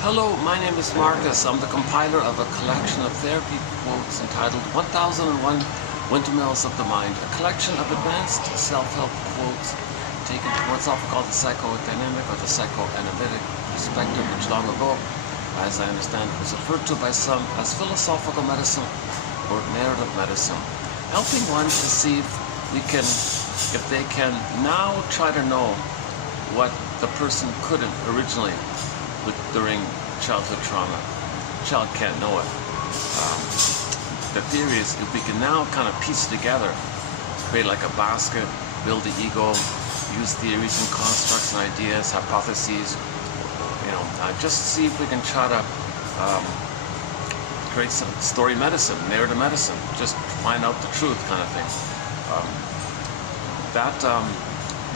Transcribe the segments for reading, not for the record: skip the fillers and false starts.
Hello, my name is Marcus. I'm the compiler of a collection of therapy quotes entitled 1001 Windmills of the Mind, a collection of advanced self-help quotes taken from what's often called the psychodynamic or the psychoanalytic perspective, which long ago, as I understand, was referred to by some as philosophical medicine or narrative medicine, helping one to see if they can now try to know what the person couldn't originally during childhood trauma. The child can't know it. The theory is if we can now kind of piece it together, create like a basket, build the ego, use theories and constructs and ideas, hypotheses, just see if we can try to create some story medicine, narrative medicine, just find out the truth kind of thing.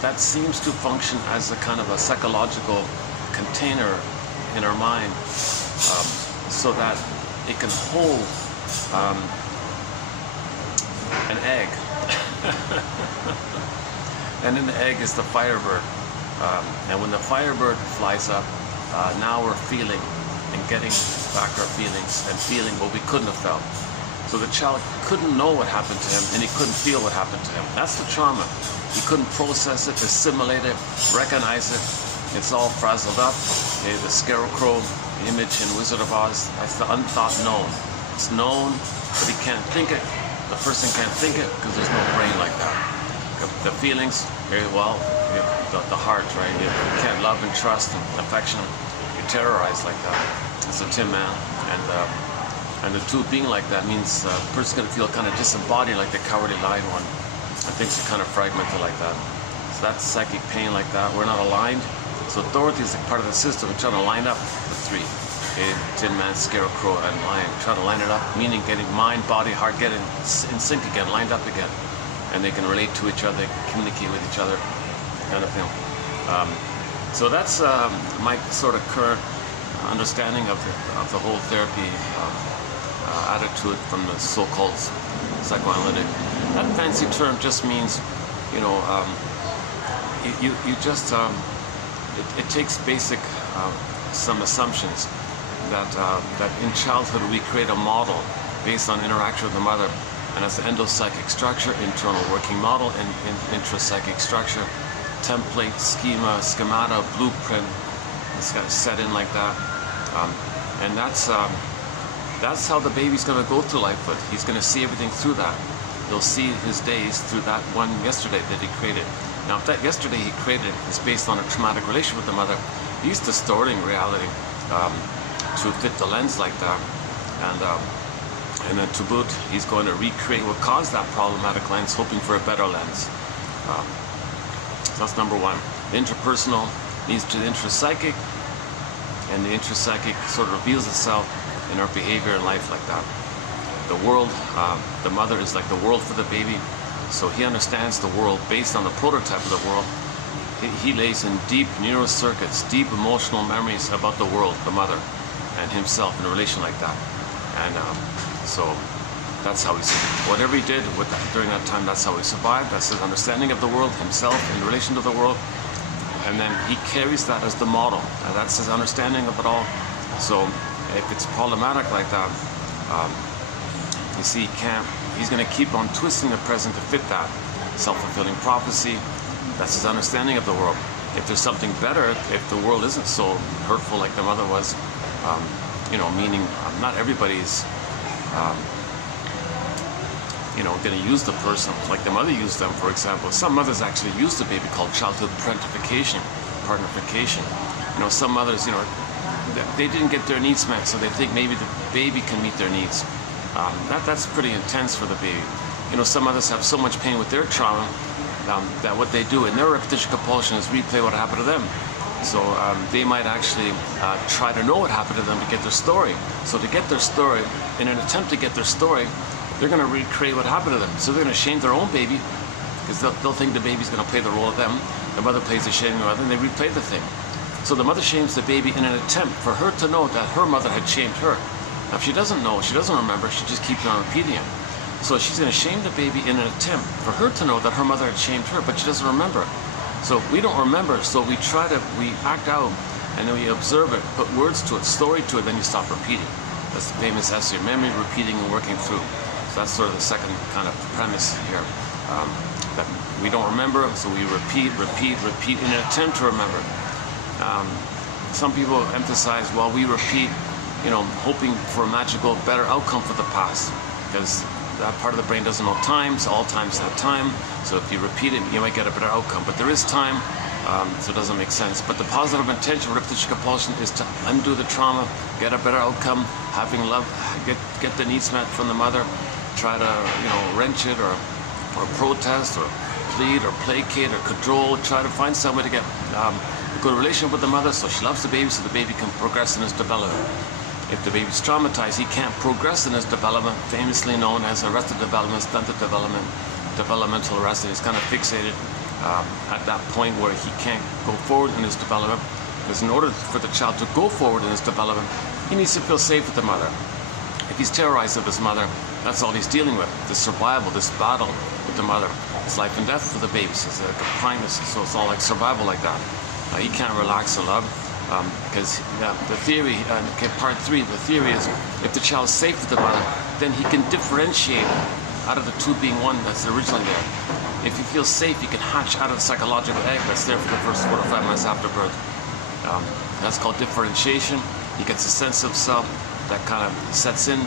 That seems to function as a kind of a psychological container in our mind, so that it can hold an egg. And in the egg is the firebird. And when the firebird flies up, now we're feeling and getting back our feelings and feeling what we couldn't have felt. So the child couldn't know what happened to him, and he couldn't feel what happened to him. That's the trauma. He couldn't process it, assimilate it, recognize it. It's all frazzled up. Okay, the scarecrow image in Wizard of Oz, that's the unthought known. It's known, but he can't think it. The person can't think it because there's no brain like that. The feelings, very well, the heart, right? You can't love and trust and affection. You're terrorized like that. It's a Tin Man. And the two being like that means the person's going to feel kind of disembodied, like the cowardly lion one. And things are kind of fragmented like that. So that's psychic pain like that. We're not aligned. So authority is like part of the system. We're trying to line up the three. Okay? Tin Man, Scarecrow, and Lion. Try to line it up, meaning getting mind, body, heart, get in sync again, lined up again. And they can relate to each other, communicate with each other, kind of thing. So that's my sort of current understanding of the whole therapy attitude from the so-called psychoanalytic. That fancy term just means, it takes basic some assumptions that in childhood we create a model based on interaction with the mother, and as the endopsychic structure, internal working model, and intrapsychic structure, template, schemata, blueprint. It's got to set in like that, and that's how the baby's going to go through life with. He's going to see everything through that. He'll see his days through that one yesterday that he created. Now, if that yesterday he created is based on a traumatic relationship with the mother, he's distorting reality to fit the lens like that. And then to boot, he's going to recreate what caused that problematic lens, hoping for a better lens. So that's number one. The interpersonal leads to the intrapsychic, and the intrapsychic sort of reveals itself in our behavior in life like that. The world, the mother is like the world for the baby, so he understands the world based on the prototype of the world. He lays in deep neural circuits, deep emotional memories about the world, the mother, and himself in a relation like that. And so that's how he survived. Whatever he did with that, during that time, that's how he survived. That's his understanding of the world, himself in relation to the world. And then he carries that as the model. And that's his understanding of it all. So if it's problematic like that, you see, he's going to keep on twisting the present to fit that. Self-fulfilling prophecy, that's his understanding of the world. If there's something better, if the world isn't so hurtful like the mother was, meaning not everybody's, going to use the person like the mother used them, for example. Some mothers actually use the baby called childhood parentification, partnerification. Some mothers, they didn't get their needs met, so they think maybe the baby can meet their needs. That's pretty intense for the baby. Some others have so much pain with their trauma that what they do in their repetition compulsion is replay what happened to them. So they might actually try to know what happened to them to get their story. So to get their story, in an attempt to get their story, they're going to recreate what happened to them. So they're going to shame their own baby, because they'll think the baby's going to play the role of them. The mother plays the shaming mother, and they replay the thing. So the mother shames the baby in an attempt for her to know that her mother had shamed her. Now, if she doesn't know, she doesn't remember, she just keeps on repeating it. So she's going to shame the baby in an attempt for her to know that her mother had shamed her, but she doesn't remember. So we don't remember, so we act out and then you observe it, put words to it, story to it, then you stop repeating. That's the famous essay, memory, repeating, and working through. So that's sort of the second kind of premise here. That we don't remember, so we repeat in an attempt to remember. Some people emphasize, well, we repeat, hoping for a magical, better outcome for the past, because that part of the brain doesn't know time, so all time's not time. So if you repeat it, you might get a better outcome. But there is time, so it doesn't make sense. But the positive intention of repetition compulsion is to undo the trauma, get a better outcome, having love, get the needs met from the mother, try to wrench it or protest or plead or placate or cajole, try to find some way to get a good relationship with the mother so she loves the baby, so the baby can progress in his development. If the baby's traumatized, he can't progress in his development, famously known as arrested development, stunted development, developmental arrest, and he's kind of fixated at that point where he can't go forward in his development, because in order for the child to go forward in his development, he needs to feel safe with the mother. If he's terrorized of his mother, that's all he's dealing with, this survival, this battle with the mother. It's life and death for the baby, so it's like a primus, so it's all like survival like that. He can't relax and love, because the theory, part 3, the theory is if the child is safe with the mother, then he can differentiate out of the two being one that's originally there. If he feels safe, he can hatch out of the psychological egg that's there for the first 4 to 5 months after birth. That's called differentiation. He gets a sense of self that kind of sets in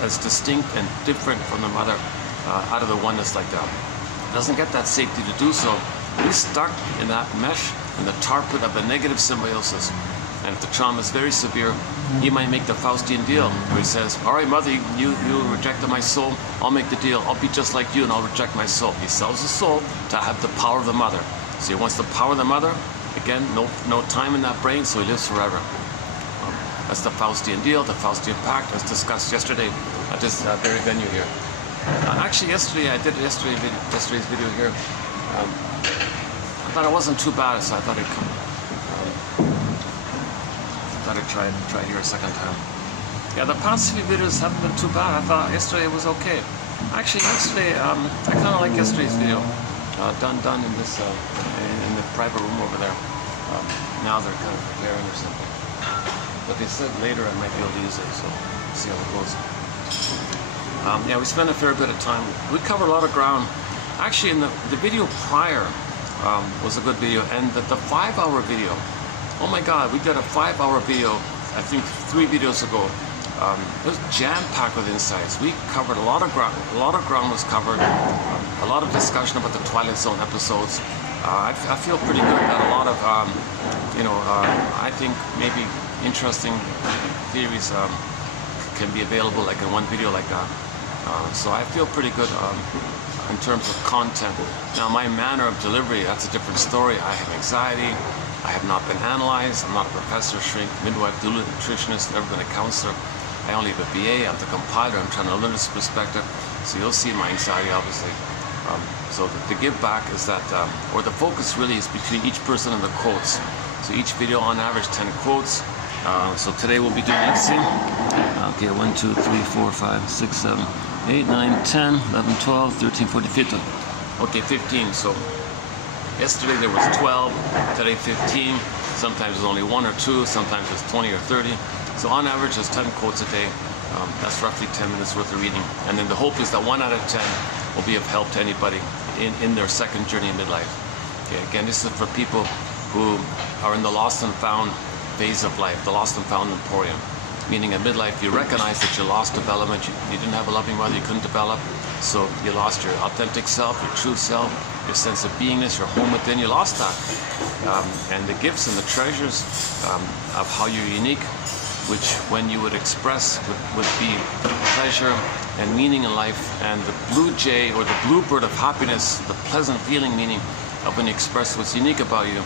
as distinct and different from the mother out of the oneness like that. Doesn't get that safety to do so. He's stuck in that mesh, in the tarpon of a negative symbiosis. And if the trauma is very severe, he might make the Faustian deal, where he says, all right, mother, you rejected my soul, I'll make the deal. I'll be just like you and I'll reject my soul. He sells his soul to have the power of the mother. So he wants the power of the mother. Again, no time in that brain, so he lives forever. That's the Faustian deal, the Faustian pact, as discussed yesterday at this very venue here. Actually, yesterday, I did yesterday's video here. I thought it wasn't too bad, so I thought I'd try here a second time. Yeah, the past few videos haven't been too bad. I thought yesterday was okay. Actually, yesterday, I kind of like yesterday's video. Done in this in the private room over there. Now they're kind of preparing or something. But they said later I might be able to use it, so we'll see how it goes. Yeah, we spent a fair bit of time. We covered a lot of ground. Actually, in the video prior was a good video, and the 5-hour video. Oh my God, we did a 5-hour video, I think 3 videos ago. It was jam-packed with insights. We covered a lot of ground. A lot of ground was covered. A lot of discussion about the Twilight Zone episodes. I feel pretty good that a lot of, I think maybe interesting theories can be available like in one video like that. So I feel pretty good in terms of content. Now my manner of delivery, that's a different story. I have anxiety. I have not been analyzed. I'm not a professor, shrink, midwife, doula, nutritionist, never been a counselor. I only have a BA. I'm the compiler. I'm trying to learn this perspective. So you'll see my anxiety, obviously. So the give back is that, or the focus really is between each person and the quotes. So each video on average 10 quotes. So today we'll be doing everything. Okay, 1, 2, 3, 4, 5, 6, 7, 8, 9, 10, 11, 12, 13, 14, 15. Okay, 15. So yesterday there was 12, today 15. Sometimes there's only 1 or 2, sometimes there's 20 or 30. So on average there's 10 quotes a day. That's roughly 10 minutes worth of reading. And then the hope is that 1 out of 10 will be of help to anybody in their second journey in midlife. Okay, again, this is for people who are in the lost and found phase of life, the lost and found emporium. Meaning at midlife, you recognize that you lost development, you didn't have a loving mother, you couldn't develop, so you lost your authentic self, your true self, your sense of beingness, your home within, you lost that. And the gifts and the treasures of how you're unique, which when you would express would be pleasure and meaning in life, and the blue jay or the bluebird of happiness, the pleasant feeling meaning of when you express what's unique about you.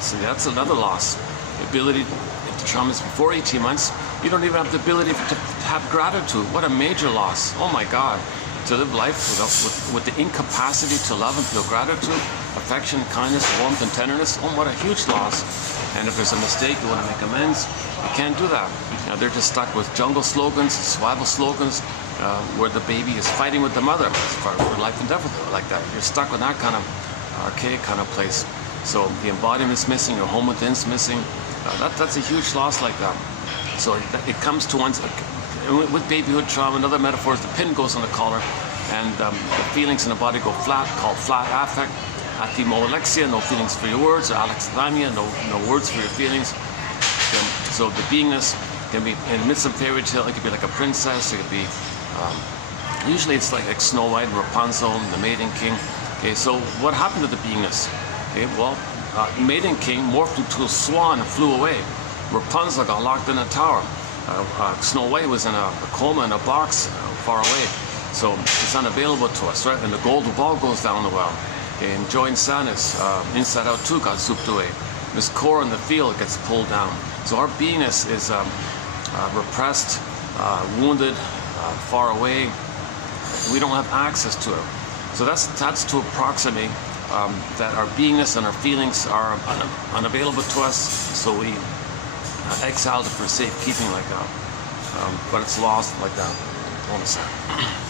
So that's another loss. The ability, if the trauma is before 18 months, you don't even have the ability to have gratitude. What a major loss. Oh my God. To live life with the incapacity to love and feel gratitude, affection, kindness, warmth, and tenderness. Oh, what a huge loss. And if there's a mistake, you want to make amends, you can't do that. Now, they're just stuck with jungle slogans, survival slogans, where the baby is fighting with the mother as far as life and death like that. You're stuck with that kind of archaic kind of place. So the embodiment's missing, your home within's missing, That's a huge loss like that. So it comes to one's, with babyhood trauma, another metaphor is the pin goes on the collar, and the feelings in the body go flat, called flat affect. Athymolexia, no feelings for your words, or alexithymia, no words for your feelings. So the beingness can be, in the midst of fairy tale, it could be like a princess, it could be, usually it's like Snow White and Rapunzel and the Maiden King. Okay, so what happened to the beingness? Okay, well, Maiden King morphed into a swan and flew away. Rapunzel got locked in a tower. Snow White was in a coma in a box far away. So it's unavailable to us, right? And the golden ball goes down the well. Okay, and Joy and Sadness, Inside Out 2 got zooped away. Miss Cora in the field gets pulled down. So our beingness is repressed, wounded, far away. We don't have access to it. So that's to approximate that our beingness and our feelings are unavailable to us. So we exiled it for safekeeping like that. But it's lost like that. Hold on a second.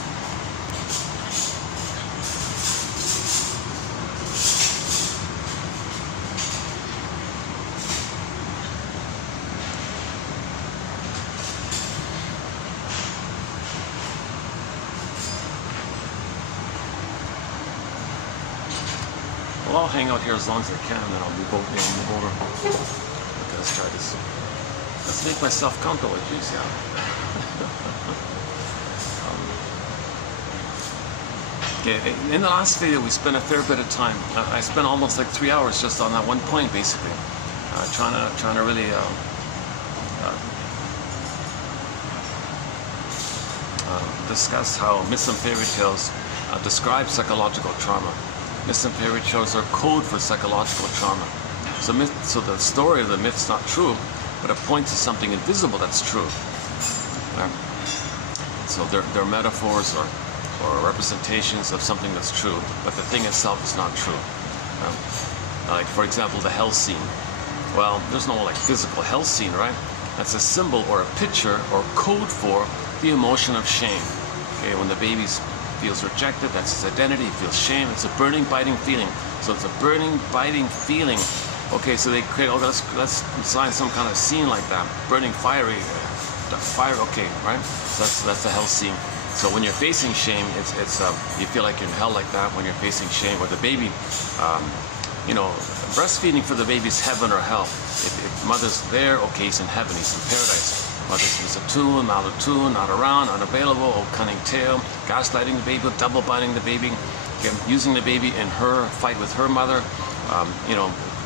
Well, I'll hang out here as long as I can, and then I'll move over. Okay, let's try this. Let's make myself comfortable. Jeez, yeah. Okay, in the last video, we spent a fair bit of time. I spent almost like 3 hours just on that one point, basically, trying to really discuss how myths and fairy tales describe psychological trauma. Myths and fairy tales are code for psychological trauma. So the story of the myth's not true, but it points to something invisible that's true. So they're metaphors or representations of something that's true, but the thing itself is not true. Like, for example, the hell scene. Well, there's no like physical hell scene, right? That's a symbol or a picture or code for the emotion of shame. Okay, when the baby feels rejected, that's his identity, he feels shame. It's a burning, biting feeling. So it's a burning, biting feeling. Okay, so they create, let's design some kind of scene like that. Burning, fiery, the fire, okay, right? So that's the hell scene. So when you're facing shame, it's you feel like you're in hell like that when you're facing shame. Or the baby, breastfeeding for the baby is heaven or hell. If mother's there, okay, he's in heaven, he's in paradise. Mother's misattuned, malattuned, not around, unavailable, oh cunning tale, gaslighting the baby, double binding the baby, using the baby in her fight with her mother,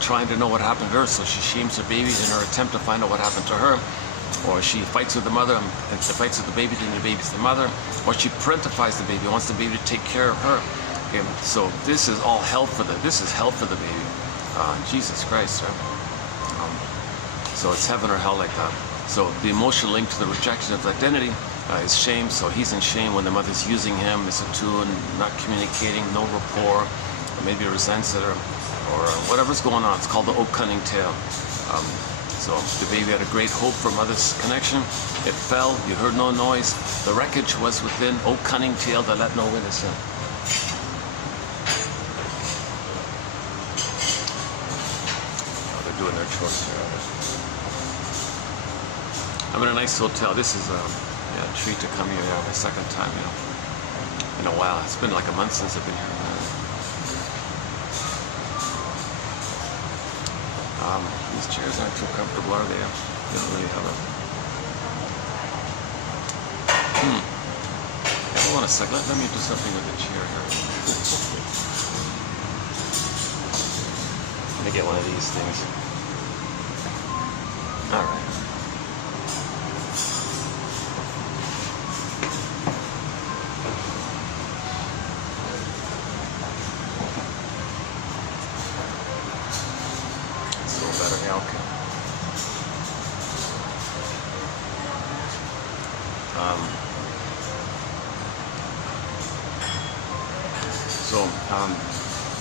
trying to know what happened to her, so she shames her baby in her attempt to find out what happened to her. Or she fights with the mother and fights with the baby, thinking the baby's the mother. Or she parentifies the baby, wants the baby to take care of her. Okay, so this is all hell for the baby. Jesus Christ, right? So it's heaven or hell like that. So the emotional link to the rejection of identity is shame. So he's in shame when the mother's using him, misattuned, not communicating, no rapport, or maybe resents it, or whatever's going on. It's called the oh cunning tale. So the baby had a great hope for mother's connection. It fell, you heard no noise. The wreckage was within, oh cunning tale that let no witness in. Oh, they're doing their chores here. I'm in a nice hotel. This is a treat to come here the second time, in a while. It's been like a month since I've been here. These chairs aren't too comfortable, are they? They don't really have a... Hold on a sec. Let me do something with the chair here. Let me get one of these things. All right.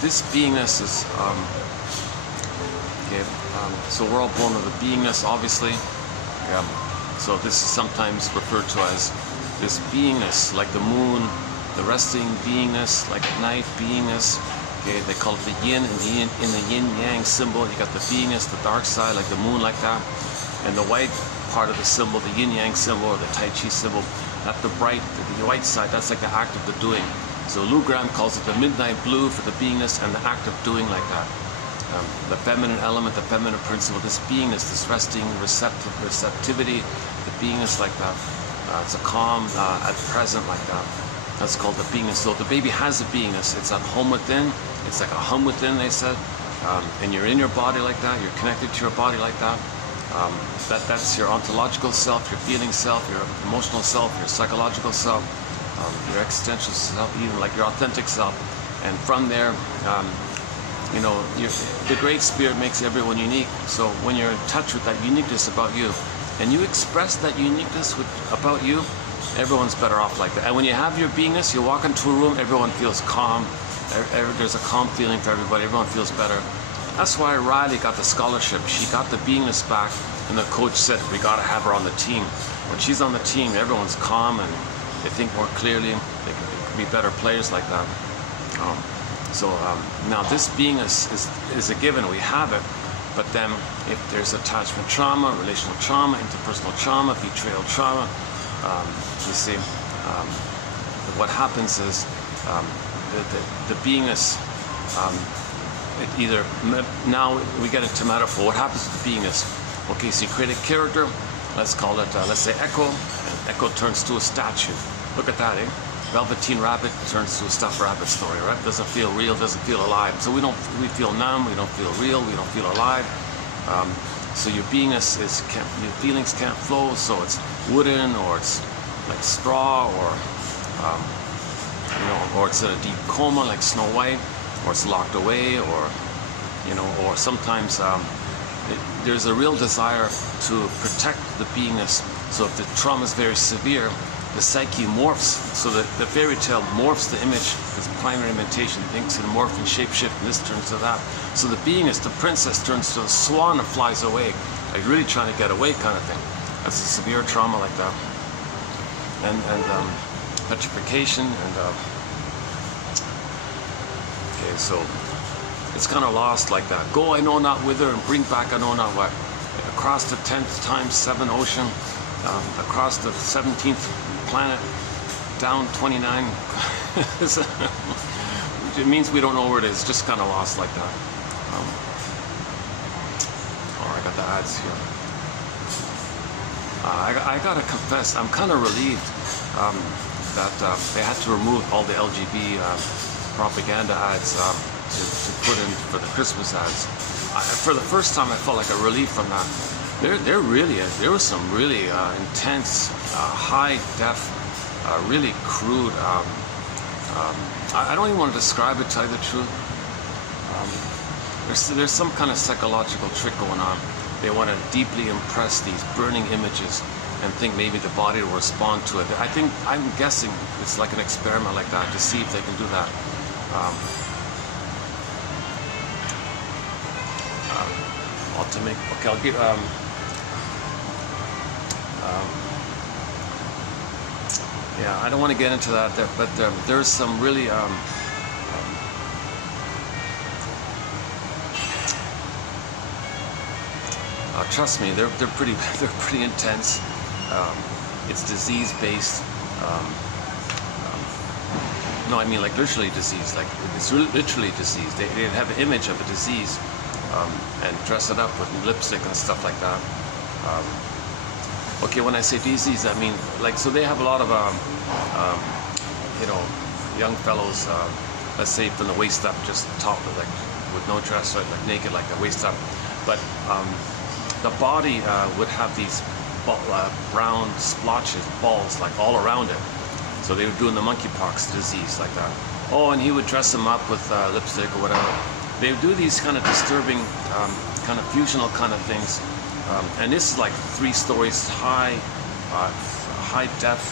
This beingness is, so we're all born with a beingness, obviously. So this is sometimes referred to as this beingness, like the moon, the resting beingness, like at night beingness. Okay, they call it the yin, and in the yin yang symbol, you got the beingness, the dark side, like the moon, like that, and the white part of the symbol, the yin yang symbol or the Tai Chi symbol, that's the bright, the white side. That's like the act of the doing. So Lou Graham calls it the midnight blue for the beingness and the act of doing, like that. The feminine element, the feminine principle, this beingness, this resting, receptivity, the beingness, like that. It's a calm at present, like that. That's called the beingness. So the baby has a beingness. It's at home within. It's like a hum within, they said. And you're in your body like that. You're connected to your body like that. That's your ontological self, your feeling self, your emotional self, your psychological self, your existential self, even like your authentic self. And from there, you know, the Great Spirit makes everyone unique. So when you're in touch with that uniqueness about you, and you express that uniqueness about you, everyone's better off like that. And when you have your beingness, you walk into a room, everyone feels calm. There's a calm feeling for everybody. Everyone feels better. That's why Riley got the scholarship. She got the beingness back, and the coach said, we got to have her on the team. When she's on the team, everyone's calm and they think more clearly. They can be better players like that. Now this beingness is a given. We have it. But then if there's attachment trauma, relational trauma, interpersonal trauma, betrayal trauma, you see, what happens is the beingness, it either, now we get into metaphor, what happens to the beingness? Okay, so you create a character, let's call it, let's say Echo, and Echo turns to a statue. Look at that, eh? Velveteen Rabbit turns to a stuffed rabbit story, right? Doesn't feel real, doesn't feel alive. So we feel numb, we don't feel real, we don't feel alive. So your beingness your feelings can't flow, so it's wooden, or it's like straw, or you know, or it's in a deep coma like Snow White, or it's locked away, or you know, or sometimes there's a real desire to protect the beingness. So if the trauma is very severe, the psyche morphs, so that the fairy tale morphs the image, because primary imitation thinks in morph and shapeshift, and this turns to that. So the beingness, the princess, turns to a swan and flies away, like really trying to get away kind of thing. That's a severe trauma like that. And petrification, and okay, so it's kind of lost like that. Go I know not whither, and bring back I know not what. Across the 10th times 7 ocean, across the 17th planet, down 29. It means we don't know where it is, just kind of lost like that. I got the ads here. I gotta confess, I'm kind of relieved that they had to remove all the LGB propaganda ads to put in for the Christmas ads. For the first time, I felt like a relief from that. There was some really intense, high def, really crude. I don't even want to describe it, to tell you the truth. There's some kind of psychological trick going on. They want to deeply impress these burning images and think maybe the body will respond to it. I'm guessing it's like an experiment like that to see if they can do that. Okay, I'll give. Yeah, I don't want to get into that, but there's some really trust me, they're pretty intense. It's disease based. No, I mean like literally disease. Like it's literally disease. They have an image of a disease and dress it up with lipstick and stuff like that. Okay, when I say disease, I mean like, so they have a lot of you know, young fellows, let's say from the waist up, just top, like with no dress, right, like naked, like the waist up, but the body would have these brown splotches, balls, like all around it. So they were doing the monkeypox disease like that. Oh, and he would dress them up with lipstick or whatever. They would do these kind of disturbing, kind of fusional kind of things. And this is like 3 stories high, high def,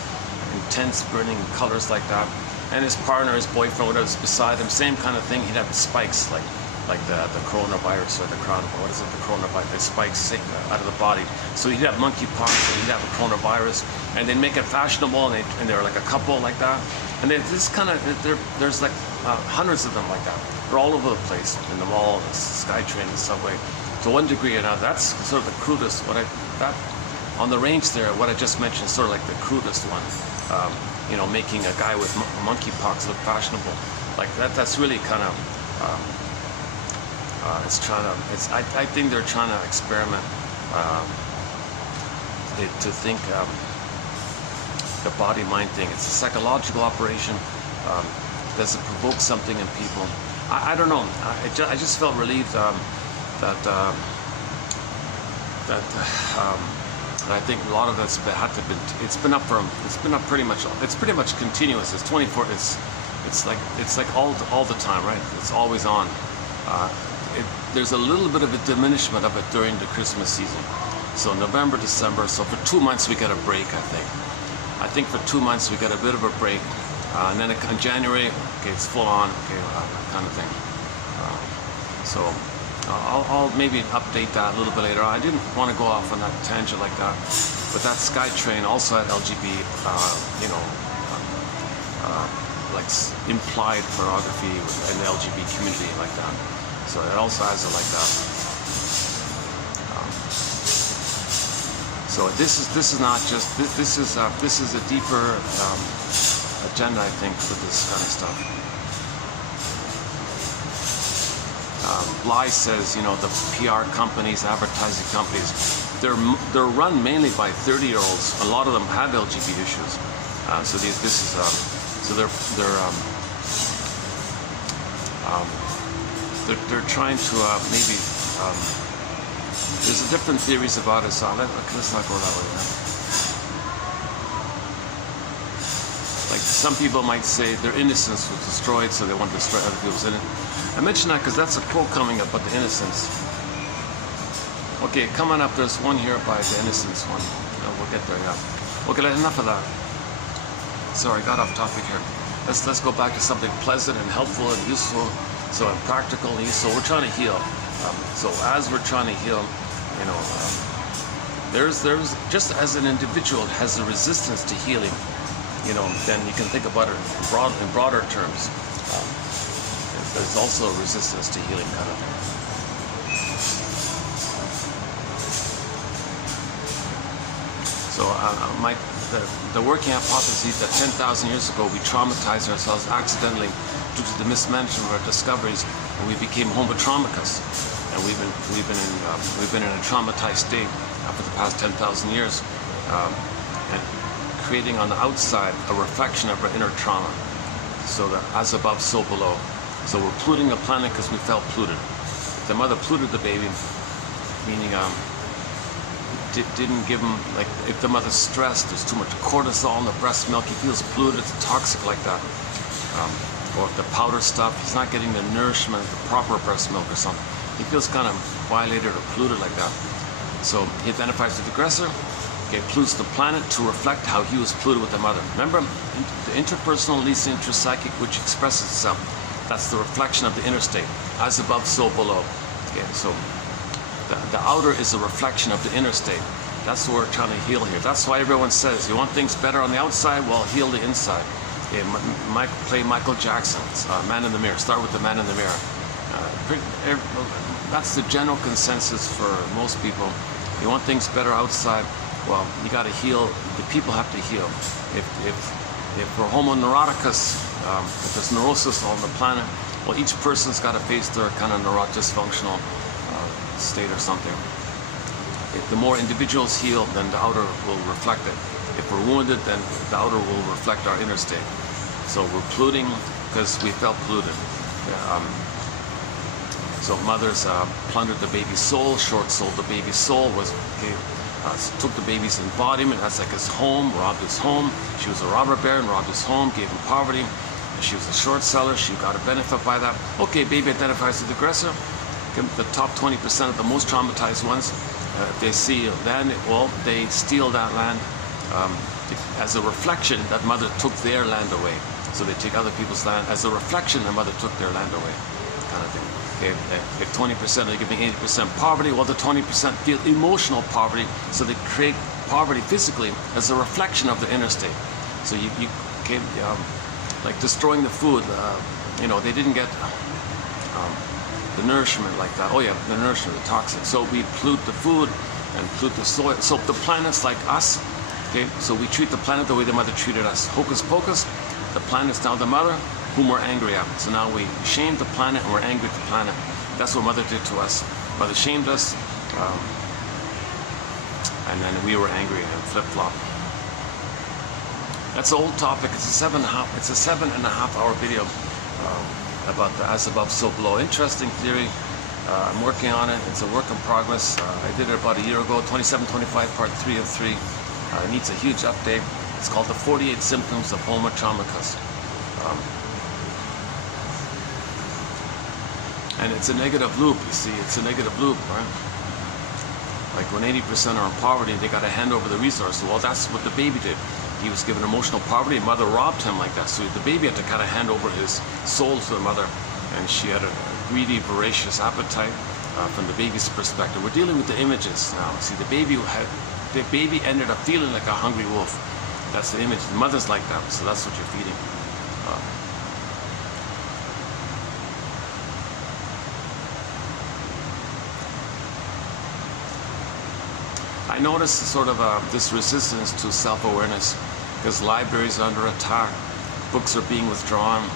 intense burning colors like that. And his partner, his boyfriend, whatever's beside him, same kind of thing. He'd have spikes, like like the coronavirus or the what is it, the coronavirus, the spikes out of the body. So you'd have monkeypox and you'd have a coronavirus, and they make it fashionable, and they're like a couple like that, and this kind of there's like hundreds of them like that. They're all over the place, in the mall, the SkyTrain, the subway. To one degree or another, that's sort of the crudest. On the range there, what I just mentioned is sort of like the crudest one. You know, making a guy with monkeypox look fashionable, like that. That's really kind of. I think they're trying to experiment to think the body-mind thing. It's a psychological operation. Does it provoke something in people? I don't know. I just felt relieved I think a lot of that's it's been up pretty much continuous. It's 24. It's like all the time, right? It's always on. There's a little bit of a diminishment of it during the Christmas season. So November, December. So for 2 months we get a break. I think for 2 months we get a bit of a break, and then in January, okay, it's full on, okay, kind of thing. So I'll maybe update that a little bit later. I didn't want to go off on that tangent like that, but that SkyTrain also had LGBT, you know, like implied pornography in the LGBT community like that. So it also has it like that. So this is not just this is a deeper agenda, I think, for this kind of stuff. Bly says, you know, the PR companies, advertising companies, they're run mainly by 30-year-olds. A lot of them have LGBT issues. They're trying to maybe. There's different theories about it. So let's not go that way. Like some people might say their innocence was destroyed, so they want to destroy other people's innocence. I mention that because that's a quote coming up about the innocence. Okay, coming up, there's one here by the innocence one. We'll get there, yeah. Okay, enough of that. Sorry, I got off topic here. Let's go back to something pleasant and helpful and useful, so and practical and useful. We're trying to heal. So as we're trying to heal, you know, there's just as an individual has a resistance to healing, you know, then you can think about it in broader terms. There's also a resistance to healing kind of thing. So the working hypothesis that 10,000 years ago we traumatized ourselves accidentally due to the mismanagement of our discoveries, and we became homo traumicus, and we've been in a traumatized state for the past 10,000 years, and creating on the outside a reflection of our inner trauma. So that as above, so below. So we're polluting the planet because we felt polluted. The mother polluted the baby, meaning didn't give him, like, if the mother's stressed, there's too much cortisol in the breast milk, he feels polluted, it's toxic like that. Or if the powder stuff, he's not getting the nourishment, the proper breast milk or something. He feels kind of violated or polluted like that. So he identifies with the aggressor, okay, pollutes the planet to reflect how he was polluted with the mother. Remember, the interpersonal leads the interpsychic, which expresses itself. That's the reflection of the inner state. As above, so below. Okay, so the outer is a reflection of the inner state. That's what we're trying to heal here. That's why everyone says, you want things better on the outside? Well, heal the inside. Okay, play Michael Jackson's Man in the Mirror. Start with the Man in the Mirror. That's the general consensus for most people. You want things better outside? Well, you got to heal. The people have to heal. If we're homo neuroticus, if there's neurosis on the planet, well, each person's got to face their kind of dysfunctional state or something. If the more individuals heal, then the outer will reflect it. If we're wounded, then the outer will reflect our inner state. So we're polluting because we felt polluted. So mothers plundered the baby's soul, short-sold the baby's soul, took the baby's embodiment, that's like his home, robbed his home. She was a robber baron, robbed his home, gave him poverty. She was a short seller, she got a benefit by that. Okay, baby identifies with the aggressor. The top 20% of the most traumatized ones, they see land, well, they steal that land as a reflection that mother took their land away. So they take other people's land as a reflection that mother took their land away, kind of thing. Okay, if 20% are giving 80% poverty, well, the 20% feel emotional poverty, so they create poverty physically as a reflection of the inner state. So you okay, like destroying the food, you know, they didn't get the nourishment like that. Oh yeah, the nourishment, the toxic. So we pollute the food and pollute the soil. So the planet's like us. Okay, so we treat the planet the way the mother treated us. Hocus pocus, the planet's now the mother, whom we're angry at. So now we shamed the planet and we're angry at the planet. That's what mother did to us. Mother shamed us, and then we were angry and flip-flop. That's an old topic. It's a 7.5 hour video about the as above, so below. Interesting theory. I'm working on it. It's a work in progress. I did it about a year ago, 2725, part 3 of 3. It needs a huge update. It's called the 48 Symptoms of Homo Economicus. And it's a negative loop, you see. It's a negative loop, right? Like when 80% are in poverty, they got to hand over the resources. Well, that's what the baby did. He was given emotional poverty. Mother robbed him like that. So the baby had to kind of hand over his soul to the mother. And she had a greedy, voracious appetite from the baby's perspective. We're dealing with the images now. See, the baby ended up feeling like a hungry wolf. That's the image. The mother's like that, so that's what you're feeding. I noticed sort of this resistance to self-awareness because libraries are under attack, books are being withdrawn.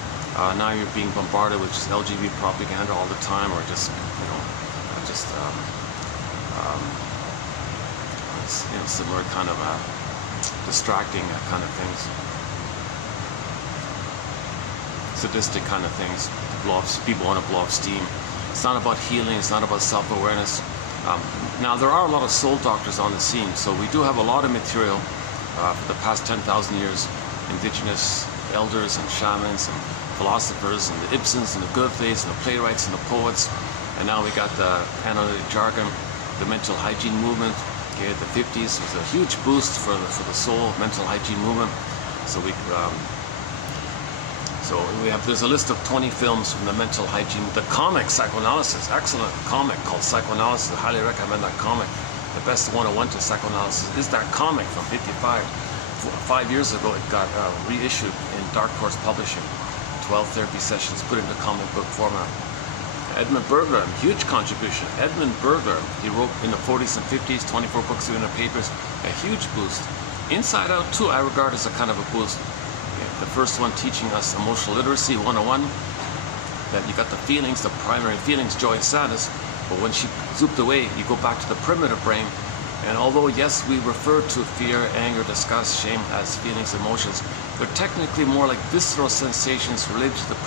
Now you're being bombarded with just LGBT propaganda all the time, or just, you know, similar kind of distracting kind of things, sadistic kind of things. People want to blow off steam. It's not about healing. It's not about self-awareness. Now there are a lot of soul doctors on the scene, so we do have a lot of material for the past 10,000 years. Indigenous elders and shamans and philosophers and the Ibsens and the Goethes and the playwrights and the poets, and now we got the analytic jargon, the mental hygiene movement. Okay, the 50s was a huge boost for the soul mental hygiene movement. So there's a list of 20 films from the mental hygiene. The comic Psychoanalysis, excellent comic called Psychoanalysis. I highly recommend that comic. The best 101 to psychoanalysis is that comic from 55. 5 years ago it got reissued in Dark Horse Publishing. 12 therapy sessions put into comic book format. Edmund Burglar, huge contribution. Edmund Burglar, he wrote in the 40s and 50s, 24 books in the papers, a huge boost. Inside Out too, I regard as a kind of a boost. The first one teaching us emotional literacy 101, that you got the feelings, the primary feelings, joy and sadness, but when she zooped away, you go back to the primitive brain, and although yes, we refer to fear, anger, disgust, shame as feelings, emotions, they're technically more like visceral sensations related to the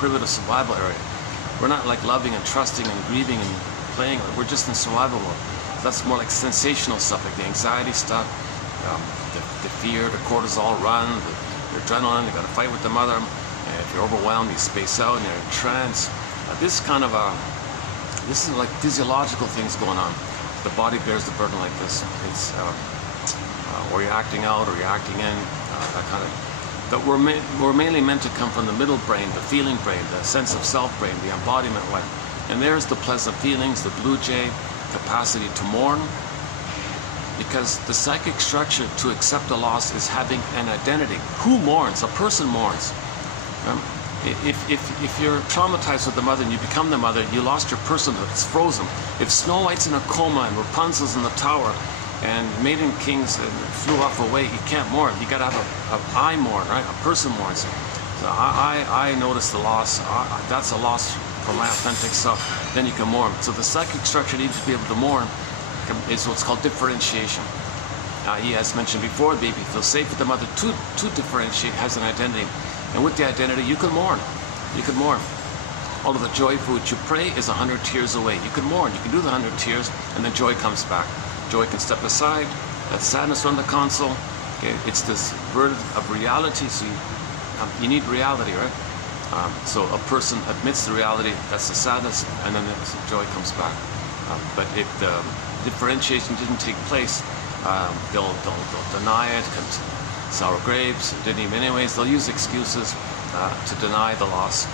primitive survival area. We're not like loving and trusting and grieving and playing, we're just in survival mode. That's more like sensational stuff, like the anxiety stuff, the fear, the cortisol run, the adrenaline, you gotta fight with the mother, and if you're overwhelmed, you space out and you're in trance. This is like physiological things going on. The body bears the burden like this. It's or you're acting out or you're acting in, that kind of. But we're mainly meant to come from the middle brain, the feeling brain, the sense of self brain, the embodiment one. And there's the pleasant feelings, the blue jay, capacity to mourn. Because the psychic structure to accept a loss is having an identity. Who mourns? A person mourns. If you're traumatized with the mother and you become the mother, you lost your personhood. It's frozen. If Snow White's in a coma and Rapunzel's in the tower and Maiden Kings flew off away, you can't mourn. You got to have I mourn, right? A person mourns. So I notice the loss. That's a loss for my authentic self. Then you can mourn. So the psychic structure needs to be able to mourn. Is what's called differentiation. He, as mentioned before, the baby feels safe with the mother to differentiate, has an identity. And with the identity, you can mourn. You can mourn. Although the joy for which you pray is 100 tears away. You can mourn. You can do the 100 tears, and then joy comes back. Joy can step aside. That sadness on the console. Okay, it's this burden of reality. So you need reality, right? So a person admits the reality. That's the sadness, and then the joy comes back. But if the differentiation didn't take place, they'll deny it, sour grapes, didn't even anyways. They'll use excuses to deny the loss.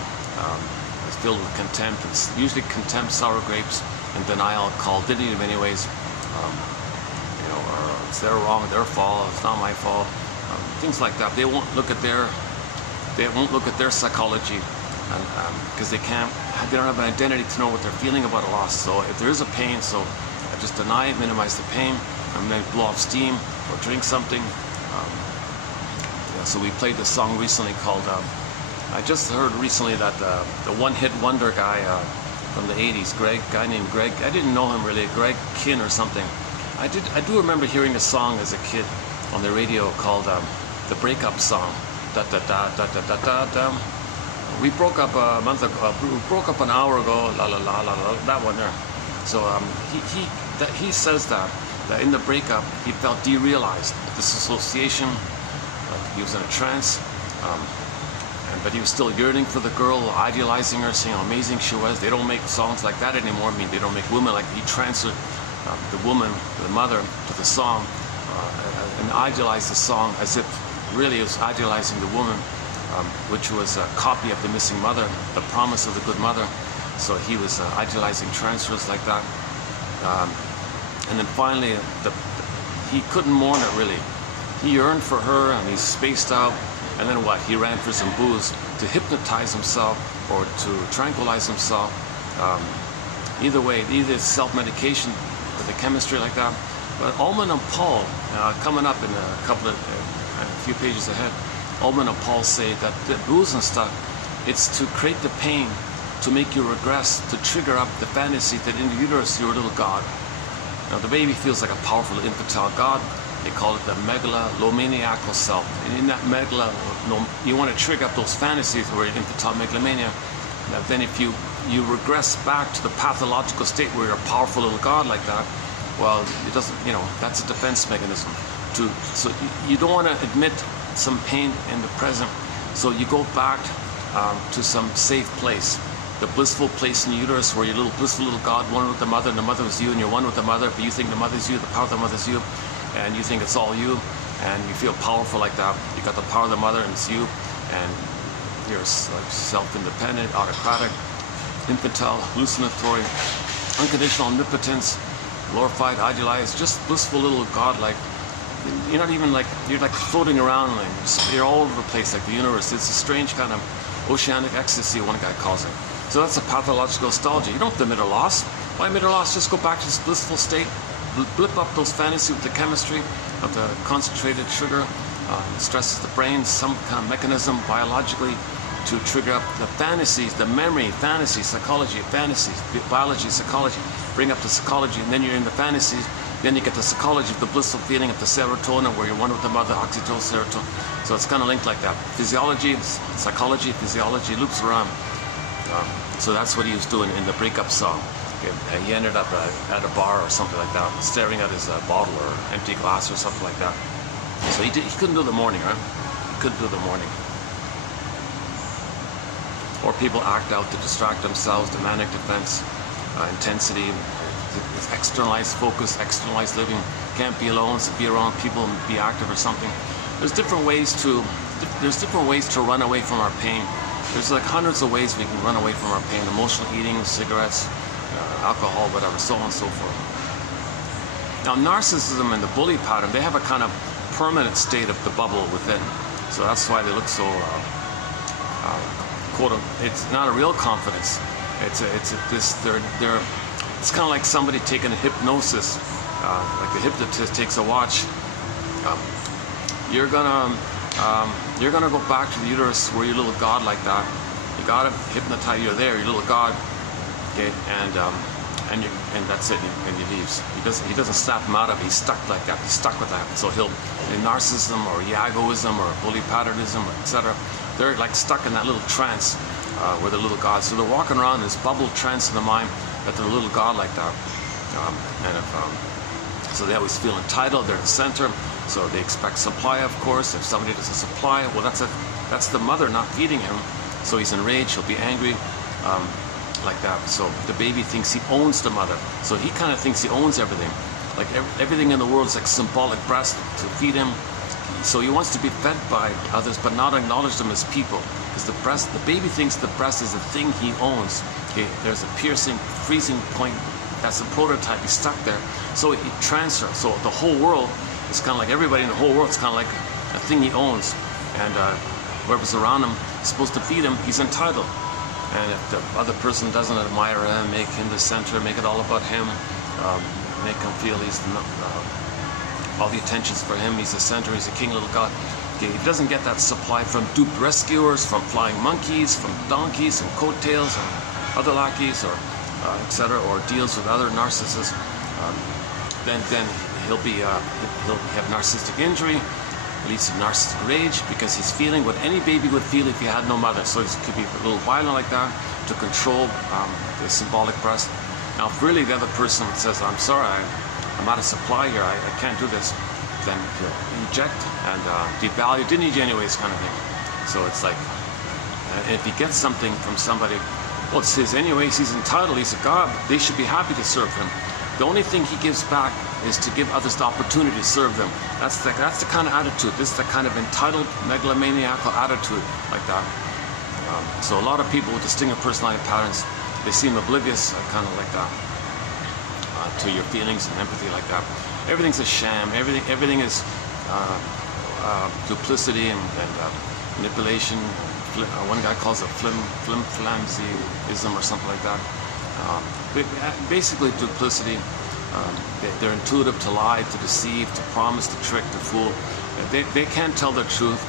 filled with contempt, and usually contempt, sour grapes, and denial, called did it in many ways. Or it's their wrong, their fault, it's not my fault, things like that. They won't look at their psychology, and because they don't have an identity to know what they're feeling about a loss. So if there is a pain, so I just deny it, minimize the pain, and then blow off steam or drink something. So we played this song recently called, I just heard recently that the one-hit wonder guy from the 80s, guy named Greg, I didn't know him really, Greg Kinn or something. I do remember hearing a song as a kid on the radio called the breakup song. Da da da da da da da da. We broke up a month ago. We broke up an hour ago. La la la la la. That one there. So he says that in the breakup he felt derealized, disassociation. He was in a trance, but he was still yearning for the girl, idealizing her, seeing how amazing she was. They don't make songs like that anymore. I mean, they don't make women like that. He transferred the woman, the mother, to the song, and idealized the song as if really it was idealizing the woman, which was a copy of the missing mother, the promise of the good mother. So he was idealizing transfers like that. And then finally, he couldn't mourn it really. He yearned for her and he spaced out, and then what? He ran for some booze to hypnotize himself or to tranquilize himself. Either way, either self-medication with the chemistry like that. But Ullman and Paul, coming up in a few pages ahead, Ullman and Paul say that the booze and stuff, it's to create the pain, to make you regress, to trigger up the fantasy that in the uterus you're a little god. Now the baby feels like a powerful infantile god. They call it the megalomaniacal self. And in that you want to trigger up those fantasies where you're infantile megalomania. Now then if you regress back to the pathological state where you're a powerful little god like that, well, it doesn't, that's a defense mechanism. So you don't want to admit some pain in the present. So you go back to some safe place. The blissful place in the uterus where you're a blissful little god, one with the mother, and the mother is you, and you're one with the mother, but you think the mother's you, the power of the mother's you, and you think it's all you, and you feel powerful like that. You got the power of the mother, and it's you, and you're like self-independent, autocratic, infantile, hallucinatory, unconditional omnipotence, glorified, idealized, just blissful little god. Like you're not even like, you're like floating around, like you're all over the place like the universe. It's a strange kind of oceanic ecstasy, one guy calls it. So that's a pathological nostalgia. You don't have to admit a loss. Why admit a loss? Just go back to this blissful state, blip up those fantasies with the chemistry of the concentrated sugar. It stresses the brain, some kind of mechanism biologically to trigger up the fantasies, the memory, fantasy, psychology, fantasies, biology, psychology, bring up the psychology, and then you're in the fantasies. Then you get the psychology of the blissful feeling of the serotonin, where you're one with the mother, oxytocin, serotonin. So it's kind of linked like that. Physiology, psychology, physiology loops around. So that's what he was doing in the breakup song. Okay. He ended up at a bar or something like that, staring at his bottle or empty glass or something like that. So he couldn't do the morning, right? He couldn't do the morning. Or people act out to distract themselves, the manic defense, intensity, externalized focus, externalized living. Can't be alone, so be around people and be active or something. There's different ways to run away from our pain. There's like hundreds of ways we can run away from our pain: emotional eating, cigarettes, alcohol, whatever, so on and so forth. Now narcissism and the bully pattern, they have a kind of permanent state of the bubble within. So that's why they look so it's not a real confidence. It's kind of like somebody taking a hypnosis, like a hypnotist takes a watch. You're gonna go back to the uterus where you're a little god like that. You gotta hypnotize. You're there, you're a little god. Okay, and that's it. And he leaves. He doesn't snap him out of it. He's stuck like that. He's stuck with that. So he'll, in narcissism or yagoism or bully patternism, etc. They're like stuck in that little trance where they're little gods. So they're walking around in this bubble trance in the mind that they're a little god like that. So they always feel entitled. They're the center. So they expect supply, of course. If somebody doesn't supply, well, that's the mother not feeding him. So he's enraged. He'll be angry. Like that. So the baby thinks he owns the mother. So he kind of thinks he owns everything. Like everything in the world is like symbolic breast to feed him. So he wants to be fed by others, but not acknowledge them as people. Because the baby thinks the breast is the thing he owns. Okay, there's a piercing, freezing point. That's a prototype. He's stuck there. So he transfers. So the whole world is kind of like everybody in the whole world is kind of like a thing he owns. And whoever's around him is supposed to feed him. He's entitled. And if the other person doesn't admire him, make him the center, make it all about him, make him feel he's all the attention's for him, he's the center, he's a king, little god. Okay, he doesn't get that supply from duped rescuers, from flying monkeys, from donkeys and coattails and other lackeys, or etc., or deals with other narcissists. Then he'll have narcissistic injury, leads to narcissistic rage, because he's feeling what any baby would feel if he had no mother. So he could be a little violent like that to control the symbolic breast. Now, if really the other person says, "I'm sorry, I'm out of supply here, I can't do this," then he'll eject and devalue, "Didn't need you anyways," kind of thing. So it's like, if he gets something from somebody, well, it's his anyways, he's entitled, he's a god, they should be happy to serve him. The only thing he gives back is to give others the opportunity to serve them. That's the kind of attitude. This is the kind of entitled, megalomaniacal attitude like that. So a lot of people with distinctive personality patterns, they seem oblivious, kind of like that, to your feelings and empathy like that. Everything's a sham. Everything is duplicity and manipulation. One guy calls it flimflamsyism or something like that. Basically duplicity. They're intuitive to lie, to deceive, to promise, to trick, to fool. They can't tell the truth.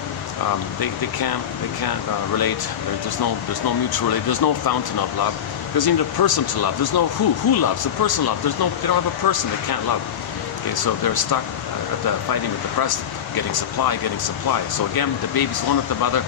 They can't relate. There's no mutual relate. There's no fountain of love. There's even a person to love. There's no who loves. The person loves. They don't have a person they can't love. Okay, so they're stuck at the fighting with the breast, getting supply. So again, the baby's one with the mother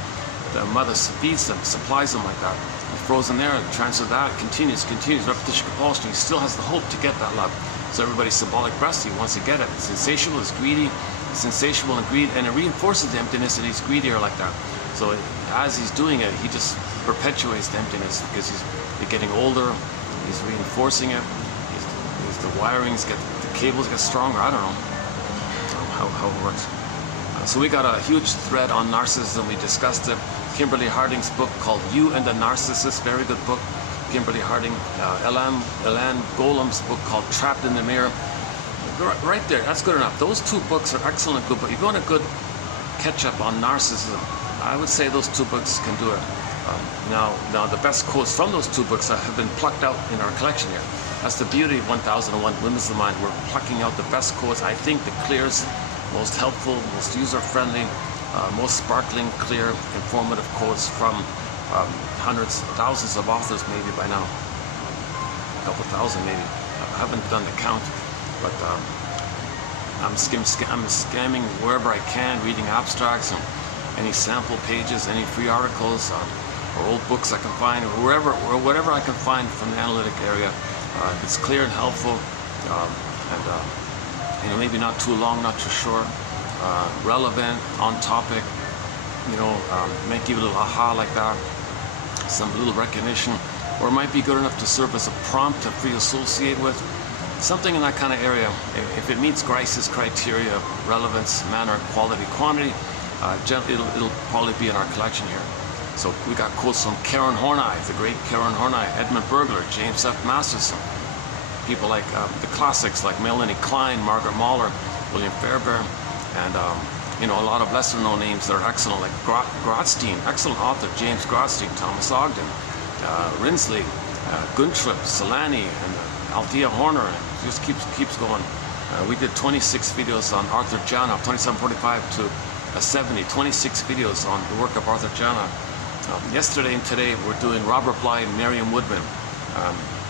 feeds them, supplies them like that. It's frozen there, transfer that, continues, repetition, compulsion. He still has the hope to get that love. So everybody's symbolic breast, he wants to get it. It's insatiable, it's greedy, it's insatiable and greed, and it reinforces the emptiness, and he's greedier like that. So as he's doing it, he just perpetuates the emptiness, because he's getting older, he's reinforcing it, the wirings the cables get stronger. I don't know how it works. So we got a huge thread on narcissism. We discussed it. Kimberly Harding's book called You and the Narcissist, very good book. Kimberly Harding, Elan Golem's book called Trapped in the Mirror. Right there, that's good enough. Those two books are excellent, good. But if you want a good catch-up on narcissism, I would say those two books can do it. Now the best quotes from those two books have been plucked out in our collection here. That's the beauty of 1001 Windmills of the Mind. We're plucking out the best quotes, I think the clearest, most helpful, most user-friendly, most sparkling, clear, informative quotes from hundreds, thousands of authors maybe by now. A couple thousand maybe. I haven't done the count, but I'm scamming wherever I can, reading abstracts and any sample pages, any free articles, or old books I can find, or whatever I can find from the analytic area. If it's clear and helpful, and maybe not too long, not too short, relevant, on topic, might give it a little aha like that, some little recognition, or it might be good enough to serve as a prompt to free associate with, something in that kind of area. If it meets Grice's criteria of relevance, manner, quality, quantity, it'll probably be in our collection here. So we got quotes from Karen Horney, the great Karen Horney, Edmund Bergler, James F. Masterson, people like the classics like Melanie Klein, Margaret Mahler, William Fairbairn, and a lot of lesser known names that are excellent, like Grotstein, excellent author, James Grotstein, Thomas Ogden, Rinsley, Guntrip, Solani, and Althea Horner, and it just keeps going. We did 26 videos on Arthur Janoff, 2745 to 70, 26 videos on the work of Arthur Janoff. Yesterday and today we're doing Robert Bly and Miriam Woodman.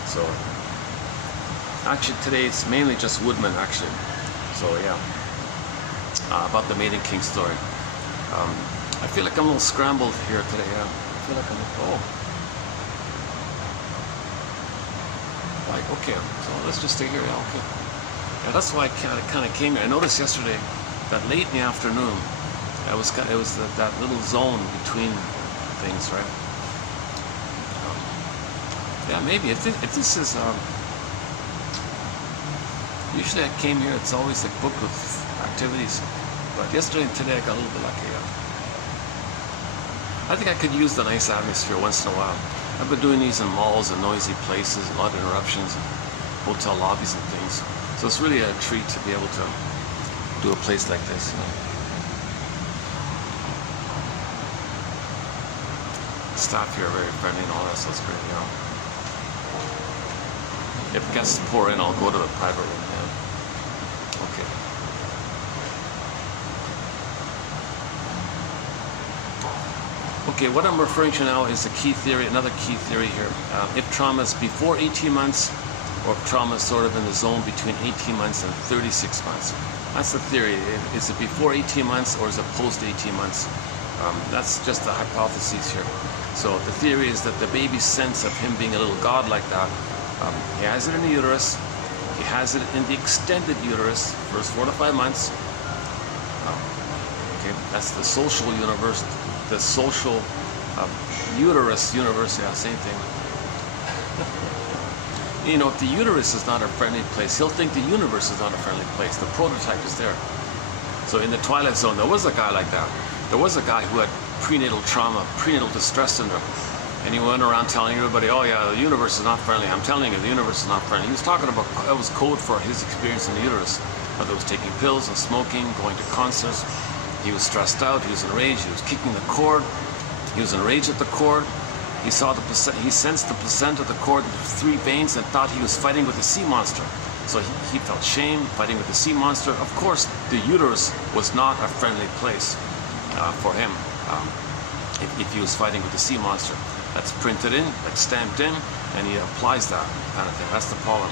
So actually today it's mainly just Woodman actually. So yeah, about the Maiden King story. I feel like I'm a little scrambled here today. I feel like okay, so let's just stay here. Yeah, okay. Yeah, that's why I kind of came here. I noticed yesterday that late in the afternoon, it was that little zone between things, right? Yeah, maybe if this is usually I came here, it's always like booked with activities. But yesterday and today I got a little bit lucky. I think I could use the nice atmosphere once in a while. I've been doing these in malls and noisy places, a lot of interruptions, and hotel lobbies and things. So it's really a treat to be able to do a place like this. The staff here are very friendly and all that, so it's great. If guests pour in, I'll go to the private room. Okay. Okay, what I'm referring to now is a key theory, another key theory here. If trauma is before 18 months, or if trauma is sort of in the zone between 18 months and 36 months. That's the theory. Is it before 18 months or is it post 18 months? That's just the hypothesis here. So the theory is that the baby's sense of him being a little god like that, he has it in the uterus, he has it in the extended uterus, first 4 to 5 months. Okay, that's the social universe, the social uterus universe, yeah, same thing. You know, if the uterus is not a friendly place, he'll think the universe is not a friendly place. The prototype is there. So in the Twilight Zone, there was a guy like that. There was a guy who had prenatal trauma, prenatal distress syndrome. And he went around telling everybody, oh yeah, the universe is not friendly. I'm telling you, the universe is not friendly. He was talking about, that was code for his experience in the uterus. Whether it was taking pills and smoking, going to concerts. He was stressed out, he was enraged, he was kicking the cord. He was enraged at the cord. He sensed the placenta of the cord with 3 veins and thought he was fighting with a sea monster. So he felt shame, fighting with the sea monster. Of course, the uterus was not a friendly place for him if he was fighting with the sea monster. That's printed in, that's stamped in, and he applies that kind of thing. That's the problem.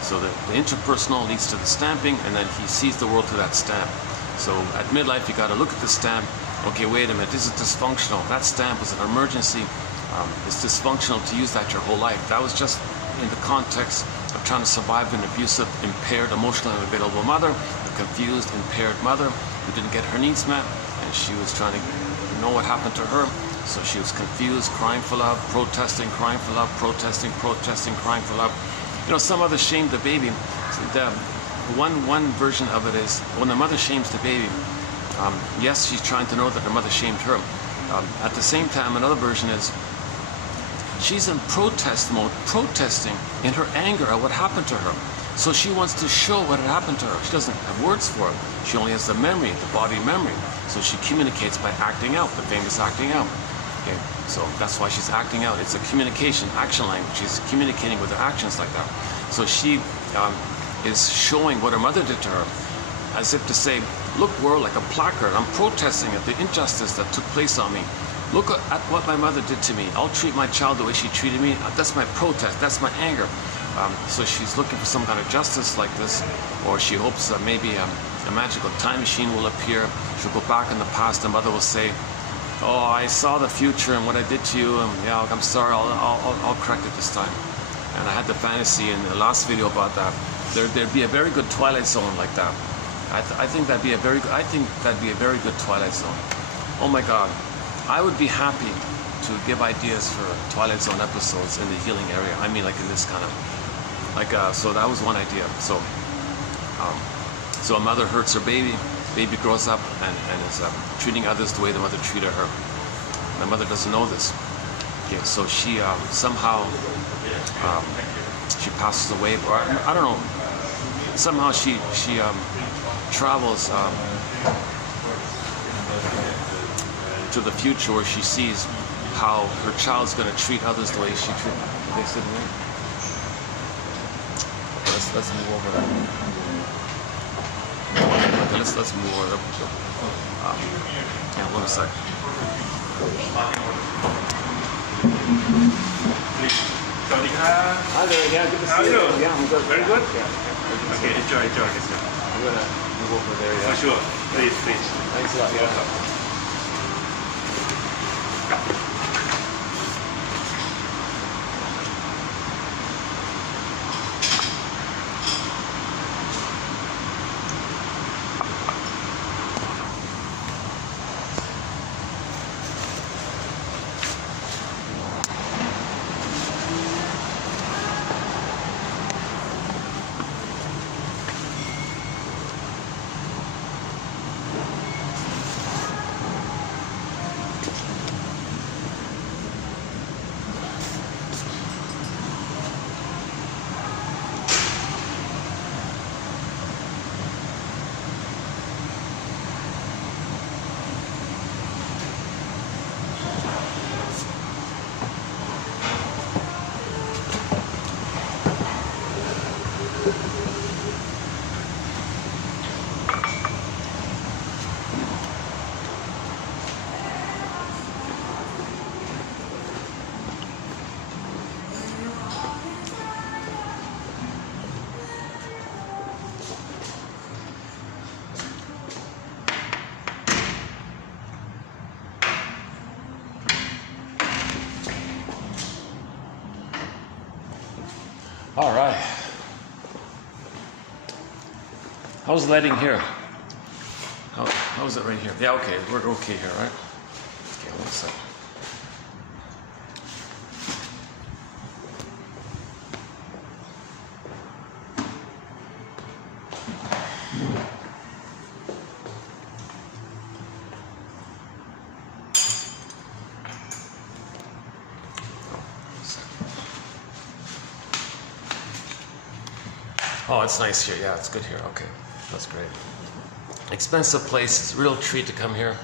So the interpersonal leads to the stamping, and then he sees the world through that stamp. So at midlife, you got to look at the stamp. Okay, wait a minute, this is dysfunctional. That stamp was an emergency. It's dysfunctional to use that your whole life. That was just in the context of trying to survive an abusive, impaired, emotionally unavailable mother, a confused, impaired mother who didn't get her needs met, and she was trying to know what happened to her. So she was confused, crying for love, protesting, crying for love, protesting, crying for love. You know, some mothers shame the baby. One version of it is when the mother shames the baby, yes, she's trying to know that the mother shamed her. At the same time, another version is she's in protest mode, protesting in her anger at what happened to her. So she wants to show what had happened to her. She doesn't have words for it. She only has the memory, the body memory. So she communicates by acting out, the famous acting out. Okay, so that's why she's acting out. It's a communication, action language. She's communicating with her actions like that. So she is showing what her mother did to her, as if to say, look, world, like a placard, I'm protesting at the injustice that took place on me. Look at what my mother did to me. I'll treat my child the way she treated me. That's my protest, that's my anger. So she's looking for some kind of justice like this, or she hopes that maybe a magical time machine will appear. She'll go back in the past and mother will say, oh, I saw the future and what I did to you, and yeah, I'm sorry, I'll correct it this time. And I had the fantasy in the last video about that. There'd be a very good Twilight Zone like that. I think that'd be a very good Twilight Zone. Oh my God, I would be happy to give ideas for Twilight Zone episodes in the healing area. I mean, like in this kind of, so that was one idea. So a mother hurts her baby grows up and is treating others the way the mother treated her. The mother doesn't know this. Okay, so she somehow she passes away, or I don't know. Somehow she travels to the future where she sees how her child's going to treat others the way she treated. They said, okay, let's move over that. Okay, let's move over there. Yeah, 1 sec. Hi there, yeah, good to see you. Yeah, I'm good. Very good? Yeah. Okay, enjoy this. I'm gonna move over there, yeah. For sure. Please. Thanks a lot, yeah. How's the lighting here? How is it right here? Yeah, okay, we're okay here, right? Okay, one second. Oh, it's nice here. Yeah, it's good here. Okay, that's great. Expensive place. It's a real treat to come here.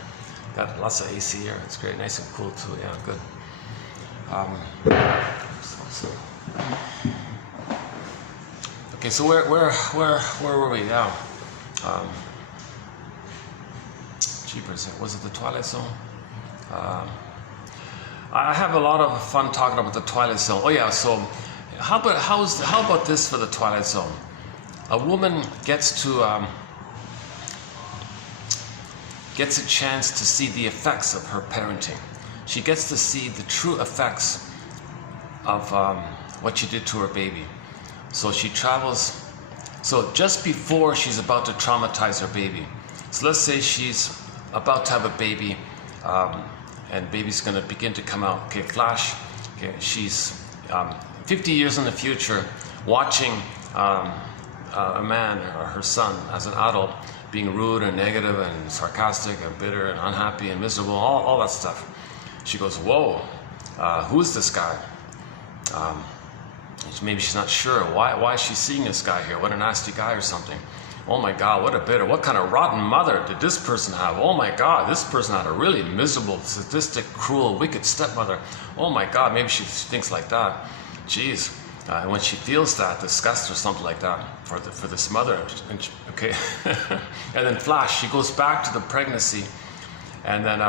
Got lots of AC here. It's great, nice and cool too. Yeah, good. Okay, so where were we? Yeah. Jeepers, was it the Twilight Zone? I have a lot of fun talking about the Twilight Zone. Oh yeah, so how about this for the Twilight Zone? A woman gets a chance to see the effects of her parenting. She gets to see the true effects of what she did to her baby. So she travels. So just before she's about to traumatize her baby. So let's say she's about to have a baby, and baby's going to begin to come out. Okay, flash. Okay, she's 50 years in the future, watching a man or her son as an adult being rude and negative and sarcastic and bitter and unhappy and miserable, all that stuff. She goes, whoa, who's this guy? Maybe she's not sure. Why is she seeing this guy here? What a nasty guy or something. Oh my God, what kind of rotten mother did this person have? Oh my God, this person had a really miserable, sadistic, cruel, wicked stepmother. Oh my God, maybe she thinks like that. Jeez. And when she feels that disgust or something like that for this mother, okay, and then flash, she goes back to the pregnancy, and then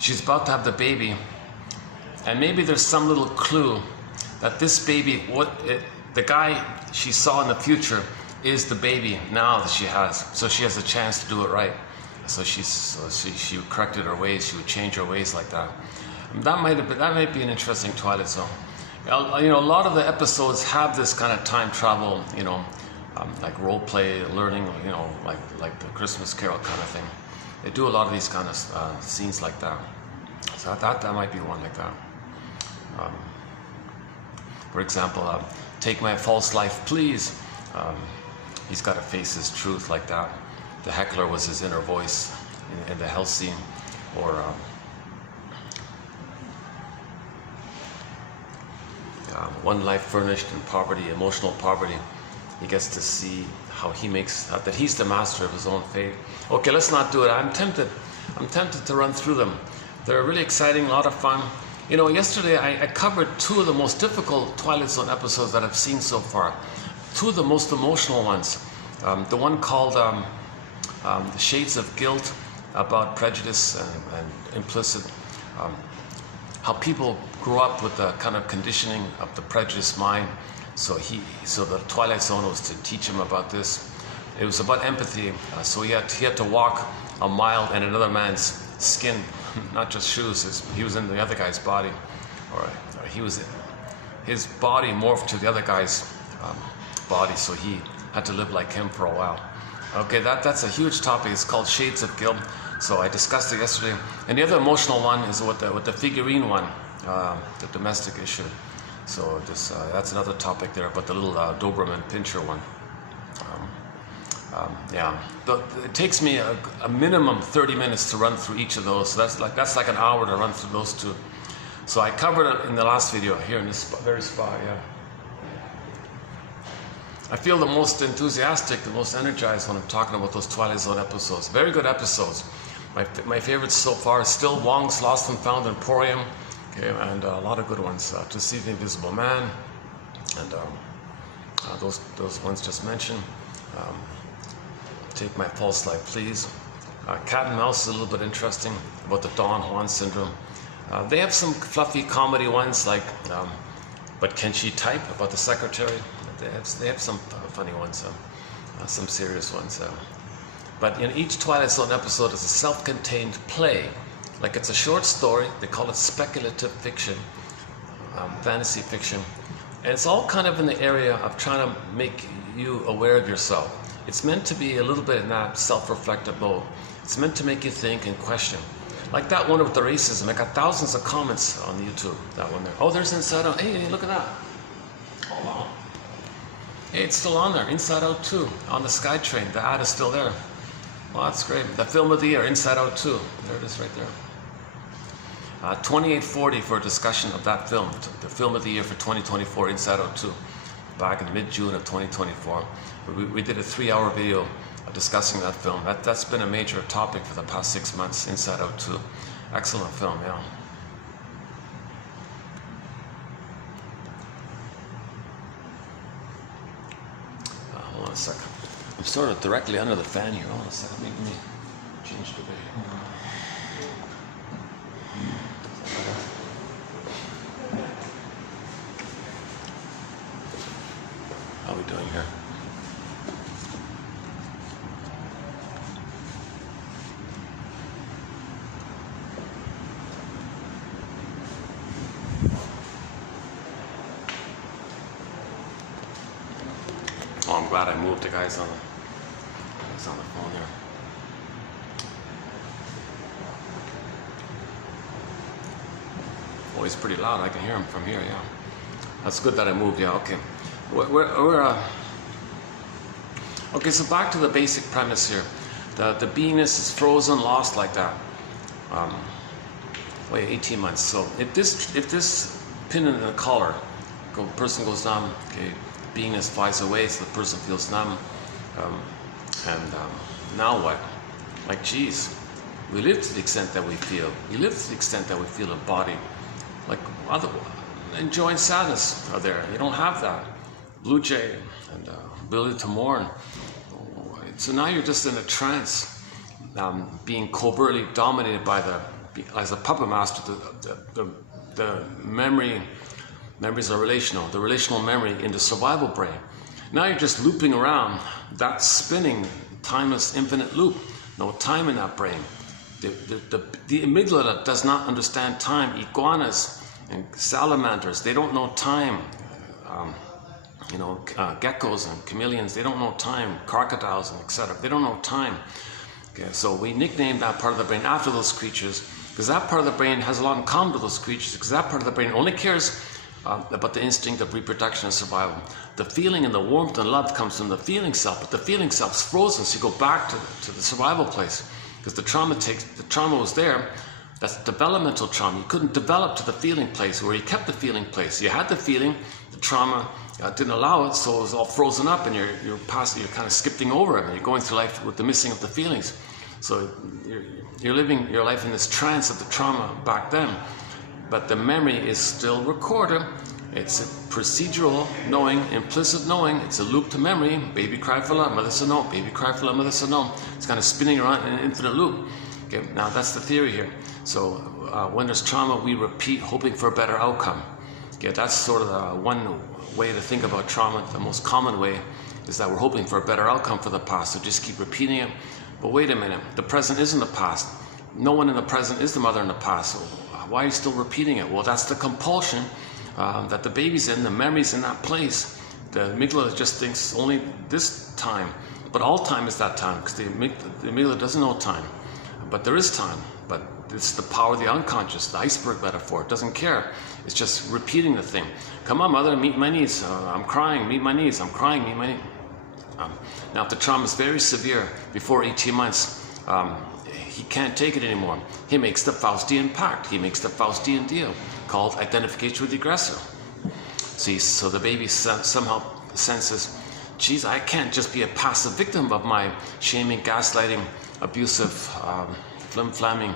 she's about to have the baby, and maybe there's some little clue that this baby, the guy she saw in the future, is the baby now that she has. So she has a chance to do it right. So she corrected her ways. She would change her ways like that. That might be an interesting Twilight Zone. You know, a lot of the episodes have this kind of time travel, you know, like role play, learning, you know, like the Christmas Carol kind of thing. They do a lot of these kind of scenes like that. So that might be one like that. For example, take my false life, please. He's got to face his truth like that. The heckler was his inner voice in the hell scene, or one life furnished in poverty, emotional poverty. He gets to see how he makes that he's the master of his own fate. Okay, let's not do it. I'm tempted to run through them. They're really exciting, a lot of fun. You know, yesterday I covered two of the most difficult Twilight Zone episodes that I've seen so far. Two of the most emotional ones. The one called The Shades of Guilt, about prejudice and implicit, how people grew up with the kind of conditioning of the prejudiced mind. So the Twilight Zone was to teach him about this. It was about empathy. So he had to walk a mile in another man's skin, not just shoes. He was in the other guy's body, or his body morphed to the other guy's body. So he had to live like him for a while. Okay, that's a huge topic. It's called Shades of Guilt. So I discussed it yesterday. And the other emotional one is with the figurine one, the domestic issue. So that's another topic there, but the little Doberman Pinscher one. Yeah, it takes me a minimum 30 minutes to run through each of those. So that's like an hour to run through those two. So I covered it in the last video here in this very spot. Yeah. I feel the most enthusiastic, the most energized when I'm talking about those Twilight Zone episodes. Very good episodes. My favorites so far are still Wong's Lost and Found Emporium, okay, and a lot of good ones. To See the Invisible Man, and those ones just mentioned. Take My False Life, Please. Cat and Mouse is a little bit interesting, about the Don Juan syndrome. They have some fluffy comedy ones like But Can She Type, about the secretary. They have some funny ones, some serious ones. But in each Twilight Zone episode is a self-contained play. Like it's a short story. They call it speculative fiction, fantasy fiction. And it's all kind of in the area of trying to make you aware of yourself. It's meant to be a little bit in that self-reflective mode. It's meant to make you think and question. Like that one with the racism. I got thousands of comments on YouTube, that one there. Oh, there's Inside Out. Hey, look at that. Hold on. Hey, it's still on there. Inside Out 2 on the SkyTrain. The ad is still there. Well, that's great. The film of the year, Inside Out 2. There it is right there. 2840 for a discussion of that film. The film of the year for 2024, Inside Out 2. Back in mid-June of 2024. We did a 3-hour video discussing that film. That's been a major topic for the past 6 months, Inside Out 2. Excellent film, yeah. Hold on a second. I'm sort of directly under the fan here. Hold on a second. Let me change the way. How are we doing here? Oh, I'm glad I moved. The guy's on the phone there. Oh, he's pretty loud. I can hear him from here, yeah. That's good that I moved, yeah, okay. Okay, so back to the basic premise here. The beingness is frozen, lost like that. Wait, 18 months. So if this pin in the collar, person goes numb, okay, beingness flies away, so the person feels numb. Now what? Like, geez, we live to the extent that we feel. We live to the extent that we feel a body. Like, enjoying sadness are there. You don't have that. Blue jay and ability to mourn. So now you're just in a trance, being covertly dominated by as a puppet master, the memories are relational, the relational memory in the survival brain. Now you're just looping around that spinning, timeless, infinite loop. No time in that brain. The amygdala does not understand time. Iguanas and salamanders, they don't know time. Geckos and chameleons, they don't know time. Crocodiles and etc. They don't know time. Okay, so we nicknamed that part of the brain after those creatures because that part of the brain has a lot in common with those creatures because that part of the brain only cares about the instinct of reproduction and survival. The feeling and the warmth and love comes from the feeling self, but the feeling self's frozen, so you go back to the survival place because the trauma was there. That's developmental trauma. You couldn't develop to the feeling place where you kept the feeling place. You had the feeling, the trauma didn't allow it, so it was all frozen up, and you're kind of skipping over it, and you're going through life with the missing of the feelings. So you're living your life in this trance of the trauma back then, but the memory is still recorded. It's a procedural knowing, implicit knowing. It's a loop to memory. Baby cried for love, mother said no. Baby cried for love, mother said no. It's kind of spinning around in an infinite loop. Okay, now that's the theory here. So when there's trauma, we repeat, hoping for a better outcome. Okay, that's sort of one way to think about trauma. The most common way is that we're hoping for a better outcome for the past, so just keep repeating it. But wait a minute, the present isn't the past. No one in the present is the mother in the past. So why are you still repeating it? Well, that's the compulsion that the baby's in, the memory's in that place. The amygdala just thinks only this time, but all time is that time, because the amygdala doesn't know time. But there is time, but it's the power of the unconscious, the iceberg metaphor. It doesn't care. It's just repeating the thing. Come on, mother, meet my needs. I'm crying, meet my needs. I'm crying, meet my needs. Now, if the trauma is very severe, before 18 months, he can't take it anymore. He makes the Faustian pact. He makes the Faustian deal called identification with the aggressor. See, so the baby somehow senses, geez, I can't just be a passive victim of my shaming, gaslighting, abusive, flim-flamming,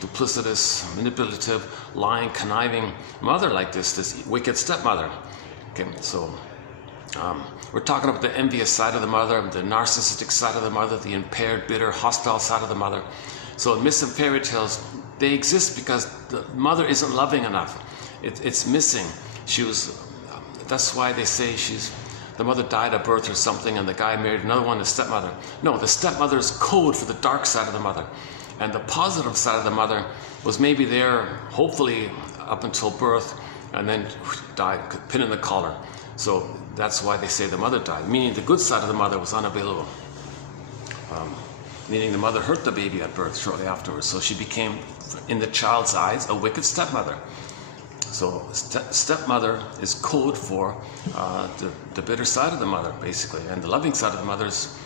duplicitous, manipulative, lying, conniving mother like this wicked stepmother. Okay, so we're talking about the envious side of the mother, the narcissistic side of the mother, the impaired, bitter, hostile side of the mother. So in myths and fairy tales, they exist because the mother isn't loving enough. It's missing. That's why they say the mother died at birth or something, and the guy married another one, the stepmother. No, the stepmother is code for the dark side of the mother. And the positive side of the mother was maybe there, hopefully, up until birth, and then died, pin in the collar. So that's why they say the mother died, meaning the good side of the mother was unavailable. meaning the mother hurt the baby at birth shortly afterwards. So she became, in the child's eyes, a wicked stepmother. So stepmother is code for the bitter side of the mother, basically, and the loving side of the mother's.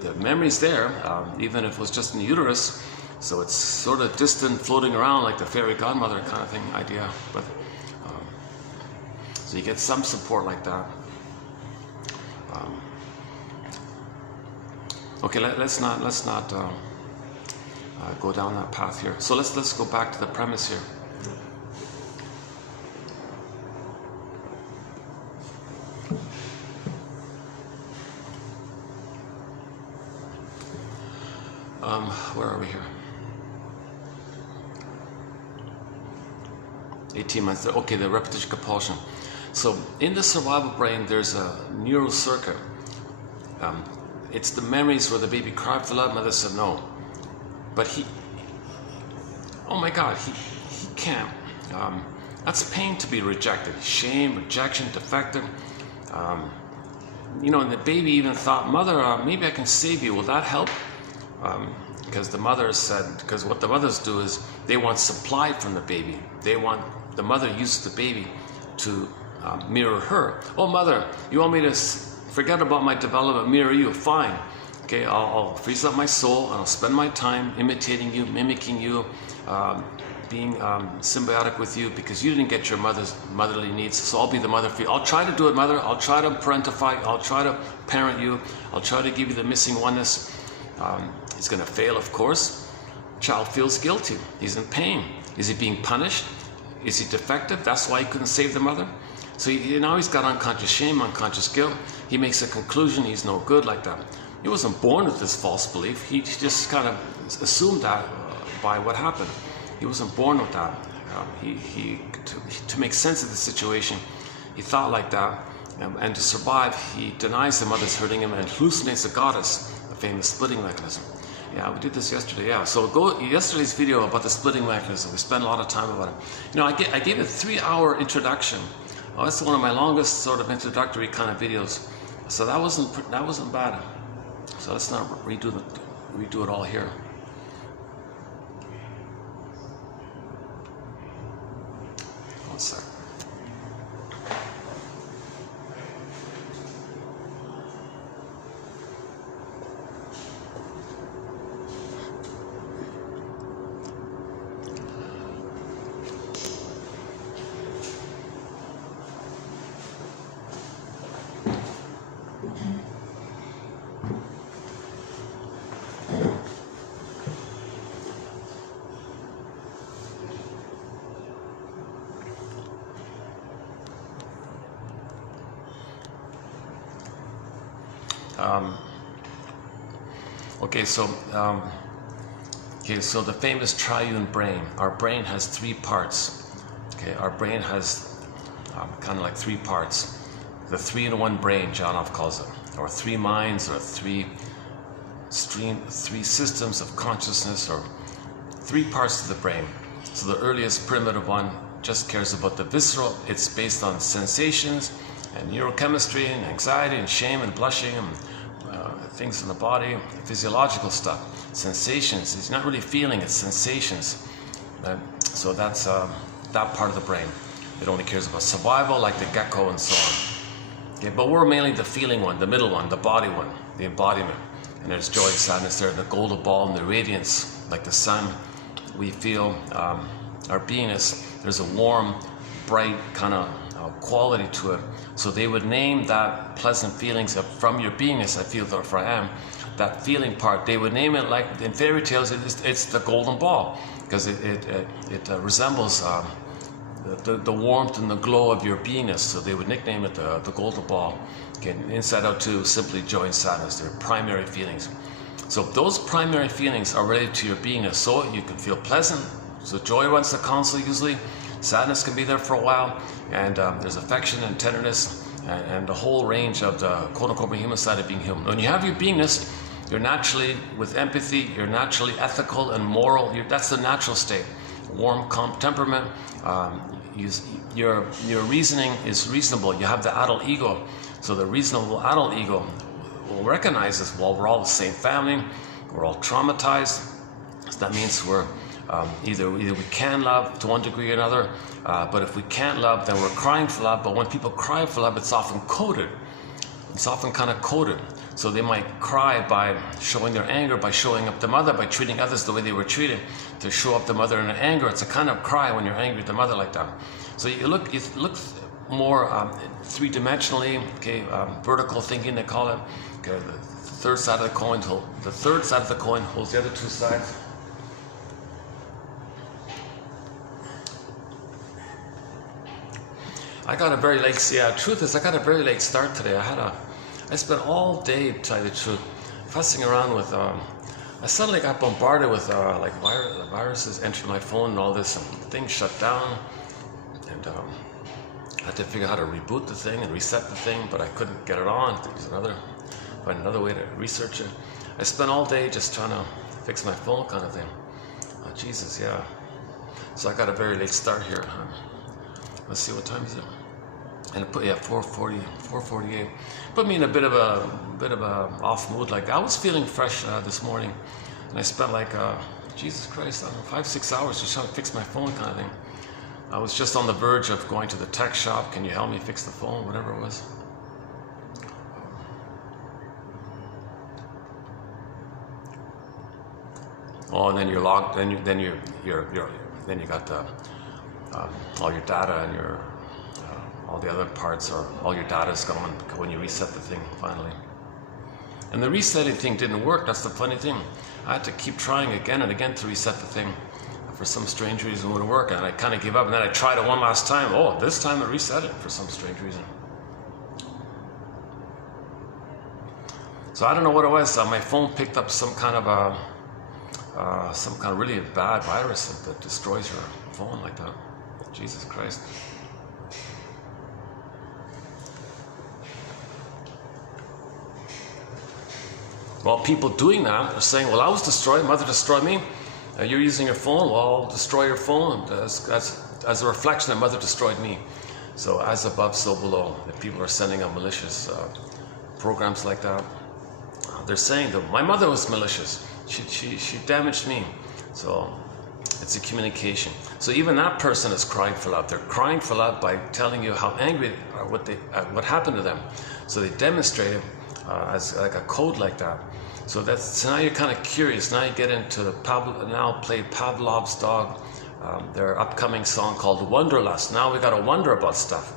The memory's there, even if it was just in the uterus. So it's sort of distant, floating around like the fairy godmother kind of thing idea. But so you get some support like that. Okay, let's not go down that path here. So let's go back to the premise here. Where are we here? 18 months. Okay, the repetition compulsion. So in the survival brain, there's a neural circuit. It's the memories where the baby cried for love, mother said no. But oh my God, he can't. That's pain to be rejected. Shame, rejection, defective. And the baby even thought, mother, maybe I can save you. Will that help? Because the mother said, because what the mothers do is they want supply from the baby. The mother uses the baby to mirror her. Oh, mother, you want me to forget about my development, mirror you? Fine. Okay, I'll freeze up my soul and I'll spend my time imitating you, mimicking you, being symbiotic with you because you didn't get your motherly needs. So I'll be the mother for you. I'll try to do it, mother. I'll try to parentify. I'll try to parent you. I'll try to give you the missing oneness. He's going to fail, of course. Child feels guilty. He's in pain. Is he being punished? Is he defective? That's why he couldn't save the mother. So now he's got unconscious shame, unconscious guilt. He makes a conclusion he's no good like that. He wasn't born with this false belief. He just kind of assumed that by what happened. He wasn't born with that. To make sense of the situation, he thought like that. And to survive, he denies the mother's hurting him and hallucinates a goddess, a famous splitting mechanism. Yeah, we did this yesterday. Yeah, so go yesterday's video about the splitting mechanism. We spent a lot of time about it. I gave a 3-hour introduction. Oh, that's one of my longest sort of introductory kind of videos. So that wasn't bad. So let's not redo it all here. One sec. So the famous triune brain. Our brain has 3 parts. Okay, our brain has kind of like 3 parts. The 3-in-1 brain, Janoff calls it, or 3 minds, or 3 systems of consciousness, or 3 parts of the brain. So the earliest primitive one just cares about the visceral. It's based on sensations and neurochemistry and anxiety and shame and blushing and things in the body, physiological stuff, sensations. It's not really feeling, it's sensations. So that's that part of the brain. It only cares about survival, like the gecko and so on. Okay, but we're mainly the feeling one, the middle one, the body one, the embodiment. And there's joy, sadness there, the golden ball and the radiance, like the sun. We feel our beingness. There's a warm, bright kind of quality to it. So they would name that pleasant feelings from your beingness. I feel therefore I am. That feeling part, they would name it like in fairy tales. It's the golden ball because it resembles the warmth and the glow of your beingness. So they would nickname it the golden ball. Okay, inside out too, simply joy and sadness. They're primary feelings. So those primary feelings are related to your beingness. So you can feel pleasant. So joy runs the console usually. Sadness can be there for a while, and there's affection and tenderness and the whole range of the quote-unquote human side of being human. When you have your beingness, you're naturally with empathy, you're naturally ethical and moral. That's the natural state. Warm, calm temperament. Your reasoning is reasonable. You have the adult ego. So the reasonable adult ego we'll recognize is, well, we're all the same family, we're all traumatized. So that means we're either we can love to one degree or another, but if we can't love, then we're crying for love. But when people cry for love, it's often coded. It's often kind of coded. So they might cry by showing their anger, by showing up the mother, by treating others the way they were treated, to show up the mother in anger. It's a kind of cry when you're angry at the mother like that. So it looks more three-dimensionally, okay, vertical thinking they call it. Okay, the third side of the coin holds the other two sides. I got a very late, truth is I got a very late start today. I spent all day, to tell you the truth, fussing around with, I suddenly got bombarded with like viruses entering my phone and all this, and things shut down, and I had to figure out how to reboot the thing and reset the thing, but I couldn't get it on. There's find another way to research it. I spent all day just trying to fix my phone kind of thing. Oh, Jesus, yeah. So I got a very late start here. Let's see, what time is it? And it put 4:48. Put me in a bit of a off mood. Like I was feeling fresh this morning, and I spent like Jesus Christ, I don't know, 5-6 hours just trying to fix my phone kind of thing. I was just on the verge of going to the tech shop. Can you help me fix the phone? Whatever it was. Oh, and then you're logged. Then you got the all your data and your all the other parts, or all your data is gone when you reset the thing finally. And the resetting thing didn't work. That's the funny thing. I had to keep trying again and again to reset the thing. For some strange reason it wouldn't work, and I kind of gave up. And then I tried it one last time. Oh, this time it reset it for some strange reason. So I don't know what it was. My phone picked up some kind of really bad virus that destroys your phone like that. Jesus Christ. Well, people doing that are saying, well, I was destroyed, mother destroyed me. You're using your phone, well, I'll destroy your phone as a reflection that mother destroyed me. So as above, so below. If people are sending out malicious programs like that, they're saying that my mother was malicious. She damaged me. So it's a communication. So even that person is crying for love. They're crying for love by telling you how angry or what happened to them. So they demonstrate it as like a code like that. So now you're kind of curious. Now you get into Pavlov's dog, their upcoming song called Wanderlust. Now we got to wonder about stuff.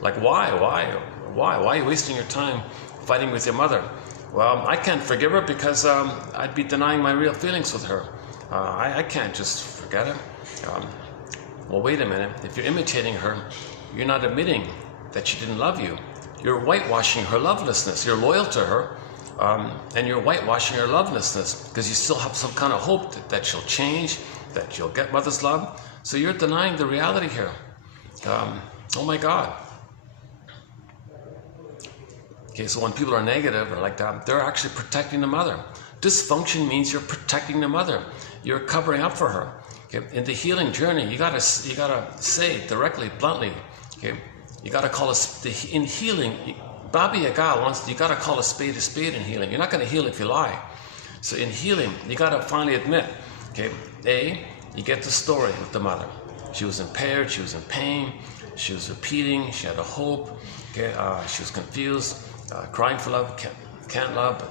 Like why are you wasting your time fighting with your mother? Well, I can't forgive her because I'd be denying my real feelings with her. I can't just forget it. Well, wait a minute. If you're imitating her, you're not admitting that she didn't love you. You're whitewashing her lovelessness. You're loyal to her, and you're whitewashing her lovelessness because you still have some kind of hope that she'll change, that you'll get mother's love. So you're denying the reality here. Oh my God. Okay, so when people are negative or like that, they're actually protecting the mother. Dysfunction means you're protecting the mother. You're covering up for her. Okay? In the healing journey, you gotta say directly, bluntly. Okay, you gotta call in healing. Baba Yaga you gotta call a spade in healing. You're not gonna heal if you lie. So in healing, you gotta finally admit. Okay, you get the story with the mother. She was impaired. She was in pain. She was repeating. She had a hope. Okay, she was confused. Crying for love, can't love.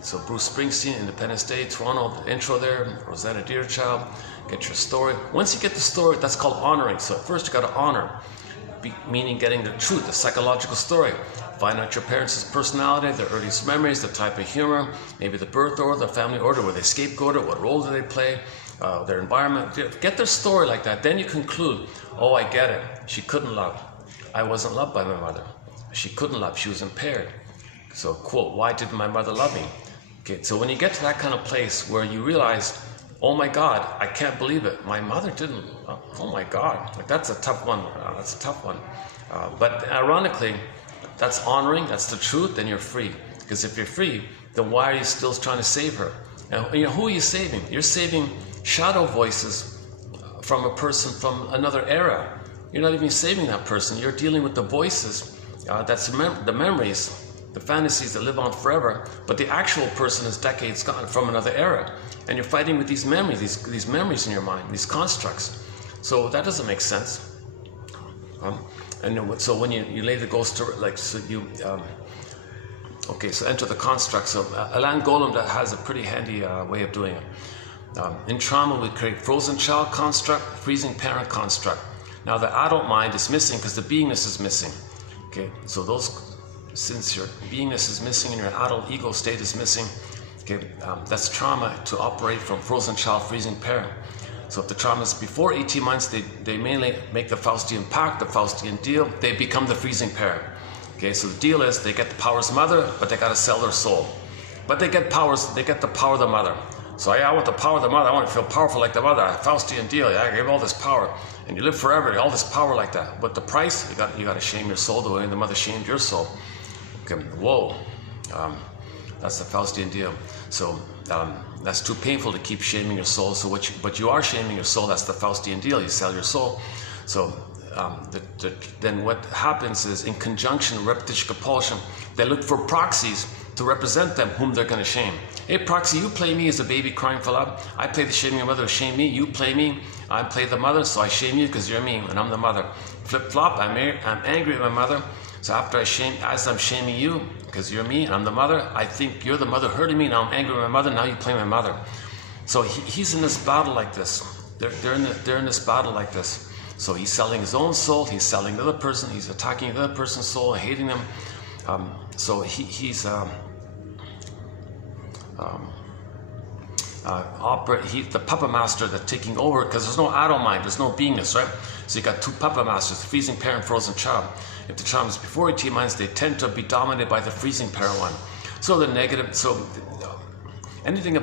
So Bruce Springsteen, Independence Day, Toronto, the intro there, Rosanna Deerchild, get your story. Once you get the story, that's called honoring. So at first you got to honor, meaning getting the truth, the psychological story. Find out your parents' personality, their earliest memories, the type of humor, maybe the birth order, the family order, were they scapegoated, what role do they play, their environment. Get their story like that. Then you conclude, oh, I get it. She couldn't love. I wasn't loved by my mother. She couldn't love. She was impaired. So, quote, why didn't my mother love me? Okay, so when you get to that kind of place where you realize, oh my God, I can't believe it. My mother didn't. Oh my God, like that's a tough one. That's a tough one. But ironically, that's honoring. That's the truth. Then you're free. Because if you're free, then why are you still trying to save her? And who are you saving? You're saving shadow voices from a person from another era. You're not even saving that person. You're dealing with the voices. That's the memories the fantasies that live on forever, but the actual person is decades gone from another era. And you're fighting with these memories, these memories in your mind, these constructs. So that doesn't make sense. And so when you lay the ghost to, like, so you, okay, so enter the construct. So Alan Golem that has a pretty handy way of doing it. In trauma, we create frozen child construct, freezing parent construct. Now the adult mind is missing because the beingness is missing. Okay, so since your beingness is missing and your adult ego state is missing, okay, that's trauma to operate from frozen child, freezing parent. So if the trauma is before 18 months, they mainly make the Faustian pact, the Faustian deal, they become the freezing parent. Okay, so the deal is they get the power as mother, but they got to sell their soul. But they get the power of the mother. So I want the power of the mother, I want to feel powerful like the mother, Faustian deal, I gave all this power. And you live forever, all this power like that. But the price, you got to shame your soul the way the mother shamed your soul. Okay, whoa, that's the Faustian deal. So that's too painful to keep shaming your soul. So but you are shaming your soul. That's the Faustian deal. You sell your soul. So then what happens is, in conjunction, repetition, compulsion, they look for proxies to represent them whom they're going to shame. Hey, proxy, you play me as a baby crying for love. I play the shaming mother who shame me. You play me. I play the mother, so I shame you because you're me and I'm the mother. Flip flop. I'm angry at my mother. So after as I'm shaming you because you're me and I'm the mother, I think you're the mother hurting me. Now I'm angry with my mother. Now you play my mother. So he's in this battle like this. They're in this battle like this. So he's selling his own soul. He's selling the other person. He's attacking the other person's soul and hating them. So he's the puppet master that's taking over, because there's no adult mind, there's no beingness, right? So you got two puppet masters, the freezing parent, frozen child. If the child is before 18 months, they tend to be dominated by the freezing parent one. So the negative, so anything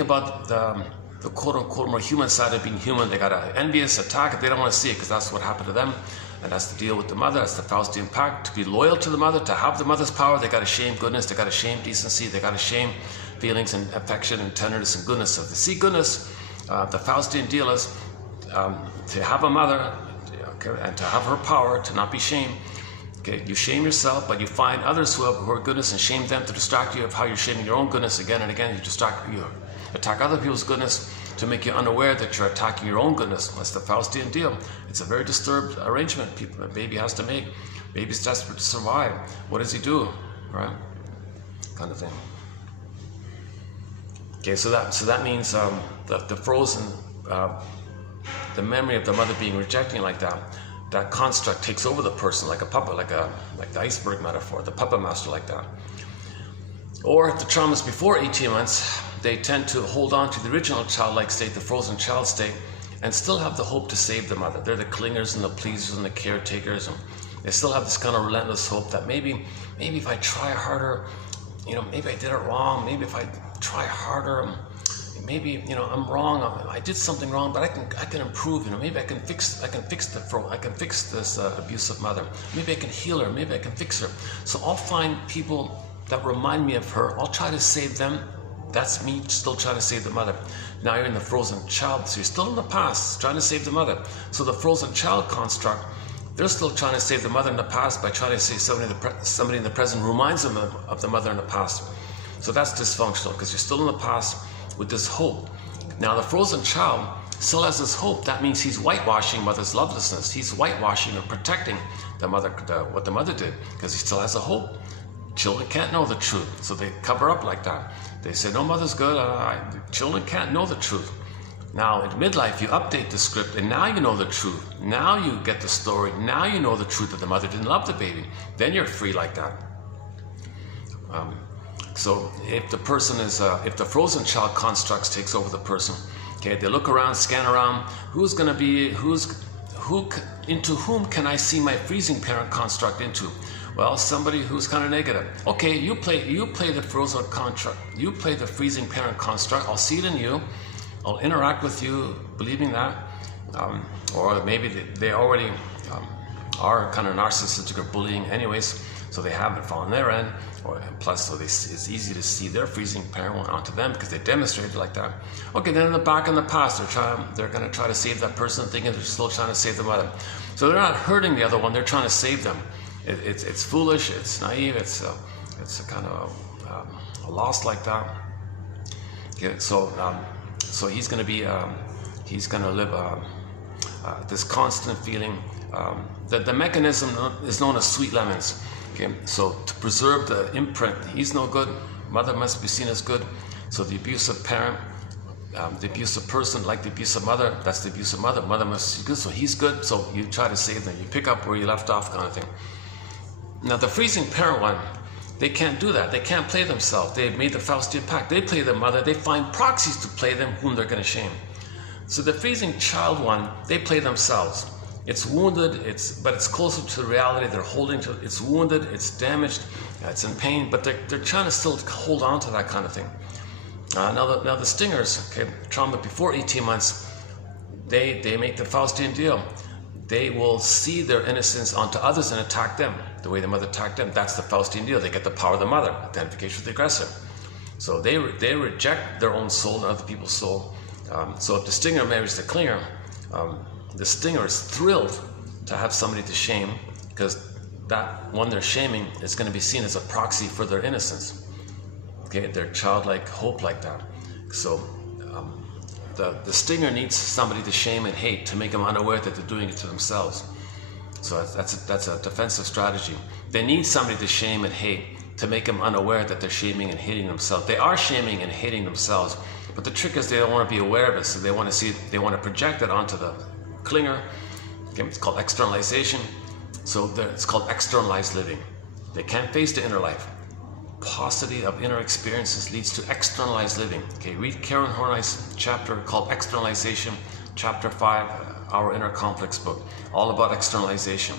about the quote-unquote more human side of being human, they got an envious attack. They don't want to see it because that's what happened to them. And that's the deal with the mother. That's the Faustian pact. To be loyal to the mother, to have the mother's power, they got to shame goodness, they got to shame decency, they got to shame feelings and affection and tenderness and goodness. So to see goodness, the Faustian deal is to have a mother, okay, and to have her power, to not be shamed. Okay, you shame yourself, but you find others who are goodness and shame them to distract you of how you're shaming your own goodness again and again. You attack other people's goodness to make you unaware that you're attacking your own goodness. That's the Faustian deal. It's a very disturbed arrangement a baby has to make. Baby's desperate to survive. What does he do? Right? Kind of thing. Okay, so that means the frozen, the memory of the mother being rejecting like that construct takes over the person like a puppet, like the iceberg metaphor, the puppet master like that. Or if the trauma is before 18 months, they tend to hold on to the original childlike state, the frozen child state, and still have the hope to save the mother. They're the clingers and the pleasers and the caretakers, and they still have this kind of relentless hope that maybe if I try harder, maybe I did it wrong. Maybe if I try harder, maybe I'm wrong. I did something wrong, but I can improve. Maybe I can fix this abusive mother. Maybe I can heal her. Maybe I can fix her. So I'll find people that remind me of her. I'll try to save them. That's me still trying to save the mother. Now you're in the frozen child, so you're still in the past trying to save the mother. So the frozen child construct, they're still trying to save the mother in the past by trying to save somebody in the present who reminds them of the mother in the past. So that's dysfunctional because you're still in the past with this hope. Now the frozen child still has this hope. That means he's whitewashing mother's lovelessness. He's whitewashing or protecting the mother, what the mother did, because he still has a hope. Children can't know the truth, so they cover up like that. They say, no, mother's good. Children can't know the truth. Now, in midlife, you update the script, and now you know the truth. Now you get the story. Now you know the truth that the mother didn't love the baby. Then you're free like that. So if the person is, if the frozen child constructs takes over the person, okay, they look around, scan around, into whom can I see my freezing parent construct into? Well, somebody who's kind of negative. Okay, you play the frozen construct. You play the freezing parent construct. I'll see it in you. I'll interact with you, believing that, or maybe they already are kind of narcissistic or bullying, anyways. So they haven't fallen their end, or plus, so it's easy to see their freezing parent went onto them because they demonstrated like that. Okay, then in the back in the past, they're going to try to save that person, thinking they're still trying to save the mother. So they're not hurting the other one; they're trying to save them. It's foolish, it's naive, it's it's a kind of a loss like that. Okay, so he's going to be he's going to live this constant feeling. The mechanism is known as sweet lemons. Okay, so to preserve the imprint, he's no good. Mother must be seen as good. So the abusive parent, the abusive person, like the abusive mother, that's the abusive mother. Mother must be good, so he's good. So you try to save them. You pick up where you left off, kind of thing. Now the freezing parent one, they can't do that. They can't play themselves. They've made the Faustian pact. They play the mother. They find proxies to play them whom they're going to shame. So the freezing child one, they play themselves. It's wounded, but it's closer to the reality. They're holding to it. It's wounded, it's damaged, it's in pain, but they're trying to still hold on to that kind of thing. Now the stingers, okay, trauma before 18 months, they make the Faustian deal. They will see their innocence onto others and attack them the way the mother attacked them. That's the Faustian deal. They get the power of the mother, identification with the aggressor. So they reject their own soul and other people's soul. So if the stinger marries the clinger, the stinger is thrilled to have somebody to shame, because that one they're shaming is going to be seen as a proxy for their innocence. Okay, their childlike hope like that. So the stinger needs somebody to shame and hate to make them unaware that they're doing it to themselves. So that's a defensive strategy. They need somebody to shame and hate to make them unaware that they're shaming and hating themselves. They are shaming and hating themselves, but the trick is they don't want to be aware of it. So they want to project it onto the clinger. Okay, it's called externalization. So it's called externalized living. They can't face the inner life. Paucity of inner experiences leads to externalized living. Okay, read Karen Horney's chapter called Externalization, chapter 5, Our Inner Conflicts book, all about externalization,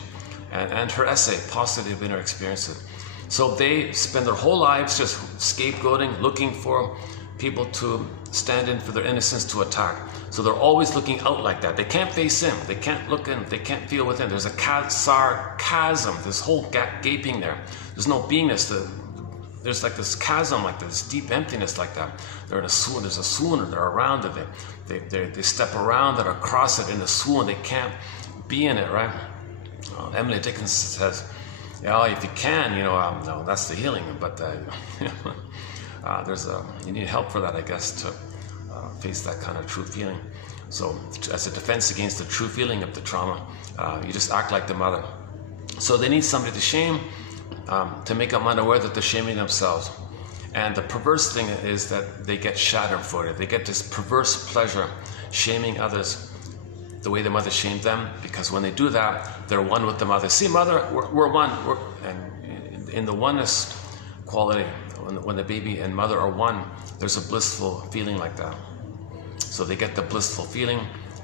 and her essay, Paucity of Inner Experiences. So they spend their whole lives just scapegoating, looking for people to stand in for their innocence to attack. So they're always looking out like that. They can't face in. They can't look in. They can't feel within. There's a sarcasm, this whole gaping there. There's no beingness. There's like this chasm, like this deep emptiness like that. They're in a swoon. There's a swoon, and they're around it. They step around it or across it in a swoon. They can't be in it, right? Emily Dickinson says, "Yeah, if you can, no, that's the healing. But you need help for that, I guess, to face that kind of true feeling. So, as a defense against the true feeling of the trauma, you just act like the mother. So they need somebody to shame, to make them unaware that they're shaming themselves. And the perverse thing is that they get schadenfreude. They get this perverse pleasure shaming others the way the mother shamed them, because when they do that, they're one with the mother. See, mother, we're one. And in the oneness quality, when the baby and mother are one, there's a blissful feeling like that. So they get the blissful feeling.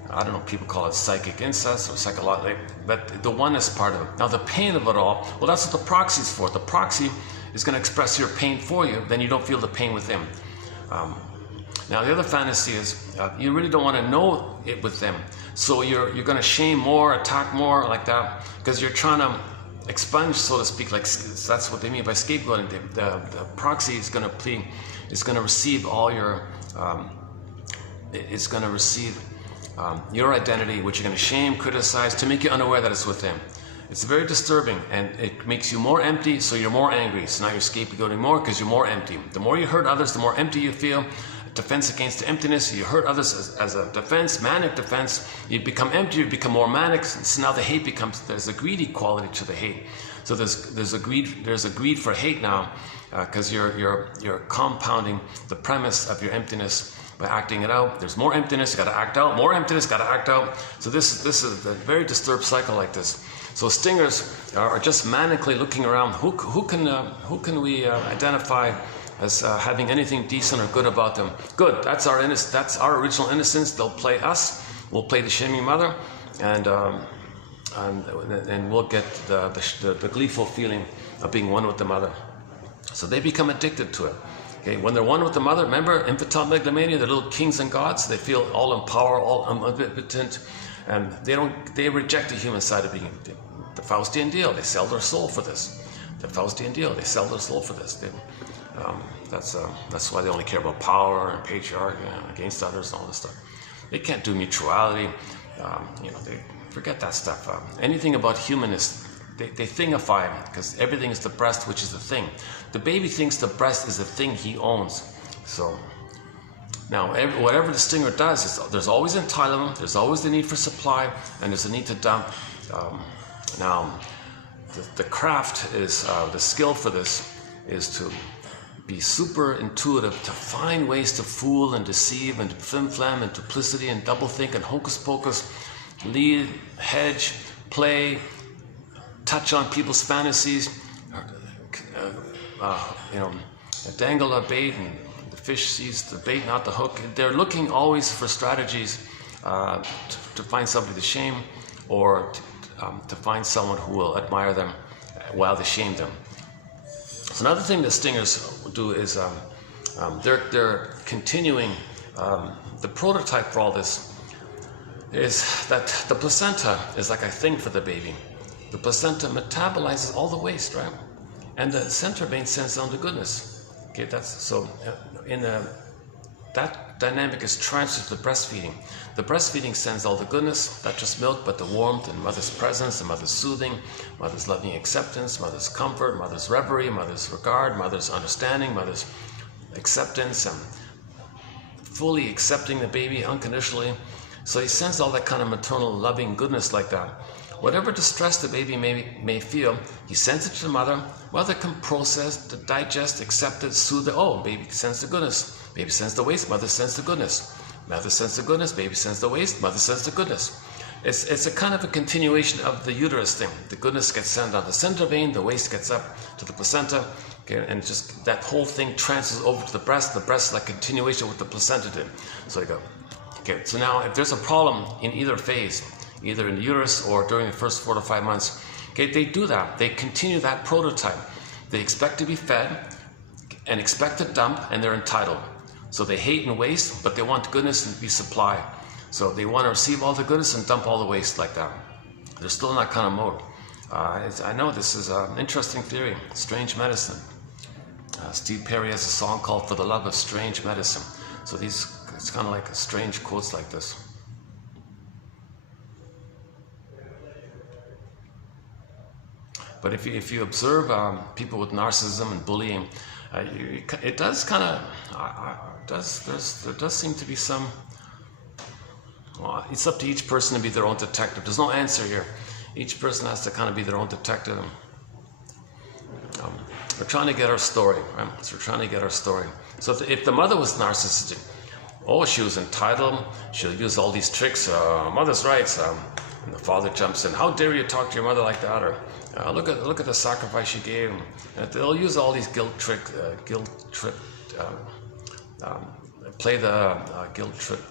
I don't know, people call it psychic incest or psychological, but the oneness part of it. Now the pain of it all, well, that's what the proxy is for. The proxy is going to express your pain for you, then you don't feel the pain with them. Now the other fantasy is you really don't want to know it with them. So you're going to shame more, attack more like that, because you're trying to expunge, so to speak. Like that's what they mean by scapegoating. The proxy is going to receive all your, it's going to receive your identity, which you're going to shame, criticize, to make you unaware that it's with them. It's very disturbing, and it makes you more empty, so you're more angry. So now you're scapegoating more because you're more empty. The more you hurt others, the more empty you feel. Defense against emptiness. You hurt others as a defense, manic defense. You become empty, you become more manic. So now the hate becomes, there's a greedy quality to the hate. So there's a greed for hate now, because you're compounding the premise of your emptiness by acting it out. There's more emptiness, you got to act out. More emptiness, got to act out. So this is a very disturbed cycle like this. So stingers are just manically looking around. Who can we identify as having anything decent or good about them? Good. That's our original innocence. They'll play us. We'll play the shaming mother, and we'll get the gleeful feeling of being one with the mother. So they become addicted to it. Okay, when they're one with the mother, remember infantile megalomania, they're little kings and gods. They feel all in power, all omnipotent, and they reject the human side of being the Faustian deal. They sell their soul for this. The Faustian deal. They sell their soul for this. That's why they only care about power and patriarchy against others and all this stuff. They can't do mutuality. They forget that stuff. Anything about humanness, they thingify him, because everything is the breast, which is the thing. The baby thinks the breast is the thing he owns. So now, whatever the stinger does, there's always entitlement, there's always the need for supply, and there's a need to dump. Now, the craft is, the skill for this is to be super intuitive, to find ways to fool and deceive and flim-flam and duplicity and double-think and hocus-pocus, lead, hedge, play, touch on people's fantasies, dangle a bait and the fish sees the bait, not the hook. They're looking always for strategies to find somebody to shame, or to find someone who will admire them while they shame them. So another thing that stingers do is they're continuing. The prototype for all this is that the placenta is like a thing for the baby. The placenta metabolizes all the waste, right? And the center vein sends down the goodness. Okay, that's so. That dynamic is transferred to the breastfeeding. The breastfeeding sends all the goodness, not just milk, but the warmth and mother's presence, and mother's soothing, mother's loving acceptance, mother's comfort, mother's reverie, mother's regard, mother's understanding, mother's acceptance, and fully accepting the baby unconditionally. So he sends all that kind of maternal loving goodness like that. Whatever distress the baby may feel, he sends it to the mother. Mother can process, digest, accept it, soothe it. Oh, baby sends the goodness. Baby sends the waste, mother sends the goodness. Mother sends the goodness, baby sends the waste, mother sends the goodness. It's a kind of a continuation of the uterus thing. The goodness gets sent down the center vein, the waste gets up to the placenta, okay, and just that whole thing transfers over to the breast. The breast is like continuation of what the placenta did. So you go, okay, so now if there's a problem in either phase, either in the uterus or during the first 4 to 5 months, okay, they do that. They continue that prototype. They expect to be fed and expect to dump, and they're entitled. So they hate and waste, but they want goodness and be supplied. So they want to receive all the goodness and dump all the waste like that. They're still in that kind of mode. I know this is an interesting theory, strange medicine. Steve Perry has a song called For the Love of Strange Medicine. So it's kind of like strange quotes like this. But if you observe people with narcissism and bullying, it does kind of, there does seem to be some, well, it's up to each person to be their own detective. There's no answer here. Each person has to kind of be their own detective. We're trying to get our story, right? So we're trying to get our story. So if the mother was narcissistic, oh, she was entitled, she'll use all these tricks, mother's rights, and the father jumps in, how dare you talk to your mother like that, or look at the sacrifice she gave. And they'll use all these guilt trip, play the guilt trip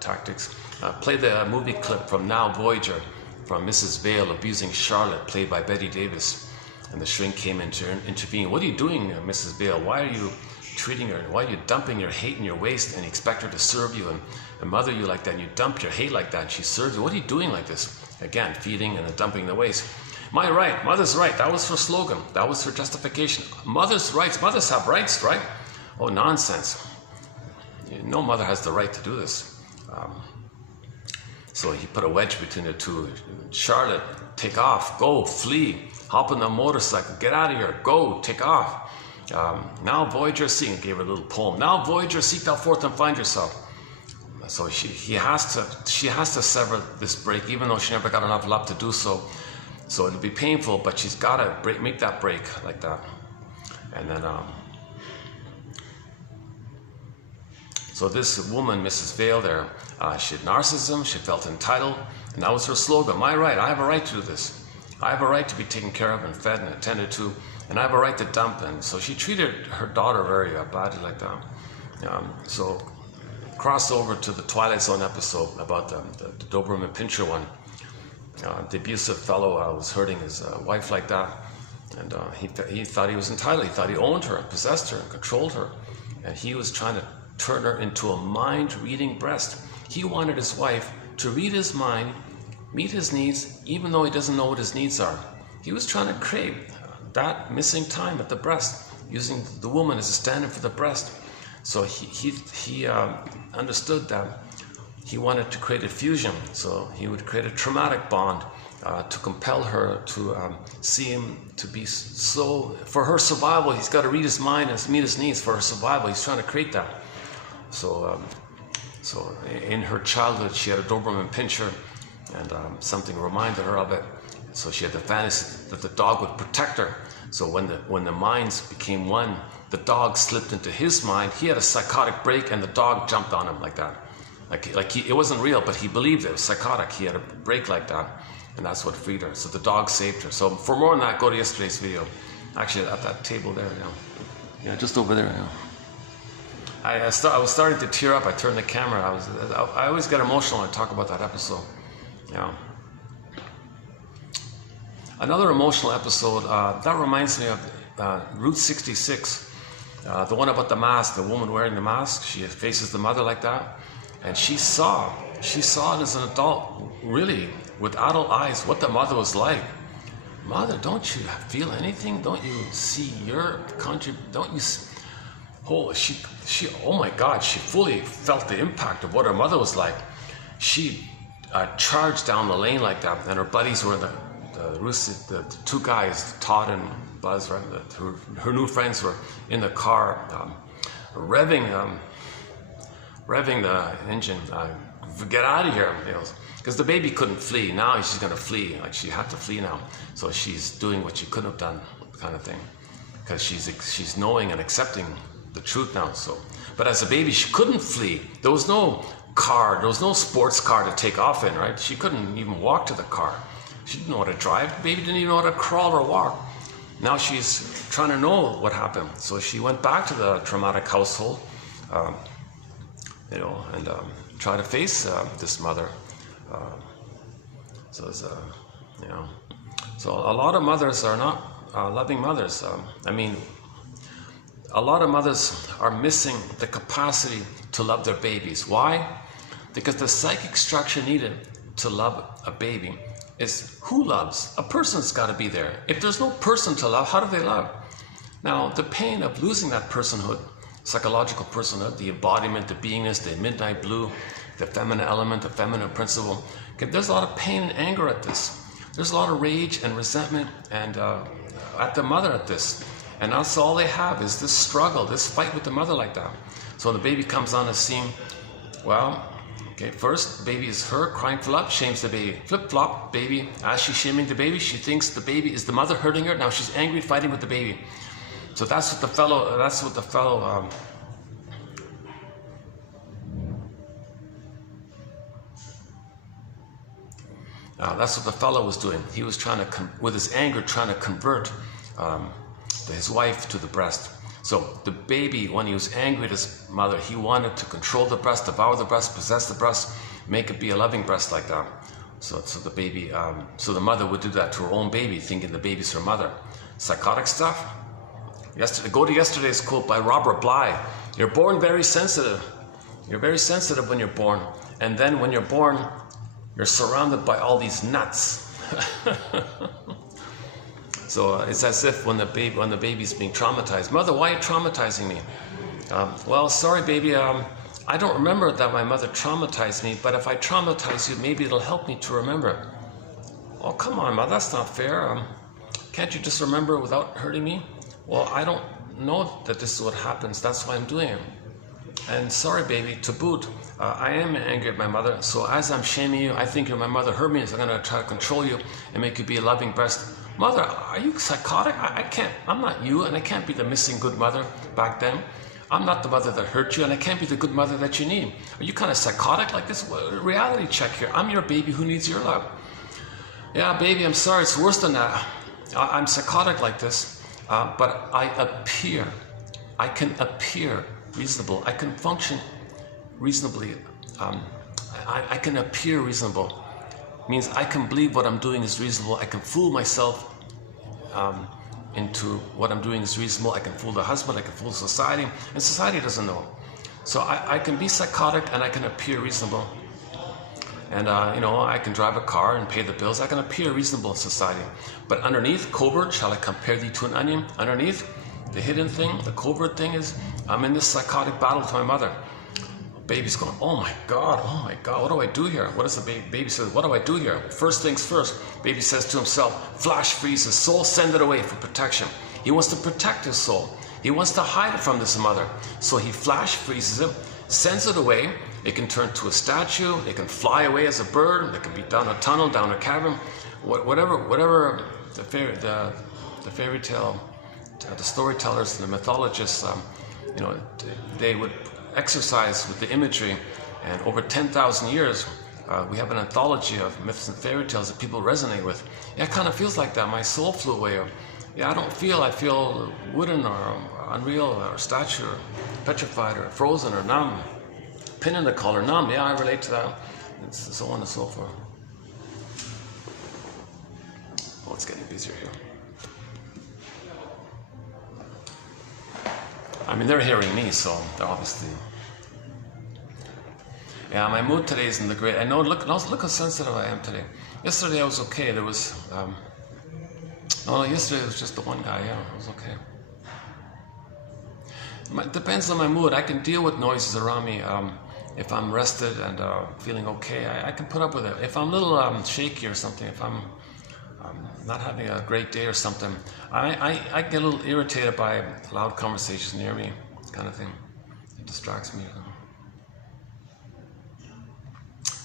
tactics. Play the movie clip from Now Voyager, from Mrs. Vale abusing Charlotte, played by Betty Davis. And the shrink came in to intervene. What are you doing, Mrs. Vale? Why are you treating her? Why are you dumping your hate and your waste, and you expect her to serve you and mother you like that, and you dump your hate like that, and she serves you? What are you doing like this? Again, feeding and then dumping the waste. My right, mother's right, that was her slogan. That was her justification. Mother's rights, mothers have rights, right? Oh, nonsense. No mother has the right to do this. So he put a wedge between the two. Charlotte, take off, go, flee, hop on the motorcycle, get out of here, go, take off. Now Voyager seek, gave her a little poem. Now Voyager, seek thou forth and find yourself. So she has to sever this break, even though she never got enough love to do so. So it'll be painful, but she's got to make that break like that. And then, so this woman, Mrs. Vale there, she had narcissism, she felt entitled, and that was her slogan. My right, I have a right to do this. I have a right to be taken care of and fed and attended to, and I have a right to dump. And so she treated her daughter very badly like that. So crossed over to the Twilight Zone episode about the Doberman Pinscher one. The abusive fellow was hurting his wife like that, and he thought he was entitled. He thought he owned her, possessed her, and controlled her, and he was trying to turn her into a mind-reading breast. He wanted his wife to read his mind, meet his needs, even though he doesn't know what his needs are. He was trying to create that missing time at the breast, using the woman as a standard for the breast. So he understood that he wanted to create a fusion. So he would create a traumatic bond to compel her to see him to be so, for her survival, he's got to read his mind and meet his needs for her survival. He's trying to create that. So in her childhood, she had a Doberman Pinscher, and something reminded her of it. So she had the fantasy that the dog would protect her. So when the minds became one, the dog slipped into his mind. He had a psychotic break, and the dog jumped on him like that. It wasn't real, but he believed it was psychotic. He had a break like that, and that's what freed her. So the dog saved her. So for more on that, go to yesterday's video. Actually, at that table there, yeah, just over there. I was starting to tear up. I turned the camera. I always get emotional when I talk about that episode. Another emotional episode that reminds me of Route 66, the one about the mask. The woman wearing the mask. She faces the mother like that, and she saw it as an adult, really with adult eyes, what the mother was like. Mother, don't you feel anything? Don't you see your country? Don't you? Oh my God, she fully felt the impact of what her mother was like. She charged down the lane like that, and her buddies were the two guys, Todd and Buzz, right? Her new friends were in the car, revving the engine. Get out of here, because the baby couldn't flee. Now she's going to flee. Like, she had to flee now. So she's doing what she couldn't have done, kind of thing, because she's knowing and accepting the truth now. So, but as a baby, she couldn't flee. There was no car. There was no sports car to take off in, right? She couldn't even walk to the car. She didn't know how to drive. The baby didn't even know how to crawl or walk. Now she's trying to know what happened. So she went back to the traumatic household, and try to face this mother. So a lot of mothers are not loving mothers. A lot of mothers are missing the capacity to love their babies. Why? Because the psychic structure needed to love a baby is who loves? A person's got to be there. If there's no person to love, how do they love? Now, the pain of losing that personhood, psychological personhood, the embodiment, the beingness, the midnight blue, the feminine element, the feminine principle, there's a lot of pain and anger at this. There's a lot of rage and resentment and at the mother at this. And that's all they have is this struggle, this fight with the mother like that. So when the baby comes on the scene, first, baby is her crying for love, shames the baby. Flip-flop, baby. As she's shaming the baby, she thinks the baby is the mother hurting her. Now she's angry, fighting with the baby. So that's what the fellow was doing. He was trying to, with his anger, trying to convert his wife to the breast. So the baby, when he was angry at his mother, he wanted to control the breast, devour the breast, possess the breast, make it be a loving breast like that. So the baby, so the mother would do that to her own baby, thinking the baby's her mother. Psychotic stuff. Go to yesterday's quote by Robert Bly. You're born very sensitive. You're very sensitive when you're born. And then when you're born, you're surrounded by all these nuts. So it's as if when the baby's being traumatized, mother, why are you traumatizing me? Well, sorry, baby, I don't remember that my mother traumatized me, but if I traumatize you, maybe it'll help me to remember. Oh, come on, mother, that's not fair. Can't you just remember without hurting me? Well, I don't know that this is what happens. That's why I'm doing it. And sorry, baby, to boot, I am angry at my mother. So as I'm shaming you, I think my mother hurt me, so I'm going to try to control you and make you be a loving breast. Mother, are you psychotic? I can't, I'm not you, and I can't be the missing good mother back then. I'm not the mother that hurt you, and I can't be the good mother that you need. Are you kind of psychotic like this? Reality check here. I'm your baby who needs your love. Yeah, baby, I'm sorry, it's worse than that. I'm psychotic like this, but I can appear reasonable. I can function reasonably. I can appear reasonable. Means I can believe what I'm doing is reasonable. I can fool myself into what I'm doing is reasonable. I can fool the husband. I can fool society, and society doesn't know. So I can be psychotic and I can appear reasonable. And I can drive a car and pay the bills. I can appear reasonable in society. But underneath, covert, shall I compare thee to an onion? Underneath, the hidden thing, the covert thing is, I'm in this psychotic battle with my mother. Baby's going, oh my God, what do I do here? What does the baby says, what do I do here? First things first, baby says to himself, flash freeze his soul, send it away for protection. He wants to protect his soul. He wants to hide it from this mother. So he flash freezes it, sends it away. It can turn to a statue, it can fly away as a bird, it can be down a tunnel, down a cavern, whatever the fairy tale, the storytellers and the mythologists, they would exercise with the imagery. And over 10,000 years, we have an anthology of myths and fairy tales that people resonate with. Yeah, it kind of feels like that. My soul flew away. Or, yeah, I feel wooden or unreal or statue or petrified or frozen or numb. Pin in the collar, numb. Yeah, I relate to that. And so on and so forth. Oh, it's getting busier here. I mean, they're hearing me, so they're obviously. Yeah, my mood today isn't the great. I know. Look how sensitive I am today. Yesterday I was okay. There was. Yesterday it was just the one guy. Yeah, it was okay. It depends on my mood. I can deal with noises around me. If I'm rested and feeling okay, I can put up with it. If I'm a little shaky or something, if I'm not having a great day or something, I get a little irritated by loud conversations near me, kind of thing. It distracts me.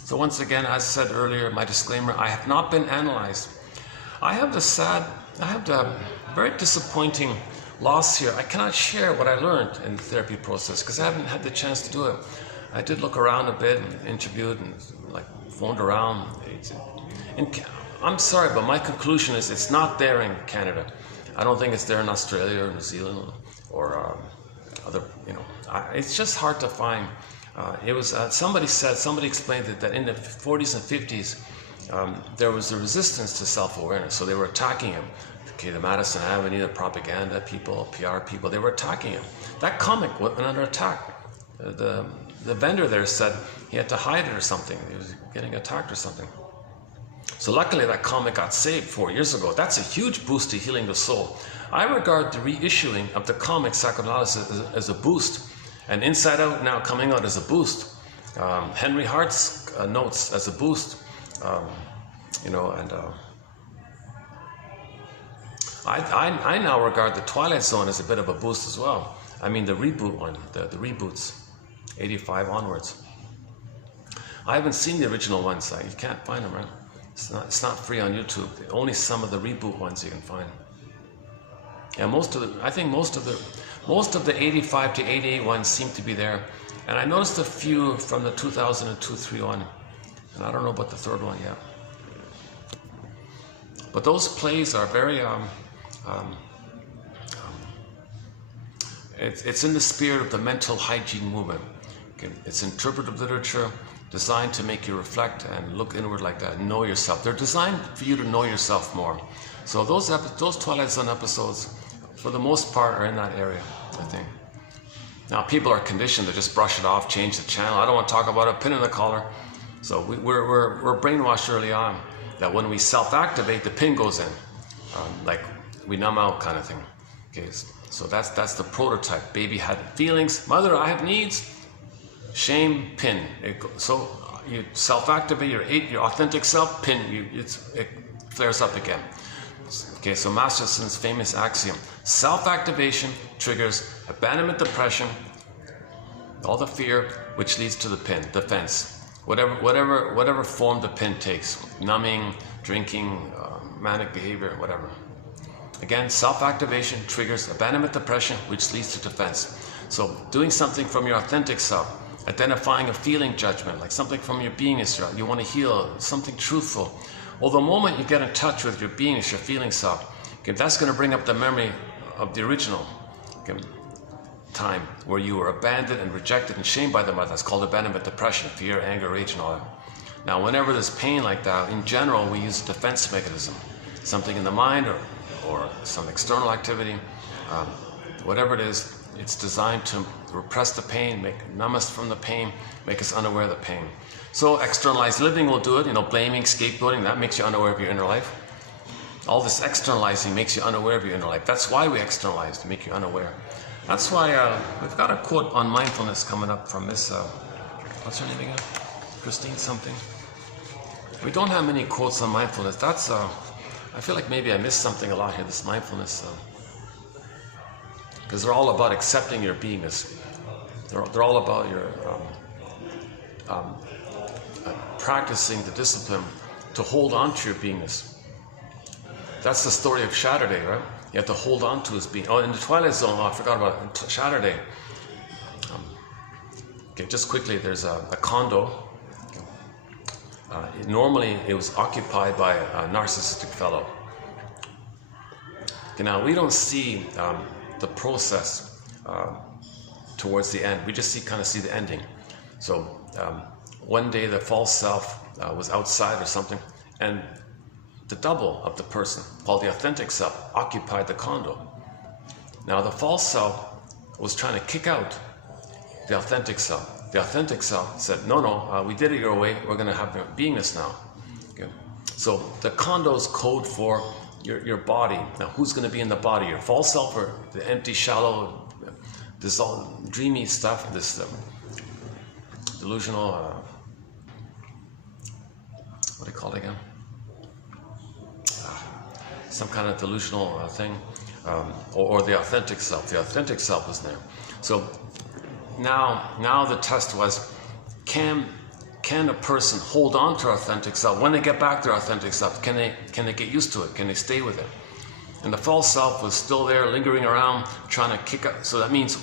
So once again, as I said earlier, my disclaimer, I have not been analyzed. I have the very disappointing loss here. I cannot share what I learned in the therapy process because I haven't had the chance to do it. I did look around a bit and interviewed and phoned around. And I'm sorry, but my conclusion is it's not there in Canada. I don't think it's there in Australia or New Zealand or other, it's just hard to find. It was, somebody explained that in the 40s and 50s, there was a resistance to self-awareness. So they were attacking him. Okay, the Madison Avenue, the propaganda people, PR people, they were attacking him. That comic went under attack. The vendor there said he had to hide it or something. He was getting attacked or something. So luckily that comic got saved 4 years ago. That's a huge boost to healing the soul. I regard the reissuing of the comic Psychoanalysis as a boost. And Inside Out now coming out as a boost. Henry Hart's notes as a boost. I now regard the Twilight Zone as a bit of a boost as well. I mean the reboot one, the reboots, 85 onwards. I haven't seen the original ones. You can't find them, right? It's not free on YouTube. Only some of the reboot ones you can find. Yeah, I think most of the 85 to 88 ones seem to be there. And I noticed a few from the 2002-3 one. And I don't know about the third one yet. But those plays are very it's in the spirit of the mental hygiene movement. Okay? It's interpretive literature designed to make you reflect and look inward like that, and know yourself. They're designed for you to know yourself more. So those Twilight Zone episodes, for the most part, are in that area, I think. Now people are conditioned to just brush it off, change the channel. I don't want to talk about it, pin in the collar. So we're brainwashed early on that when we self-activate, the pin goes in, like we numb out kind of thing. Okay, so that's the prototype. Baby had feelings, mother, I have needs. Shame, pin. So you self-activate your authentic self, pin. It flares up again. Okay, so Masterson's famous axiom: self-activation triggers abandonment, depression, all the fear, which leads to the pin, defense. Whatever form the pin takes, numbing, drinking, manic behavior, whatever. Again, self-activation triggers abandonment, depression, which leads to defense. So doing something from your authentic self, identifying a feeling judgment, like something from your beingness, you want to heal, something truthful. Well, the moment you get in touch with your beingness, your feeling self, okay, that's going to bring up the memory of the original time where you were abandoned and rejected and shamed by the mother. That's called abandonment, depression, fear, anger, rage, and all that. Now, whenever there's pain like that, in general, we use a defense mechanism, something in the mind or some external activity, whatever it is. It's designed to repress the pain, numb us from the pain, make us unaware of the pain. So externalized living will do it, blaming, scapegoating, that makes you unaware of your inner life. All this externalizing makes you unaware of your inner life. That's why we externalize, to make you unaware. That's why we've got a quote on mindfulness coming up from this what's her name again? Christine something. We don't have many quotes on mindfulness. That's I feel like maybe I missed something a lot here. This mindfulness, because they're all about accepting your beingness. They're all about your practicing the discipline to hold on to your beingness. That's the story of Saturday, right? You have to hold on to his being. Oh, in the Twilight Zone, I forgot about Saturday. Okay, just quickly, there's a condo. Normally, it was occupied by a narcissistic fellow. Okay, now, we don't see the process towards the end. We just kind of see the ending. So, one day, the false self was outside or something, and the double of the person, called the authentic self, occupied the condo. Now, the false self was trying to kick out the authentic self. The authentic self said, no, we did it your way, we're going to have beingness now. Okay. So the condo's code for your body. Now, who's going to be in the body? Your false self or the empty, shallow, this all dreamy stuff, this delusional, what do you call it again? Some kind of delusional thing, or the authentic self. The authentic self was there. So now the test was, can a person hold on to their authentic self when they get back to their authentic self? Can they get used to it? Can they stay with it? And the false self was still there, lingering around, trying to kick up. So that means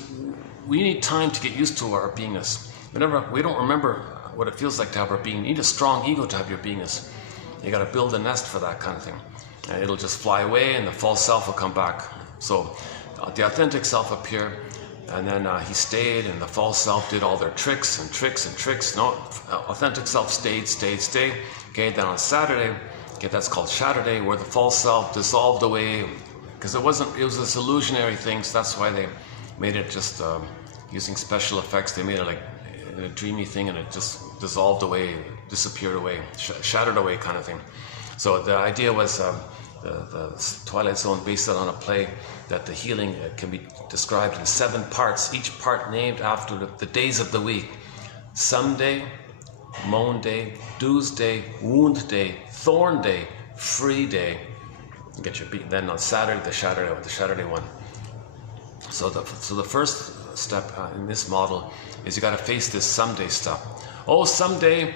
we need time to get used to our beingness. We don't remember what it feels like to have our being. You need a strong ego to have your beingness. You got to build a nest for that kind of thing. And it'll just fly away, and the false self will come back. So the authentic self appeared, and then he stayed, and the false self did all their tricks and tricks and tricks. No, authentic self stayed. Okay, then on Saturday, okay, that's called Saturday, where the false self dissolved away, because it was this illusionary thing. So that's why they made it just using special effects. They made it like a dreamy thing, and it just dissolved away, disappeared away, shattered away, kind of thing. So the idea was the Twilight Zone based it on a play that the healing can be described in 7 parts, each part named after the days of the week. Sunday, moan day, dues day, wound day, thorn day, free day. You get your beat. Then on Saturday, the Saturday one. So the first step in this model is you got to face this someday stuff. Oh, someday,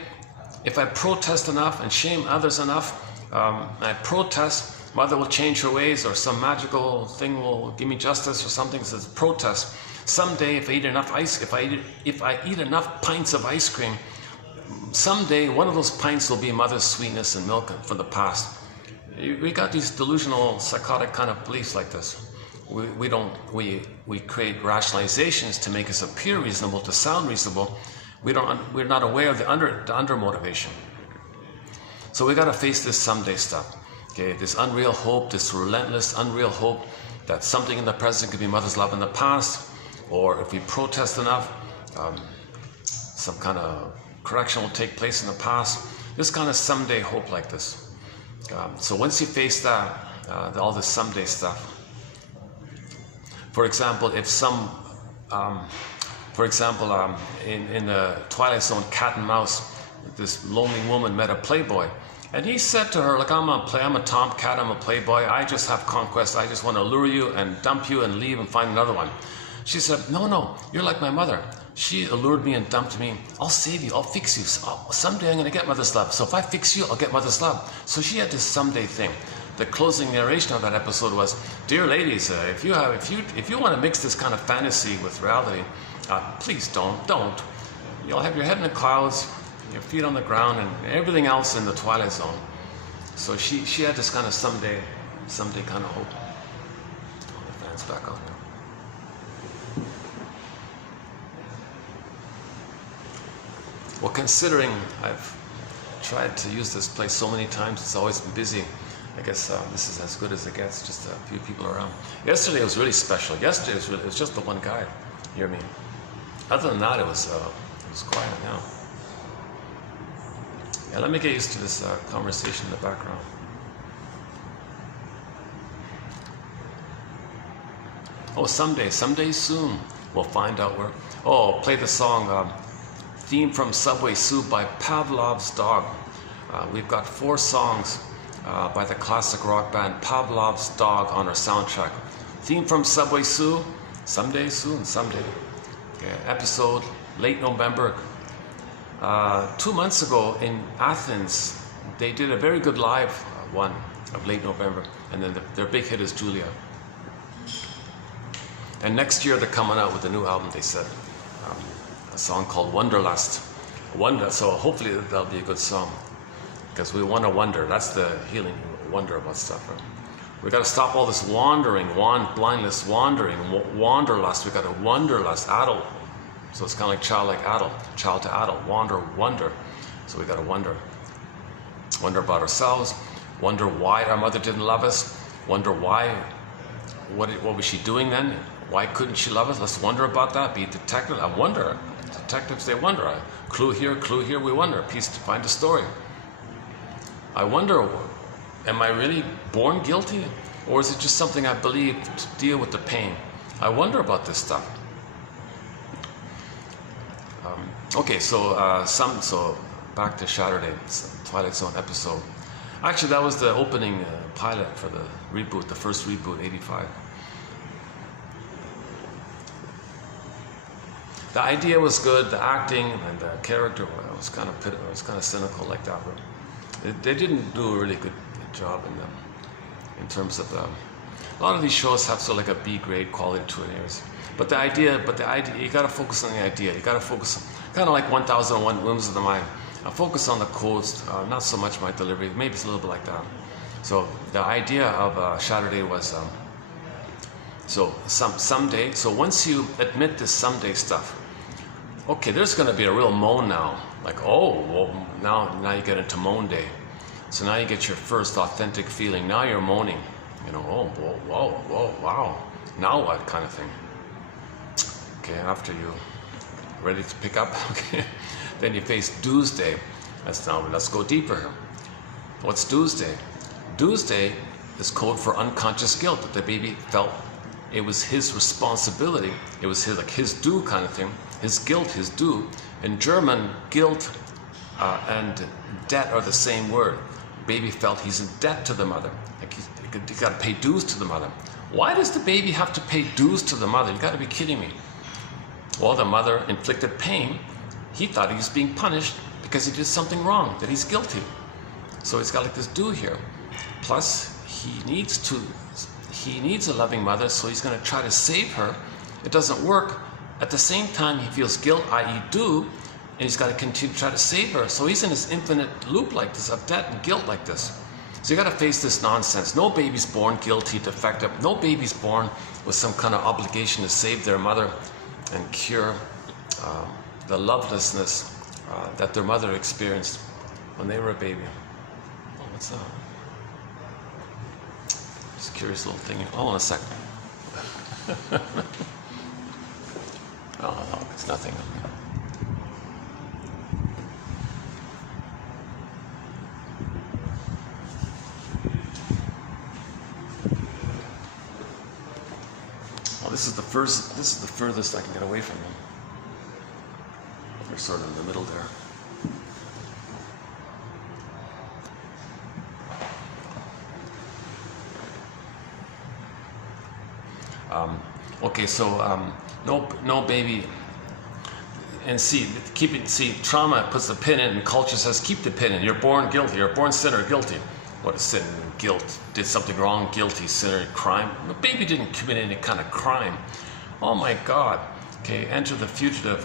if I protest enough and shame others enough, I protest, Mother will change her ways, or some magical thing will give me justice or something. It says protest. Someday, if I eat enough pints of ice cream, someday one of those pints will be Mother's sweetness and milk from the past. We got these delusional, psychotic kind of beliefs like this. We create rationalizations to make us appear reasonable, to sound reasonable. We're not aware of the under motivation. So we got to face this someday stuff. Okay, this unreal hope, this relentless, unreal hope that something in the present could be Mother's love in the past, or if we protest enough, some kind of correction will take place in the past. This kind of someday hope like this. So once you face that, all this someday stuff. For example, if in the Twilight Zone, Cat and Mouse, this lonely woman met a playboy, and he said to her, like, I'm a tomcat, I'm a playboy, I just have conquest, I just want to lure you and dump you and leave and find another one. She said, no, you're like my mother. She allured me and dumped me. I'll save you, I'll fix you. Someday I'm going to get Mother's love. So if I fix you, I'll get Mother's love. So she had this someday thing. The closing narration of that episode was, dear ladies, if you want to mix this kind of fantasy with reality, please don't. You'll have your head in the clouds, your feet on the ground, and everything else in the Twilight Zone. So she had this kind of someday kind of hope. Oh, the fan's back on now. Well, considering I've tried to use this place so many times, it's always been busy. I guess this is as good as it gets, just a few people around. Yesterday was really special. Yesterday it was just the one guy. You hear me? Other than that, it was quiet now. Yeah, let me get used to this conversation in the background. Oh, someday soon, we'll find out where. Oh, play the song theme from Subway Sue by Pavlov's Dog. We've got 4 songs by the classic rock band Pavlov's Dog on our soundtrack. Theme from Subway Sue, Someday Soon, Someday. Okay, episode late November. 2 months ago in Athens, they did a very good live one of late November, and then their big hit is Julia. And next year they're coming out with a new album, they said. A song called Wonderlust. So hopefully that'll be a good song, because we want to wonder. That's the healing, wonder about stuff. Right? We got to stop all this wandering, blindless wandering, wanderlust. We got to wonderlust, adult. So it's kind of like childlike adult, child to adult, wonder. So we got to wonder about ourselves, wonder why our mother didn't love us, wonder why, what was she doing then? Why couldn't she love us? Let's wonder about that. Be a detective. I wonder. Detectives, they wonder. Clue here, we wonder. Piece to find a story. I wonder, am I really born guilty? Or is it just something I believe to deal with the pain? I wonder about this stuff. Okay, so back to Saturday, Twilight Zone episode. Actually, that was the opening pilot for the reboot, the first reboot, 85. The idea was good, the acting and the character was kind of cynical like that. But they didn't do a really good job in terms of a lot of these shows have sort of like a B grade quality to it. But the idea, you got to focus on the idea. You got to focus, kind of like 1001 Whims of the Mind. I focus on the codes, not so much my delivery. Maybe it's a little bit like that. So the idea of Saturday was, someday. So once you admit this someday stuff, okay, there's going to be a real moan now. Like, oh, well, now you get into moan day. So now you get your first authentic feeling. Now you're moaning. You know, oh, whoa, wow. Now what kind of thing? Okay, after you ready to pick up, okay, then you face Doomsday. Let's go deeper. What's Doomsday? Doomsday is code for unconscious guilt, that the baby felt it was his responsibility. It was his due kind of thing. His guilt, his due. In German, guilt and debt are the same word. Baby felt he's in debt to the mother. Like he's got to pay dues to the mother. Why does the baby have to pay dues to the mother? You got to be kidding me. Well, the mother inflicted pain. He thought he was being punished because he did something wrong, that he's guilty. So he's got like this due here. Plus, he needs a loving mother, so he's going to try to save her. It doesn't work. At the same time, he feels guilt, i.e. due, and he's got to continue to try to save her. So he's in this infinite loop like this, of debt and guilt like this. So you got to face this nonsense. No baby's born guilty, defective. No baby's born with some kind of obligation to save their mother and cure the lovelessness that their mother experienced when they were a baby. Oh, what's that? Just a curious little thing. Hold on a second. Oh, it's nothing. Oh, this is the furthest I can get away from them. They're sort of in the middle there. Okay, so no baby, and see, trauma puts the pin in, and culture says keep the pin in. You're born guilty. You're born sinner, guilty. What is sin? Guilt. Did something wrong? Guilty. Sinner. Crime. The baby didn't commit any kind of crime. Oh my God. Okay, enter the fugitive.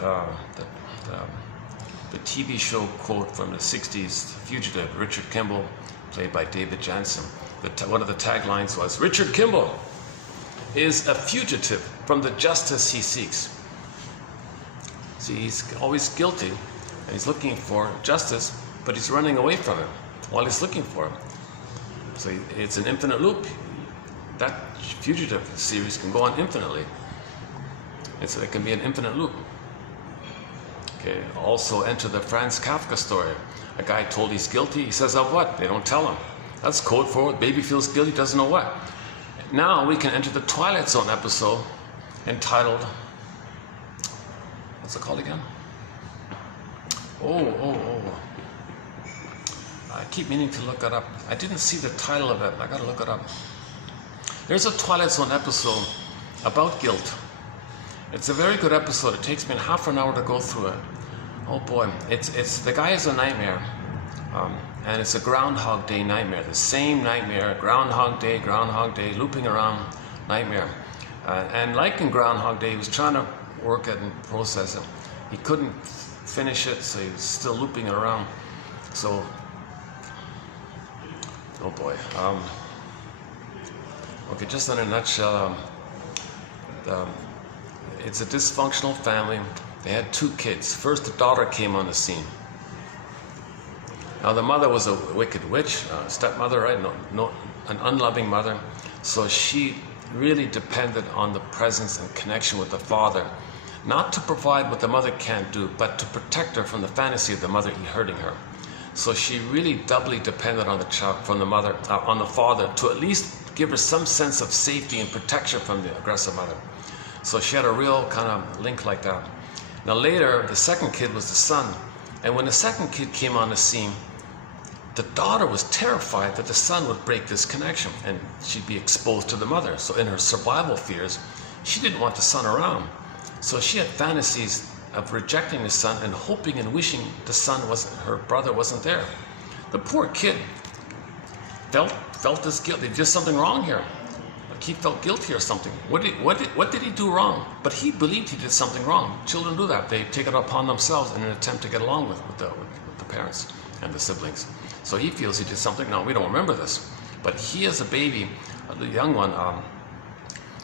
The TV show quote from the '60s. Fugitive. Richard Kimball, played by David Jansen. One of the taglines was, "Richard Kimball is a fugitive from the justice he seeks." See, he's always guilty, and he's looking for justice, but he's running away from it while he's looking for it. So it's an infinite loop. That fugitive series can go on infinitely. It can be an infinite loop. Okay, also enter the Franz Kafka story. A guy told he's guilty, he says of what? They don't tell him. That's code for it. Baby feels guilty, doesn't know what. Now we can enter the Twilight Zone episode entitled, what's it called again? Oh. I keep meaning to look it up. I didn't see the title of it. I gotta look it up. There's a Twilight Zone episode about guilt. It's a very good episode. It takes me half an hour to go through it. Oh boy, it's the guy has a nightmare, and it's a Groundhog Day nightmare. The same nightmare, Groundhog Day, looping around nightmare. And like in Groundhog Day, he was trying to work it and process it. He couldn't finish it, so he was still looping it around. So, oh boy. Okay, just in a nutshell, it's a dysfunctional family. They had 2 kids. First, the daughter came on the scene. Now, the mother was a wicked witch, stepmother, right? No, an unloving mother. So she really depended on the presence and connection with the father, not to provide what the mother can't do, but to protect her from the fantasy of the mother hurting her. So she really doubly depended on the child, from the mother, on the father, to at least give her some sense of safety and protection from the aggressive mother. So she had a real kind of link like that. Now later, the second kid was the son. And when the second kid came on the scene, the daughter was terrified that the son would break this connection and she'd be exposed to the mother. So in her survival fears, she didn't want the son around. So she had fantasies of rejecting the son and hoping and wishing the son wasn't, her brother wasn't there. The poor kid felt this guilt. They did something wrong here. Like he felt guilty or something. What did he do wrong? But he believed he did something wrong. Children do that. They take it upon themselves in an attempt to get along with the parents and the siblings. So he feels he did something. No, we don't remember this. But he as a baby, the young one,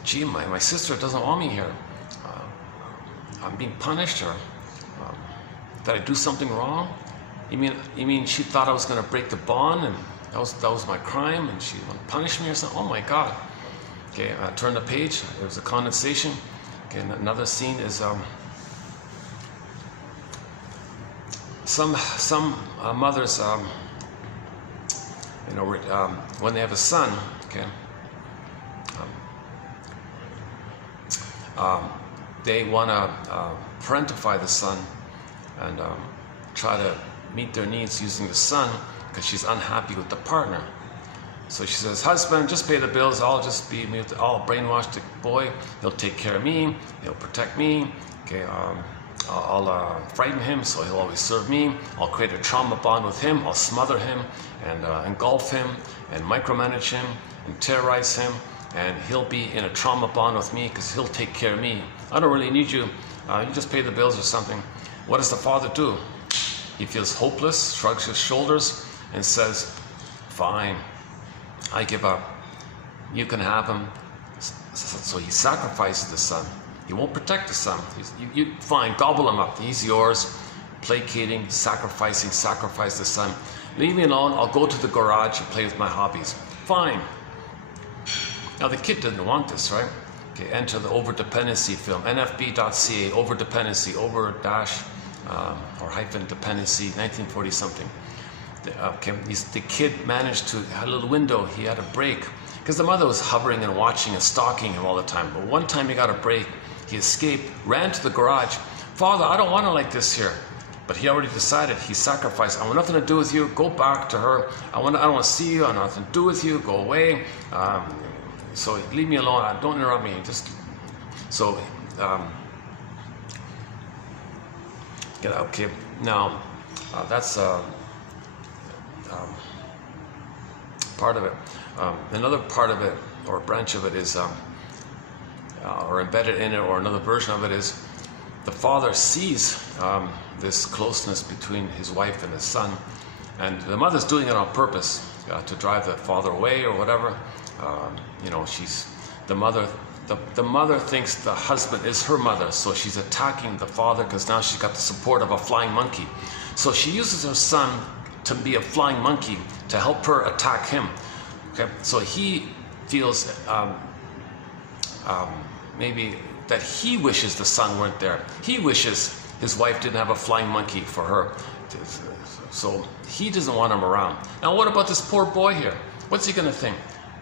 gee, my sister doesn't want me here. I'm being punished, or did I do something wrong? You mean she thought I was going to break the bond, and that was my crime, and she would punish me or something? Oh my God! Okay, turn the page. There's a condensation. Okay, another scene is some mothers, when they have a son, okay. They want to parentify the son and try to meet their needs using the son because she's unhappy with the partner. So she says, husband, just pay the bills. I'll brainwash the boy. He'll take care of me. He'll protect me. Okay, I'll frighten him so he'll always serve me. I'll create a trauma bond with him. I'll smother him and engulf him and micromanage him and terrorize him. And he'll be in a trauma bond with me because he'll take care of me. I don't really need you. You just pay the bills or something. What does the father do? He feels hopeless, shrugs his shoulders, and says, fine, I give up. You can have him. So he sacrifices the son. He won't protect the son. Fine, gobble him up. He's yours. Placating, sacrifice the son. Leave me alone. I'll go to the garage and play with my hobbies. Fine. Now the kid didn't want this, right? Okay, enter the over-dependency film, nfb.ca, over-dependency, or hyphen dependency, 1940 something. The kid managed to, had a little window, he had a break, because the mother was hovering and watching and stalking him all the time. But one time he got a break, he escaped, ran to the garage. Father, I don't want to like this here. But he already decided, he sacrificed. I want nothing to do with you, go back to her. I don't want to see you, I want nothing to do with you, go away. So leave me alone. Don't interrupt me. Get out. Okay. Now, that's part of it. Another part of it, or branch of it, is, or embedded in it, or another version of it is, the father sees this closeness between his wife and his son, and the mother's doing it on purpose to drive the father away or whatever. The mother thinks the husband is her mother, so she's attacking the father because now she's got the support of a flying monkey. So she uses her son to be a flying monkey to help her attack him. Okay, so he feels maybe that he wishes the son weren't there. He wishes his wife didn't have a flying monkey for her. So he doesn't want him around. Now what about this poor boy here? What's he going to think?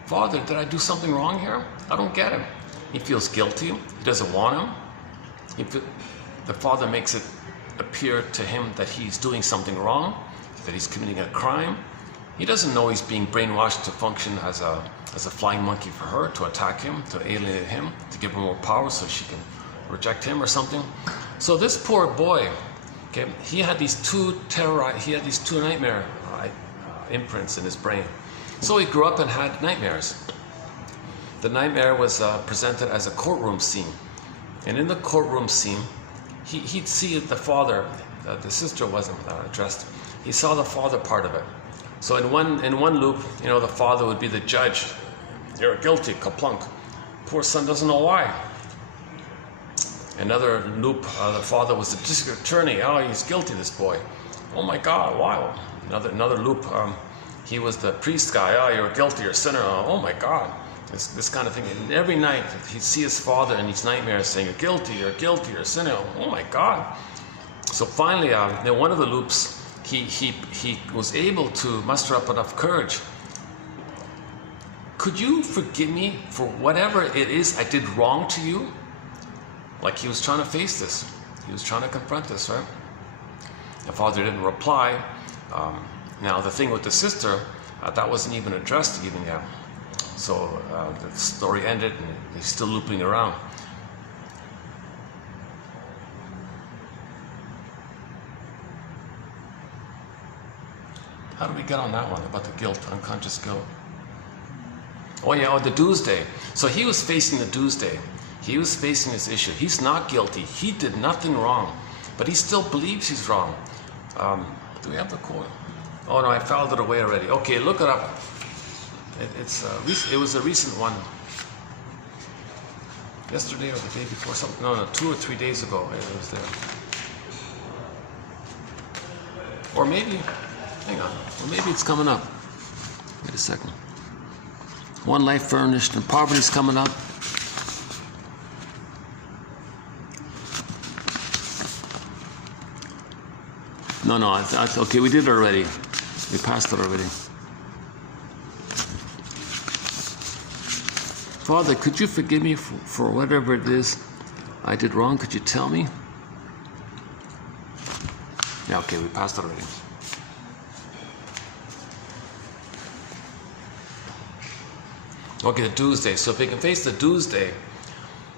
Father, did I do something wrong here? I don't get him. He feels guilty. He doesn't want him. The father makes it appear to him that he's doing something wrong, that he's committing a crime. He doesn't know he's being brainwashed to function as a flying monkey for her, to attack him, to alienate him, to give her more power so she can reject him or something. So this poor boy, okay, he had these two nightmare imprints in his brain. So he grew up and had nightmares. The nightmare was presented as a courtroom scene. And in the courtroom scene, he'd see the father, the sister wasn't addressed. He saw the father part of it. So in one loop, the father would be the judge. You're guilty, kaplunk. Poor son doesn't know why. Another loop, the father was the district attorney. Oh, he's guilty, this boy. Oh my God, wow. Another loop, he was the priest guy. Oh, you're guilty, you're a sinner. Oh my God. This kind of thing. And every night he'd see his father in these nightmares saying, you're guilty, you're a sinner. Oh my God. So finally, in one of the loops, he was able to muster up enough courage. Could you forgive me for whatever it is I did wrong to you? Like he was trying to face this. He was trying to confront this, right? The father didn't reply. Now the thing with the sister, that wasn't even addressed even yet. So the story ended and he's still looping around. How do we get on that one about the guilt, unconscious guilt? Oh yeah, the doomsday. So he was facing the doomsday. He was facing this issue. He's not guilty. He did nothing wrong, but he still believes he's wrong. Do we have the quote? Oh no, I filed it away already. Okay, look it up. It was a recent one. Yesterday or the day before, something. No, 2 or 3 days ago it was there. Or maybe, hang on, or maybe it's coming up. Wait a second. One life furnished and poverty's coming up. No, okay, we did it already. We passed it already. Father, could you forgive me for whatever it is I did wrong? Could you tell me? Yeah, okay, we passed it already. Okay, the doomsday. So if you can face the doomsday,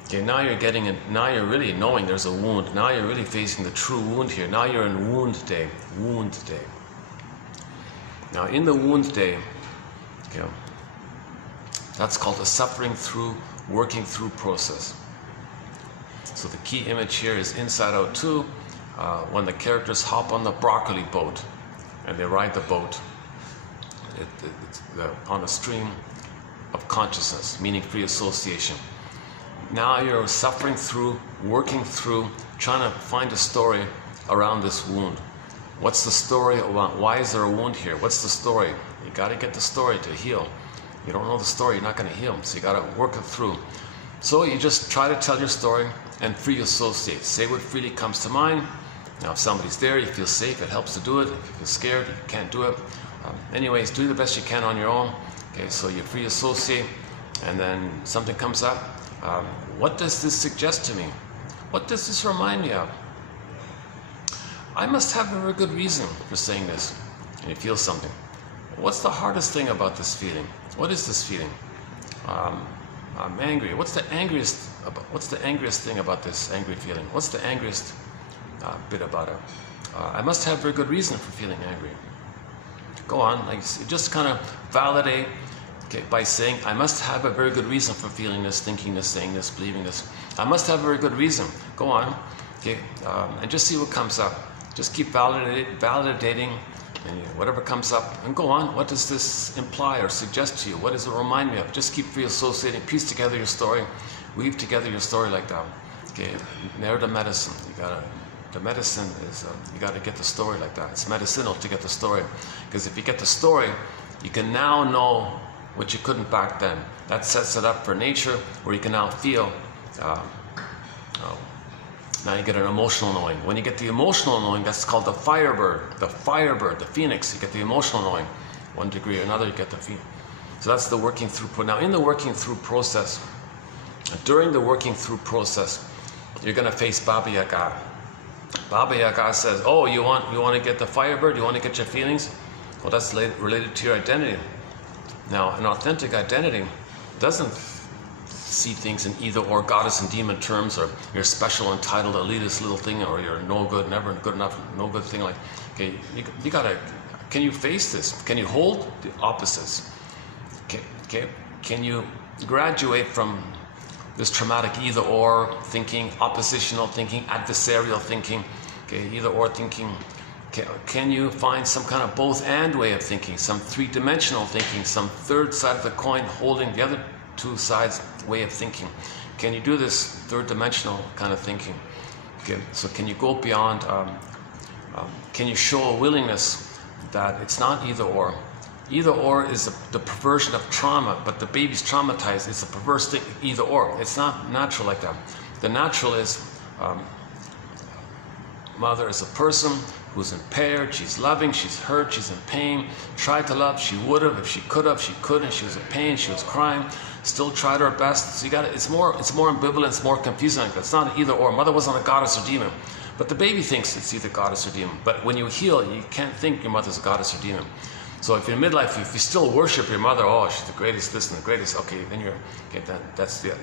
okay, now you're getting it. Now you're really knowing there's a wound. Now you're really facing the true wound here. Now you're in wound day. Wound day. Now in the wound day, okay, that's called a suffering through, working through process. So the key image here is Inside Out 2, when the characters hop on the broccoli boat and they ride the boat on a stream of consciousness, meaning free association. Now you're suffering through, working through, trying to find a story around this wound. What's the story about? Why is there a wound here? What's the story? You got to get the story to heal. You don't know the story, you're not going to heal. So you got to work it through. So you just try to tell your story and free associate. Say what freely comes to mind. Now if somebody's there, you feel safe, it helps to do it. If you feel scared, you can't do it. Anyways, do the best you can on your own. Okay, so you free associate, and then something comes up. What does this suggest to me? What does this remind me of? I must have a very good reason for saying this. And you feel something. What's the hardest thing about this feeling? What is this feeling? I'm angry. What's the angriest thing about this angry feeling? What's the angriest bit about it? I must have a very good reason for feeling angry. Go on, like just kind of validate, okay, by saying, I must have a very good reason for feeling this, thinking this, saying this, believing this. I must have a very good reason. Go on, okay, and just see what comes up. Just keep validating, and whatever comes up, and go on. What does this imply or suggest to you? What does it remind me of? Just keep free-associating, piece together your story, weave together your story like that. Okay, narrative medicine. The medicine is, you got to get the story like that. It's medicinal to get the story. Because if you get the story, you can now know what you couldn't back then. That sets it up for nature, where you can now feel. Now you get an emotional knowing. When you get the emotional knowing, that's called the firebird, the phoenix. You get the emotional knowing. One degree or another, you get the phoenix. So that's the working through. Now in the working through process, during the working through process, you're going to face Baba Yaga. Baba Yaga says, oh, you want to get the Firebird? You want to get your feelings? Well, that's related to your identity. Now, an authentic identity doesn't see things in either or goddess and demon terms, or you're special, entitled, elitist little thing, or you're no good, never good enough, no good thing. Like, okay, you gotta, can you face this? Can you hold the opposites? Okay, can you graduate from this traumatic either or thinking, oppositional thinking, adversarial thinking, okay, either or thinking? Can you find some kind of both and way of thinking, some three-dimensional thinking, some third side of the coin holding the other two sides way of thinking? Can you do this third dimensional kind of thinking? Okay, so can you go beyond, can you show a willingness that it's not either or? Either or is the perversion of trauma, but the baby's traumatized. It's a perverse thing, either or. It's not natural like that. The natural is, mother is a person who's impaired, she's loving, she's hurt, she's in pain, tried to love, she would have, if she could have, she couldn't, she was in pain, she was crying, still tried her best. So it's more ambivalent, it's more confusing. It's not either or. Mother wasn't a goddess or demon, but the baby thinks it's either goddess or demon. But when you heal, you can't think your mother's a goddess or demon. So if in midlife, if you still worship your mother, oh, she's the greatest, this and the greatest, okay, then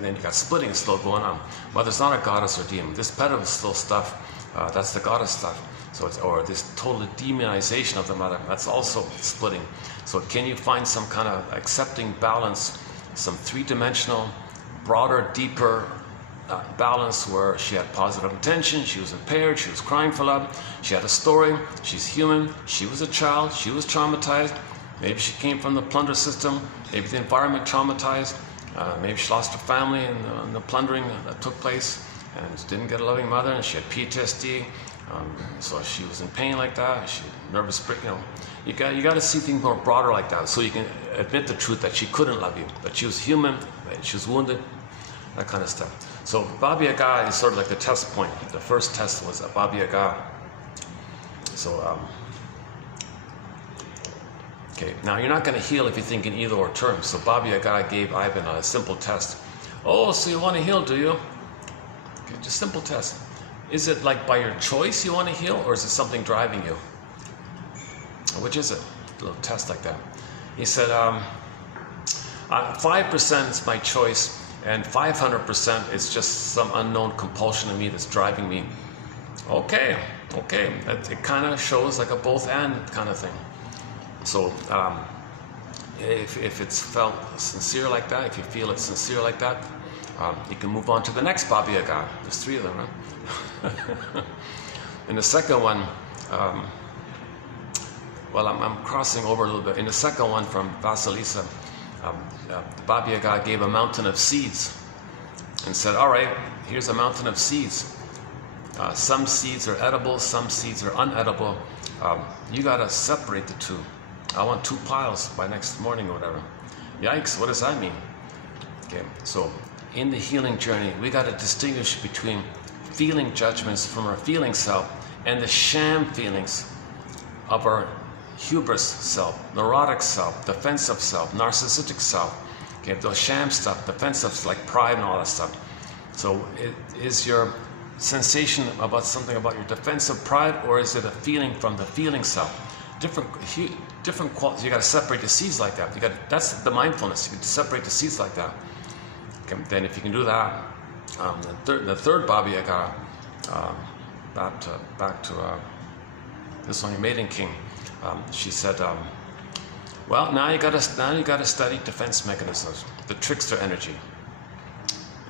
then you got splitting still going on. Mother's not a goddess or demon. This pedestal stuff, that's the goddess stuff. So or this total demonization of the mother, that's also splitting. So can you find some kind of accepting balance, some three-dimensional, broader, deeper balance where she had positive intention, she was impaired, she was crying for love, she had a story, she's human, she was a child, she was traumatized, maybe she came from the plunder system, maybe the environment traumatized, maybe she lost her family in the plundering that took place and didn't get a loving mother, and she had PTSD, so she was in pain like that, she had nervous break, you got to see things more broader like that, so you can admit the truth that she couldn't love you, that she was human, that she was wounded, that kind of stuff. So Baba Yaga is sort of like the test point. The first test was Baba Yaga. So, okay, now you're not going to heal if you think in either or terms. So Baba Yaga gave Ivan a simple test. Oh, so you want to heal, do you? Okay, just simple test. Is it like by your choice you want to heal, or is it something driving you? Which is it? A little test like that. He said, 5% is my choice, and 500% is just some unknown compulsion in me that's driving me. Okay, it kind of shows like a both and kind of thing. So if it's felt sincere like that, if you feel it's sincere like that, you can move on to the next Baba Yaga. There's 3 of them, right? In the second one, well, I'm crossing over a little bit. In the second one from Vasilisa, Baba Yaga gave a mountain of seeds and said, all right, here's a mountain of seeds. Some seeds are edible, some seeds are unedible. You got to separate the two. I want 2 piles by next morning or whatever. Yikes, what does that mean? Okay, so in the healing journey, we got to distinguish between feeling judgments from our feeling self and the sham feelings of our hubris self, neurotic self, defensive self, narcissistic self. Okay, those sham stuff, defensive, like pride and all that stuff. So is your sensation about something about your defensive pride, or is it a feeling from the feeling self? Different qualities. You got to separate the seeds like that. That's the mindfulness. You can separate the seeds like that. Okay, then if you can do that, the third Baba Yaga, back to this one, your maiden king. She said, well, now you got to study defense mechanisms, the trickster energy.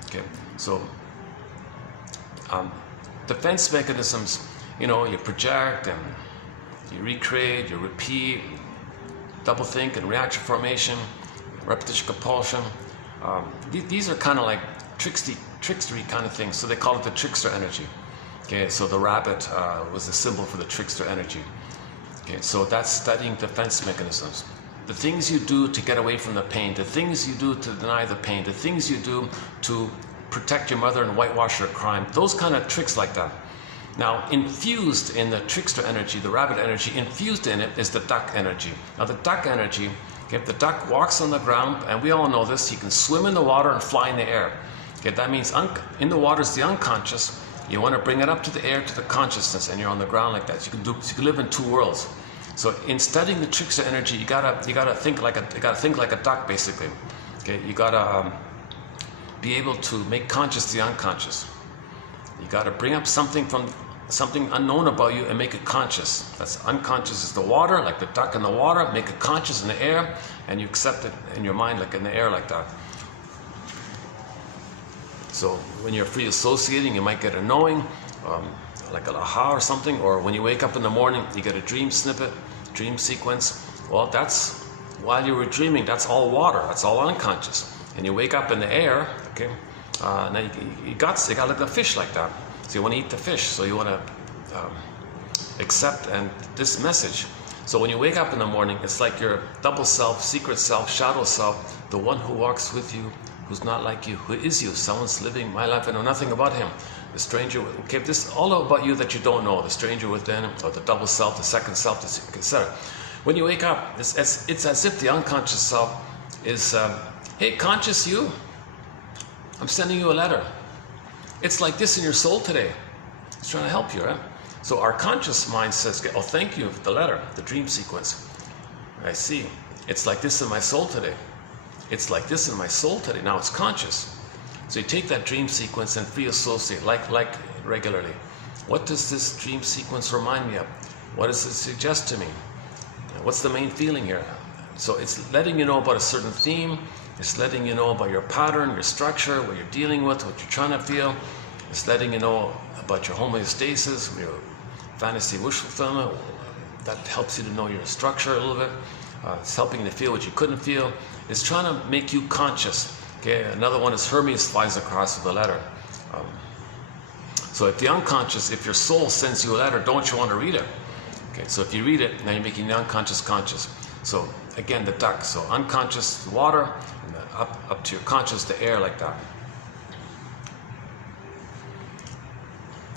Okay, so defense mechanisms, you project and you recreate, you repeat, double think and reaction formation, repetition compulsion. These are kind of like trickstery kind of things, so they call it the trickster energy. Okay, so the rabbit was the symbol for the trickster energy. Okay, so that's studying defense mechanisms. The things you do to get away from the pain, the things you do to deny the pain, the things you do to protect your mother and whitewash your crime, those kind of tricks like that. Now, infused in the trickster energy, the rabbit energy, infused in it is the duck energy. Now, the duck energy, if the duck walks on the ground, and we all know this, he can swim in the water and fly in the air. Okay, that means in the water is the unconscious, You want to bring it up to the air, to the consciousness, and you're on the ground like that. So you can live in two worlds. So in studying the tricks of energy, you gotta think like a duck, basically. Okay, you gotta be able to make conscious the unconscious. You gotta bring up something unknown about you and make it conscious. That's unconscious is the water, like the duck in the water. Make it conscious in the air, and you accept it in your mind, like in the air, like that. So when you're free associating, you might get a knowing, like an aha or something, or when you wake up in the morning, you get a dream snippet, dream sequence. Well, that's while you were dreaming, that's all water, that's all unconscious. And you wake up in the air, okay, now you got like a fish like that. So you want to eat the fish, so you want to accept and this message. So when you wake up in the morning, it's like your double self, secret self, shadow self, the one who walks with you, who's not like you, who is you. Someone's living my life, I know nothing about him. The stranger, okay, this all about you that you don't know, the stranger within, or the double self, the second self, etc. When you wake up, it's as if the unconscious self is, hey, conscious you, I'm sending you a letter. It's like this in your soul today. It's trying to help you, right? So our conscious mind says, oh, thank you for the letter, the dream sequence. I see. It's like this in my soul today. It's like this in my soul today. Now it's conscious. So you take that dream sequence and free associate, like regularly. What does this dream sequence remind me of? What does it suggest to me? What's the main feeling here? So it's letting you know about a certain theme. It's letting you know about your pattern, your structure, what you're dealing with, what you're trying to feel. It's letting you know about your homeostasis, your fantasy wish fulfillment. That helps you to know your structure a little bit. It's helping you to feel what you couldn't feel. It's trying to make you conscious. Okay, another one is Hermes flies across with a letter. So if the unconscious, if your soul sends you a letter, don't you want to read it? Okay, so if you read it, now you're making the unconscious conscious. So again, the duck. So unconscious, the water, and up to your conscious, the air, like that.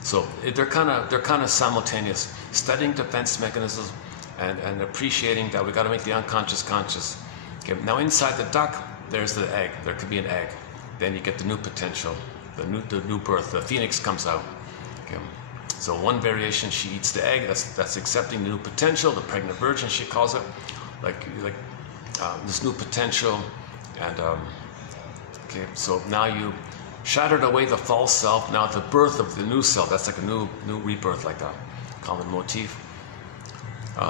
So they're kind of simultaneous. Studying defense mechanisms and appreciating that we got to make the unconscious conscious. Okay, now inside the duck, there's the egg. There could be an egg. Then you get the new potential, the new birth. The phoenix comes out. Okay. So one variation, she eats the egg. That's accepting the new potential. The pregnant virgin, she calls it, like this new potential. And okay, so now you shattered away the false self. Now the birth of the new self. That's like a new rebirth, like that. Common motif.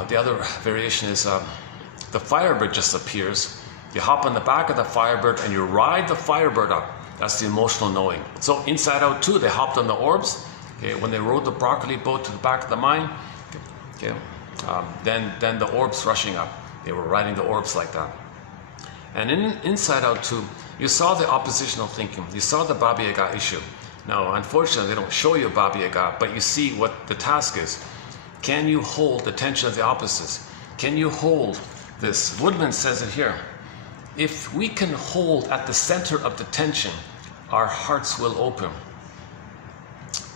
The other variation is the firebird just appears. You hop on the back of the firebird and you ride the firebird up. That's the emotional knowing. So inside out too, they hopped on the orbs. Okay, when they rode the broccoli boat to the back of the mine, okay, then the orbs rushing up. They were riding the orbs like that. And inside out too, you saw the oppositional thinking. You saw the Baba Yaga issue. Now, unfortunately, they don't show you Baba Yaga, but you see what the task is. Can you hold the tension of the opposites? Can you hold this? Woodman says it here. If we can hold at the center of the tension, our hearts will open.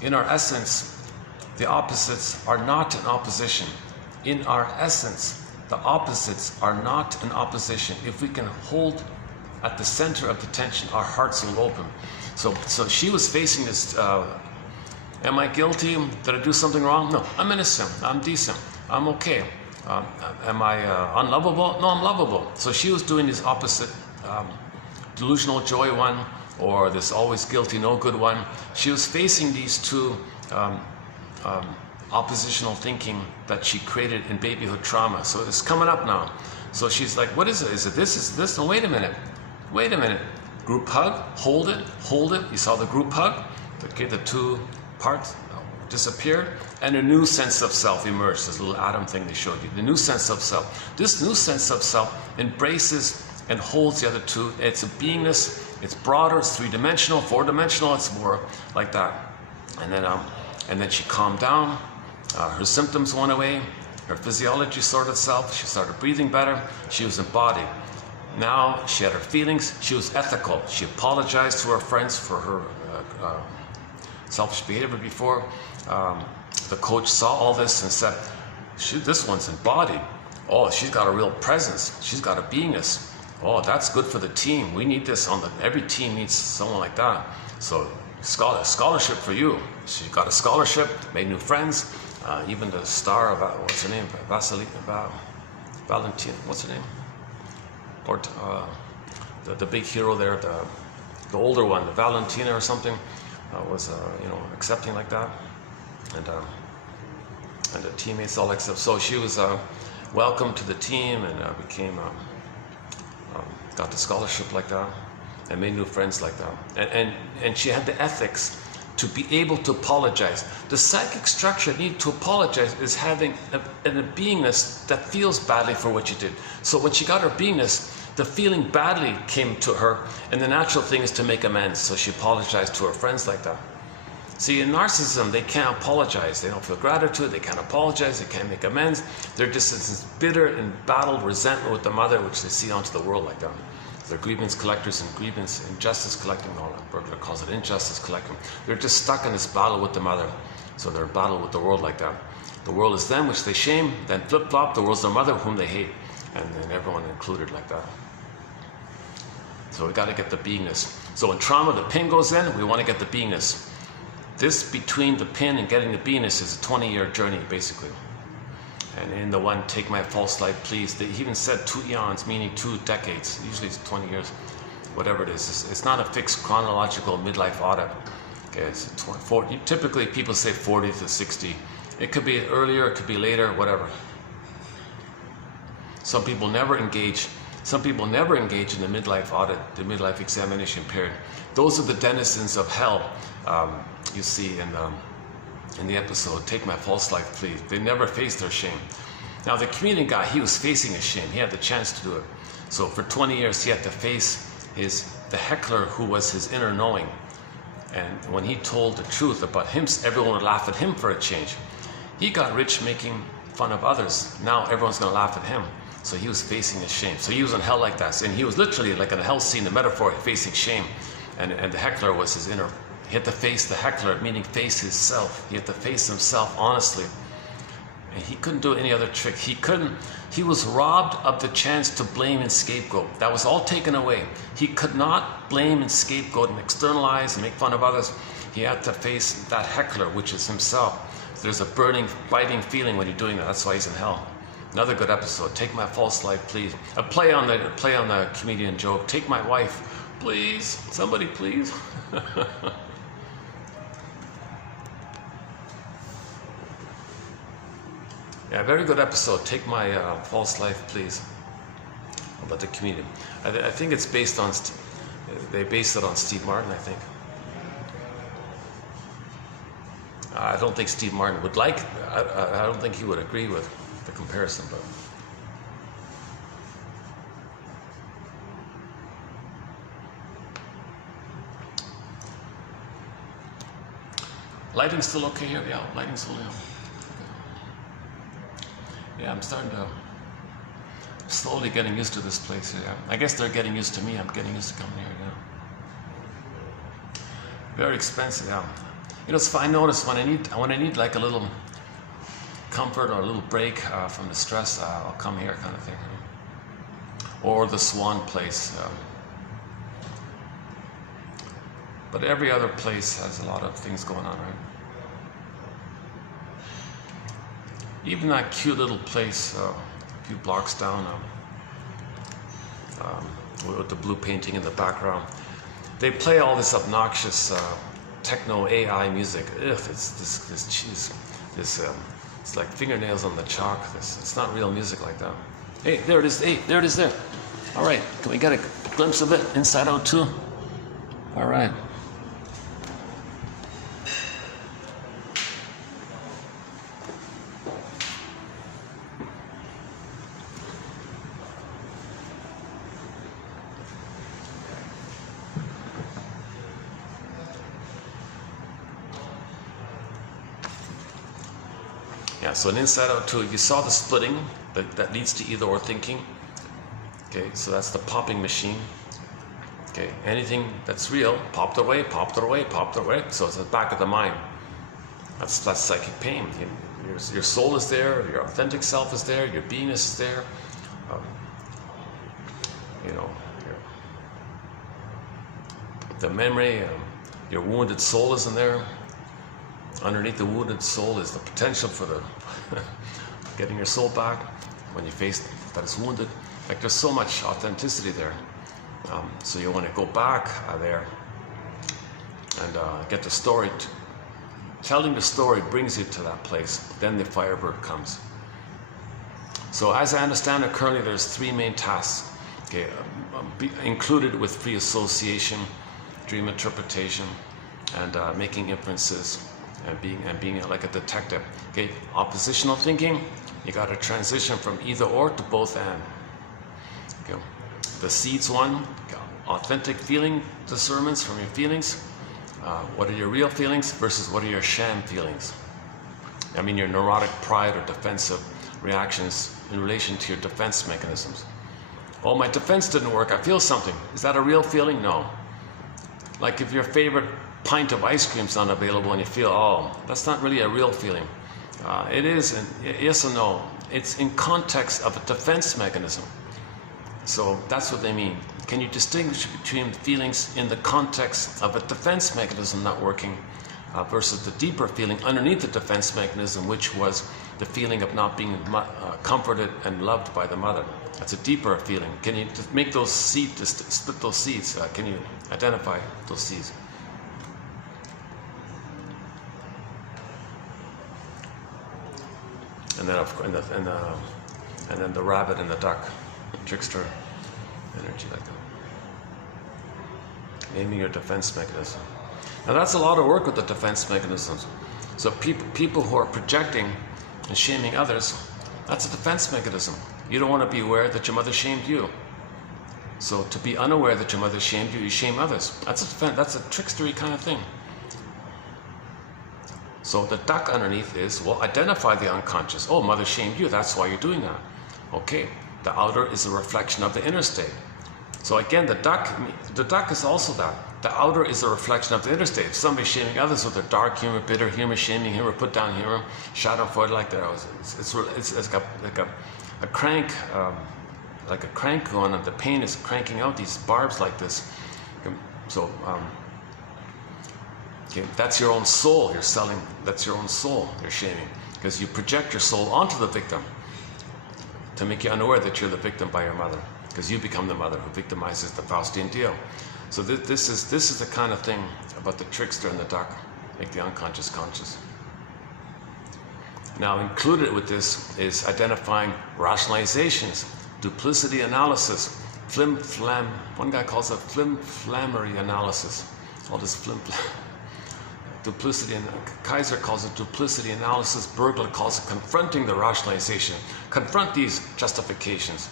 In our essence, the opposites are not in opposition. In our essence, the opposites are not in opposition. If we can hold at the center of the tension, our hearts will open. So she was facing this, am I guilty? Did I do something wrong? No, I'm innocent, I'm decent, I'm okay. Am I unlovable? No, I'm lovable. So she was doing this opposite, delusional joy one, or this always guilty, no good one. She was facing these two oppositional thinking that she created in babyhood trauma. So it's coming up now. So she's like, what is it? Is it this? Is it this? No, wait a minute. Wait a minute. Group hug, hold it, hold it. You saw the group hug? Okay, the two parts disappeared, and a new sense of self emerged. This little atom thing they showed you. The new sense of self. This new sense of self embraces and holds the other two. It's a beingness. It's broader. It's three-dimensional, four-dimensional. It's more like that. And then she calmed down. Her symptoms went away. Her physiology sorted itself. She started breathing better. She was embodied. Now she had her feelings. She was ethical. She apologized to her friends for her selfish behavior before. The coach saw all this and said, this one's embodied. Oh, she's got a real presence. She's got a beingness. Oh, that's good for the team. We need this every team needs someone like that. So scholarship for you. She got a scholarship, made new friends, even the star of, what's her name, Valentina, what's her name? Or the big hero there, the older one, the Valentina or something, was accepting like that, and the teammates all accept. So she was welcomed to the team and became got the scholarship like that, and made new friends like that. And she had the ethics to be able to apologize. The psychic structure need to apologize is having a beingness that feels badly for what you did. So when she got her beingness, the feeling badly came to her, and the natural thing is to make amends. So she apologized to her friends like that. See, in narcissism, they can't apologize. They don't feel gratitude, they can't apologize, they can't make amends. They're just this bitter and battled resentment with the mother, which they see onto the world like that. They're grievance collectors and grievance, injustice collecting, all that. Bergler calls it injustice collecting. They're just stuck in this battle with the mother. So they're in battle with the world like that. The world is them, which they shame, then flip-flop, the world's their mother, whom they hate. And then everyone included like that. So we got to get the beingness. So in trauma, the pin goes in, we want to get the beingness. This between the pin and getting the beingness is a 20-year journey, basically. And in the one, take my false light, please, they even said 2 eons, meaning 2 decades. Usually it's 20 years, whatever it is. It's not a fixed chronological midlife audit. Okay, it's 40, typically people say 40 to 60. It could be earlier, it could be later, whatever. Some people never engage in the midlife audit, the midlife examination period. Those are the denizens of hell. You see in the episode, Take My False Life, Please. They never faced their shame. Now the comedian guy, he was facing his shame. He had the chance to do it. So for 20 years, he had to face the heckler who was his inner knowing. And when he told the truth about him, everyone would laugh at him for a change. He got rich making fun of others. Now everyone's going to laugh at him. So he was facing his shame. So he was in hell like that. And he was literally like in a hell scene, the metaphor, facing shame. And the heckler was his inner. He had to face the heckler, meaning face himself. He had to face himself honestly. And he couldn't do any other trick. He was robbed of the chance to blame and scapegoat. That was all taken away. He could not blame and scapegoat and externalize and make fun of others. He had to face that heckler, which is himself. There's a burning, biting feeling when you're doing that. That's why he's in hell. Another good episode. Take my false life, please. A play on the comedian joke. Take my wife, please. Somebody, please. Yeah, very good episode. Take my false life, please. About the comedian. I think it's based on. They based it on Steve Martin, I think. I don't think Steve Martin would like. I don't think he would agree with the comparison, but. Lighting's still okay here? Yeah, lighting's still here. Yeah, I'm slowly getting used to this place here. I guess they're getting used to me. I'm getting used to coming here now. Very expensive, yeah. You know, I notice when I need like a little comfort or a little break from the stress, I'll come here, kind of thing. Or the Swan place. But every other place has a lot of things going on, right? Even that cute little place a few blocks down with the blue painting in the background. They play all this obnoxious techno AI music. Ugh, this cheese. It's like fingernails on the chalk. It's not real music like that. Hey, there it is. Hey, there it is there. All right, can we get a glimpse of it inside out too? All right. Yeah, so an inside out too. You saw the splitting that leads to either or thinking. Okay, so that's the popping machine. Okay, anything that's real, popped away, popped away, popped away. So it's the back of the mind. That's psychic pain. Your soul is there, your authentic self is there, your beingness is there. The memory, Your wounded soul is in there. Underneath the wounded soul is the potential for the getting your soul back when you face that is wounded. Like there's so much authenticity there. So you want to go back there and get the story. Telling the story brings you to that place. Then the Firebird comes. So as I understand it, currently there's 3 main tasks. Okay, included with free association, dream interpretation, and making inferences, and being like a detective. Okay, oppositional thinking. You got to transition from either or to both and. Okay. The seeds one, authentic feeling discernments from your feelings. What are your real feelings versus what are your sham feelings? I mean your neurotic pride or defensive reactions in relation to your defense mechanisms. Oh, my defense didn't work, I feel something. Is that a real feeling? No. Like if your favorite pint of ice cream is unavailable and you feel, oh, that's not really a real feeling. It is, yes or no. It's in context of a defense mechanism. So that's what they mean. Can you distinguish between feelings in the context of a defense mechanism not working versus the deeper feeling underneath the defense mechanism, which was the feeling of not being comforted and loved by the mother? That's a deeper feeling. Can you make those seeds, split those seeds? Can you identify those seeds? And then, and then the rabbit and the duck, trickster energy like that. Naming your defense mechanism. Now that's a lot of work with the defense mechanisms. So people who are projecting and shaming others, that's a defense mechanism. You don't want to be aware that your mother shamed you. So to be unaware that your mother shamed you, you shame others. That's a defense, that's a trickstery kind of thing. So the duck underneath is, well, identify the unconscious. Oh, mother shamed you, that's why you're doing that. Okay, the outer is a reflection of the inner state. So again, the duck is also that. The outer is a reflection of the inner state. If somebody's shaming others with their dark humor, bitter humor, shaming humor, put down humor, schadenfreude like that, it's like a crank, going on. The pain is cranking out these barbs like this. So, okay, that's your own soul you're selling. That's your own soul you're shaming, because you project your soul onto the victim to make you unaware that you're the victim by your mother, because you become the mother who victimizes the Faustian deal. So this is the kind of thing about the trickster and the duck, make the unconscious conscious. Now included with this is identifying rationalizations, duplicity analysis, flim-flam. One guy calls it flim-flammery analysis. All this flim-flam. Duplicity, and Kaiser calls it duplicity analysis. Bergler calls it confronting the rationalization. Confront these justifications.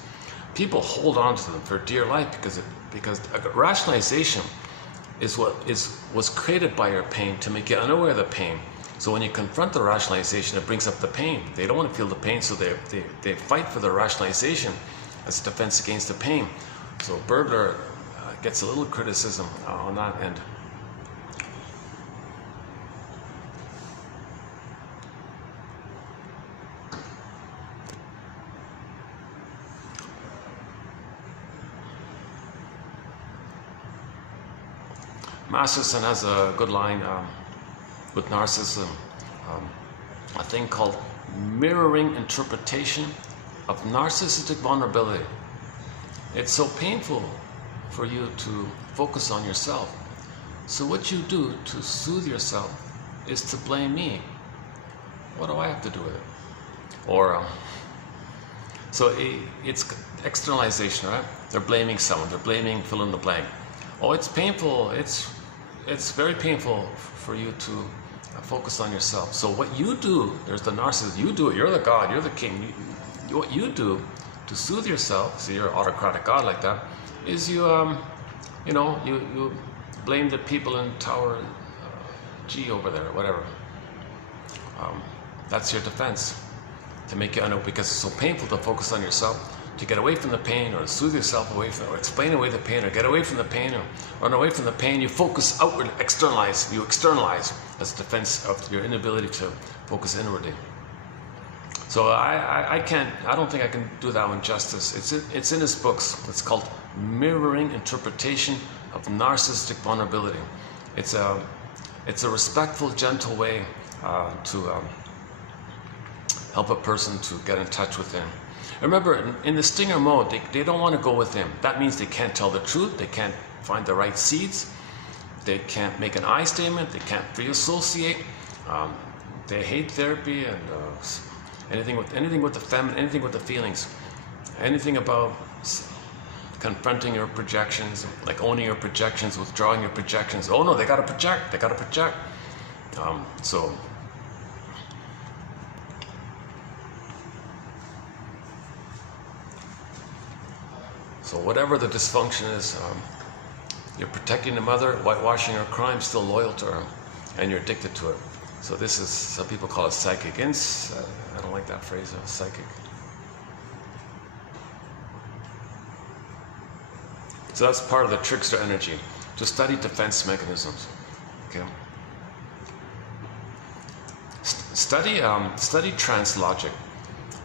People hold on to them for dear life because rationalization is what was created by your pain to make you unaware of the pain. So when you confront the rationalization, it brings up the pain. They don't want to feel the pain, so they fight for the rationalization as a defense against the pain. So Bergler gets a little criticism on that end. Masterson has a good line with narcissism, a thing called mirroring interpretation of narcissistic vulnerability. It's so painful for you to focus on yourself. So what you do to soothe yourself is to blame me. What do I have to do with it? Or, so it's externalization, right? They're blaming someone, they're blaming fill in the blank. Oh, it's painful, it's very painful for you to focus on yourself. So what you do, there's the narcissist, you do it, you're the God, you're the king. What you do to soothe yourself, so you're an autocratic God like that, is you blame the people in Tower G over there, whatever. That's your defense, to make you unaware, because it's so painful to focus on yourself. To get away from the pain, or soothe yourself away from it, or explain away the pain, or get away from the pain, or run away from the pain, you focus outward, externalize, you externalize as a defense of your inability to focus inwardly. So I don't think I can do that one justice. It's in his books. It's called Mirroring Interpretation of Narcissistic Vulnerability. It's a respectful, gentle way to help a person to get in touch with him. Remember, in the stinger mode, they don't want to go within. That means they can't tell the truth, they can't find the right seeds, they can't make an I statement, they can't free associate. They hate therapy and anything with the feminine, anything with the feelings, anything about confronting your projections, like owning your projections, withdrawing your projections. Oh no, they gotta project, they gotta project. So whatever the dysfunction is, you're protecting the mother, whitewashing her crime, still loyal to her, and you're addicted to it. So this is, some people call it psychic. I don't like that phrase, psychic. So that's part of the trickster energy, to study defense mechanisms. Okay. Study trance logic.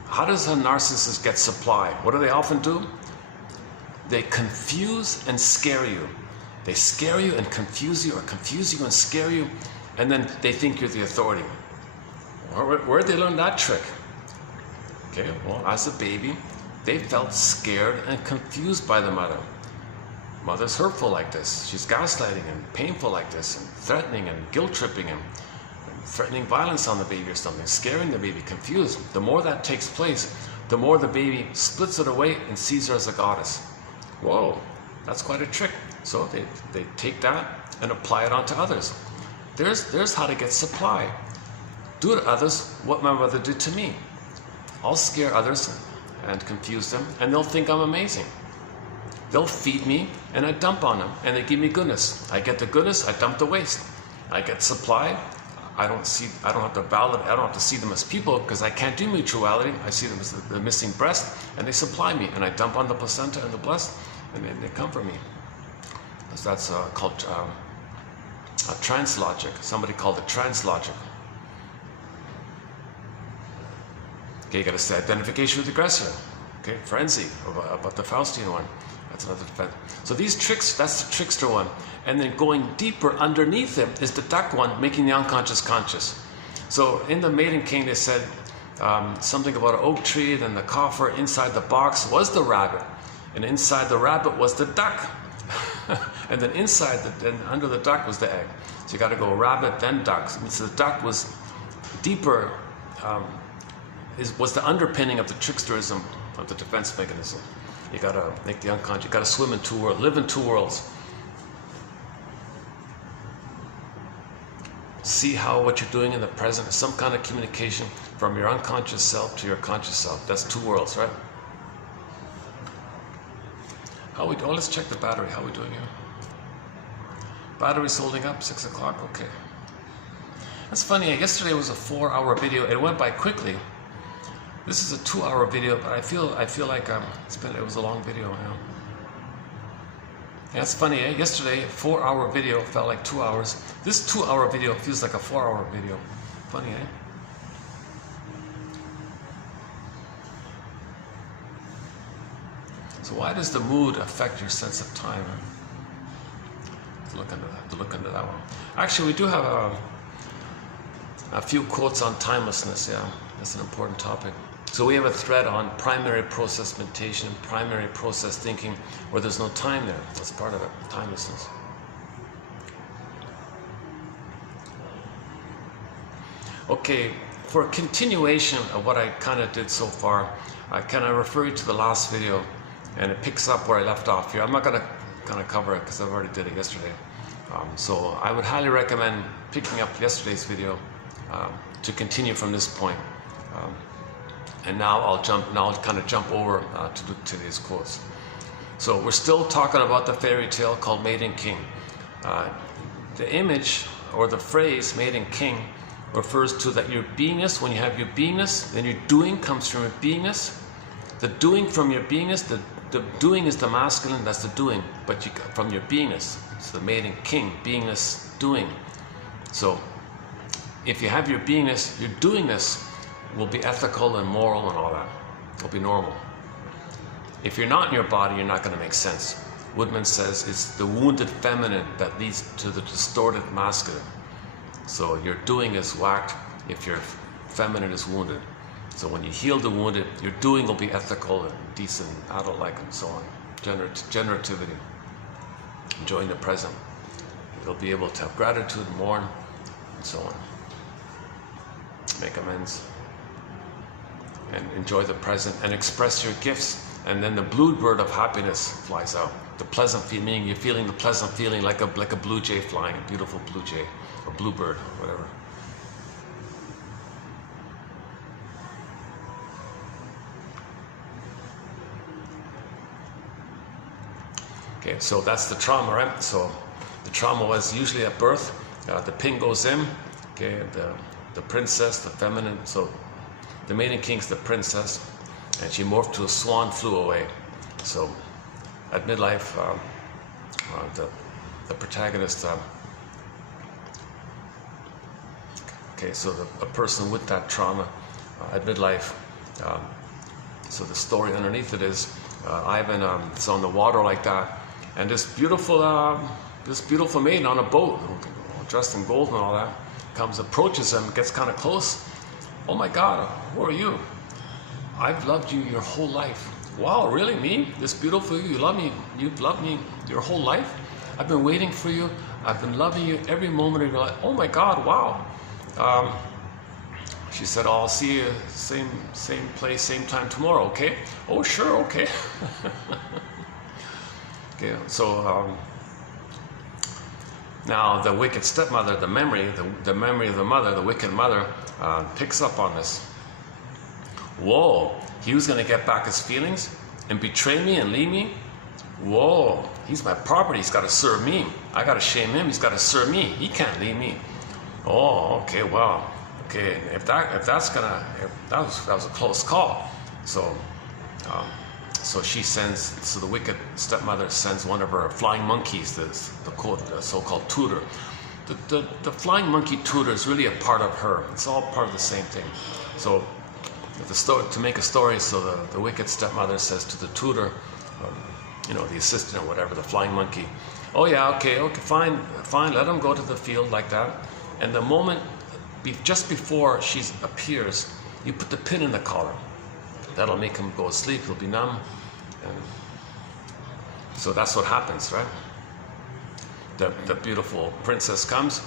How does a narcissist get supply? What do they often do? They confuse and scare you. They scare you and confuse you, or confuse you and scare you, and then they think you're the authority. Where'd they learn that trick? Okay, well, as a baby, they felt scared and confused by the mother. Mother's hurtful like this. She's gaslighting and painful like this, and threatening and guilt-tripping and threatening violence on the baby or something, scaring the baby, confused. The more that takes place, the more the baby splits it away and sees her as a goddess. Whoa, that's quite a trick. So they take that and apply it onto others. There's how to get supply. Do to others what my mother did to me. I'll scare others and confuse them, and they'll think I'm amazing. They'll feed me and I dump on them, and they give me goodness. I get the goodness, I dump the waste. I get supply. I don't have to see them as people, because I can't do mutuality. I see them as the missing breast, and they supply me, and I dump on the placenta and the breast, and they come for me. That's called trance logic. Somebody called it trance logic. Okay, you got to say identification with the aggressor. Okay, frenzy about the Faustian one. That's another defense. So these tricks, that's the trickster one. And then going deeper underneath him is the duck one, making the unconscious conscious. So in the Maiden King, they said something about an oak tree, then the coffer, inside the box was the rabbit. And inside the rabbit was the duck. And then under the duck was the egg. So you got to go rabbit, then duck. So the duck was deeper, was the underpinning of the tricksterism of the defense mechanism. You got to make the unconscious, you got to swim in two worlds, live in two worlds. See how what you're doing in the present is some kind of communication from your unconscious self to your conscious self. That's two worlds, right? Let's check the battery. How are we doing here? Battery's holding up, 6 o'clock, okay. That's funny, yesterday was a 4-hour video. It went by quickly. This is a 2-hour video, but I feel like it was a long video now. Yeah, it's funny, yesterday, a 4-hour video felt like 2 hours. This 2-hour video feels like a 4-hour video. Funny, eh? So why does the mood affect your sense of time? To look into that one. Actually, we do have a few quotes on timelessness. Yeah, that's an important topic. So we have a thread on primary process meditation, primary process thinking, where there's no time there. That's part of it, timelessness. Okay, for a continuation of what I kind of did so far, I kind of refer you to the last video, and it picks up where I left off here. I'm not going to kind of cover it because I already did it yesterday. So I would highly recommend picking up yesterday's video to continue from this point. And now I'll kind of jump over to these quotes. So we're still talking about the fairy tale called Maiden King. The image or the phrase Maiden King refers to that your beingness. When you have your beingness, then your doing comes from your beingness. The doing from your beingness, the doing is the masculine, that's the doing, but from your beingness. So the Maiden King, beingness, doing. So if you have your beingness, your doingness will be ethical and moral and all that. It'll be normal. If you're not in your body, you're not going to make sense. Woodman says it's the wounded feminine that leads to the distorted masculine. So your doing is whacked if your feminine is wounded. So when you heal the wounded, your doing will be ethical and decent, adult-like, and so on. Generativity, enjoying the present. You'll be able to have gratitude, mourn, and so on. Make amends, and enjoy the present, and express your gifts. And then the bluebird of happiness flies out. The pleasant feeling, you're feeling the pleasant feeling like a blue jay flying, a beautiful blue jay, or bluebird, or whatever. Okay, so that's the trauma, right? So the trauma was usually at birth. The pin goes in. Okay, the princess, the feminine. So the maiden king's the princess, and she morphed to a swan, flew away. So at midlife, the protagonist. Okay, so a person with that trauma at midlife. So the story underneath it is Ivan is on the water like that. And this beautiful maiden on a boat, dressed in gold and all that, approaches him, gets kind of close. Oh my God, who are you? I've loved you your whole life. Wow, really, me? This beautiful you love me? You've loved me your whole life? I've been waiting for you. I've been loving you every moment of your life. Oh my God, wow. She said, oh, I'll see you same place, same time tomorrow, okay? Oh, sure, okay. Okay, so now the wicked stepmother, the memory of the mother, the wicked mother, picks up on this. Whoa, he was going to get back his feelings and betray me and leave me? Whoa, he's my property, he's got to serve me. I got to shame him, he's got to serve me. He can't leave me. Oh, okay, wow. Okay, if that was a close call. So so the wicked stepmother sends one of her flying monkeys, the so-called tutor. The flying monkey tutor is really a part of her. It's all part of the same thing. So to make a story, so the wicked stepmother says to the tutor, the assistant or whatever, the flying monkey, oh yeah, okay, fine, let him go to the field like that. And the moment, just before she appears, you put the pin in the collar. That'll make him go to sleep, he'll be numb. And so that's what happens, right? The beautiful princess comes.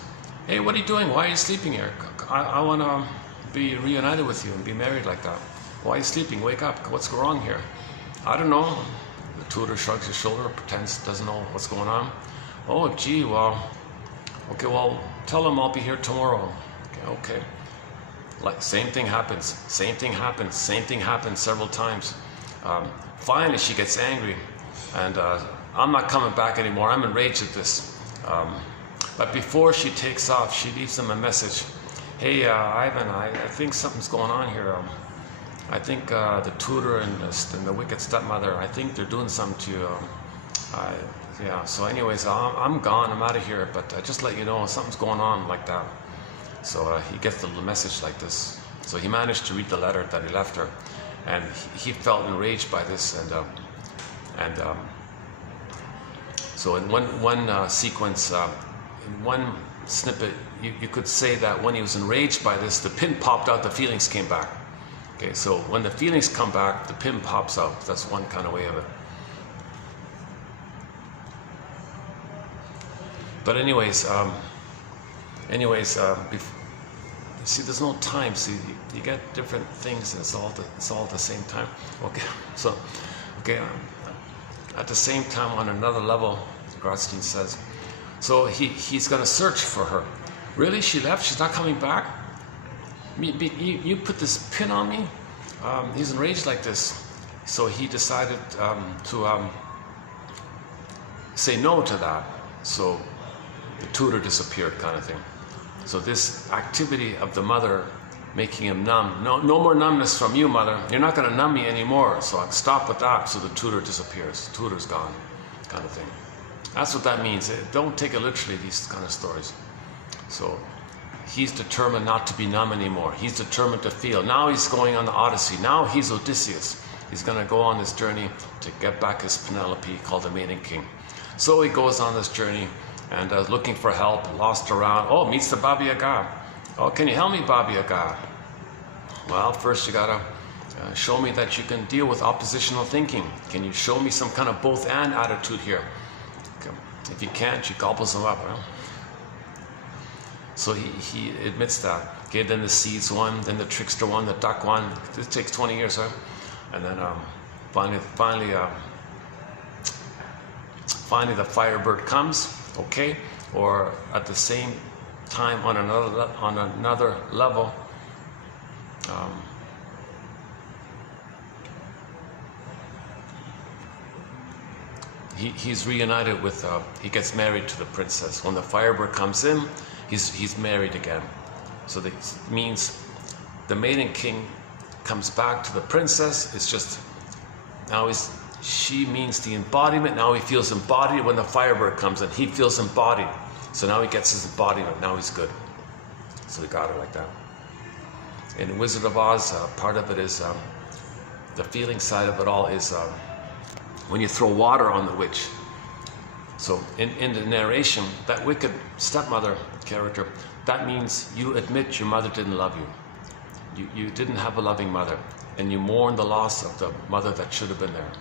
Hey, what are you doing? Why are you sleeping here? I want to be reunited with you and be married like that. Why are you sleeping? Wake up. What's wrong here? I don't know. The tutor shrugs his shoulder, pretends doesn't know what's going on. Oh, gee, well, okay, well, tell him I'll be here tomorrow. Okay. Like, same thing happens several times. Finally, she gets angry, and I'm not coming back anymore. I'm enraged at this. But before she takes off, she leaves him a message. Hey, Ivan, I think something's going on here. I think the tutor and the wicked stepmother, I think they're doing something to you. Yeah, so anyways, I'm gone, I'm out of here, but just let you know, something's going on like that. So he gets the message like this. So he managed to read the letter that he left her, and he felt enraged by this. So in one sequence, in one snippet, you could say that when he was enraged by this, the pin popped out, the feelings came back. Okay, so when the feelings come back, the pin pops out. That's one kind of way of it. But anyways, see, there's no time. See, you get different things, and it's all at the same time. Okay, so at the same time, on another level, Grotstein says, so he's going to search for her. Really, she left? She's not coming back? You put this pin on me? He's enraged like this. So he decided to say no to that. So the tutor disappeared, kind of thing. So this activity of the mother making him numb. No more numbness from you, mother. You're not going to numb me anymore. So I stop with that. So the tutor disappears. The tutor's gone, kind of thing. That's what that means. Don't take it literally, these kind of stories. So he's determined not to be numb anymore. He's determined to feel. Now he's going on the Odyssey. Now he's Odysseus. He's going to go on this journey to get back his Penelope, called the Maiden King. So he goes on this journey and looking for help, lost around. Oh, meets the Baba Yaga. Oh, can you help me, Baba Yaga? Well, first you gotta show me that you can deal with oppositional thinking. Can you show me some kind of both and attitude here? Okay. If you can't, she gobbles them up. Right? So he admits that. Okay, then the seeds one, then the trickster one, the duck one. This takes 20 years, right? And then finally the firebird comes. Okay, or at the same time on another level. He's reunited with, he gets married to the princess. When the firebird comes in, he's married again. So that means the Maiden King comes back to the princess. It's just, now she means the embodiment. Now he feels embodied when the firebird comes in. He feels embodied. So now he gets his embodiment. Now he's good. So they got it like that. In Wizard of Oz, part of it is, the feeling side of it all is when you throw water on the witch. So in the narration, that wicked stepmother character, that means you admit your mother didn't love you. You didn't have a loving mother, and you mourn the loss of the mother that should have been there.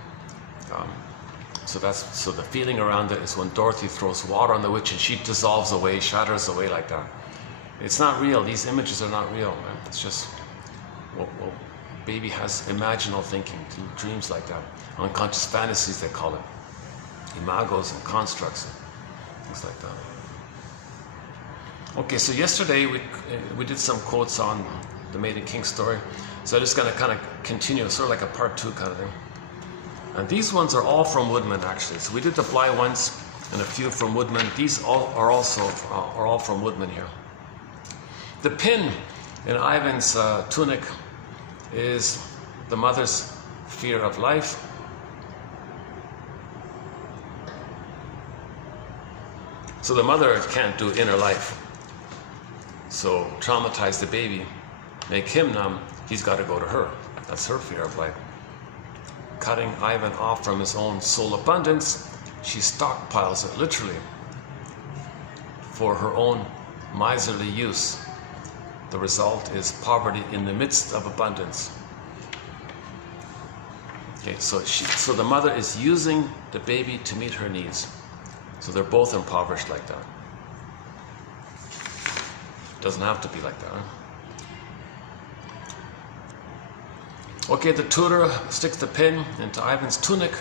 So the feeling around it is when Dorothy throws water on the witch and she dissolves away, shatters away like that. It's not real. These images are not real. Man. It's just, well, baby has imaginal thinking, dreams like that. Unconscious fantasies, they call it. Imagos and constructs, things like that. Okay, so yesterday we did some quotes on the Maiden King story. So I'm just going to kind of continue, sort of like a part 2 kind of thing. And these ones are all from Woodman, actually. So we did the Bly ones and a few from Woodman. These are all from Woodman here. The pin in Ivan's tunic is the mother's fear of life. So the mother can't do inner life. So traumatize the baby, make him numb, he's got to go to her. That's her fear of life. Cutting Ivan off from his own soul abundance, she stockpiles it literally for her own miserly use. The result is poverty in the midst of abundance. Okay, so the mother is using the baby to meet her needs. So they're both impoverished like that. Doesn't have to be like that. Huh? Okay, the tutor sticks the pin into Ivan's tunic.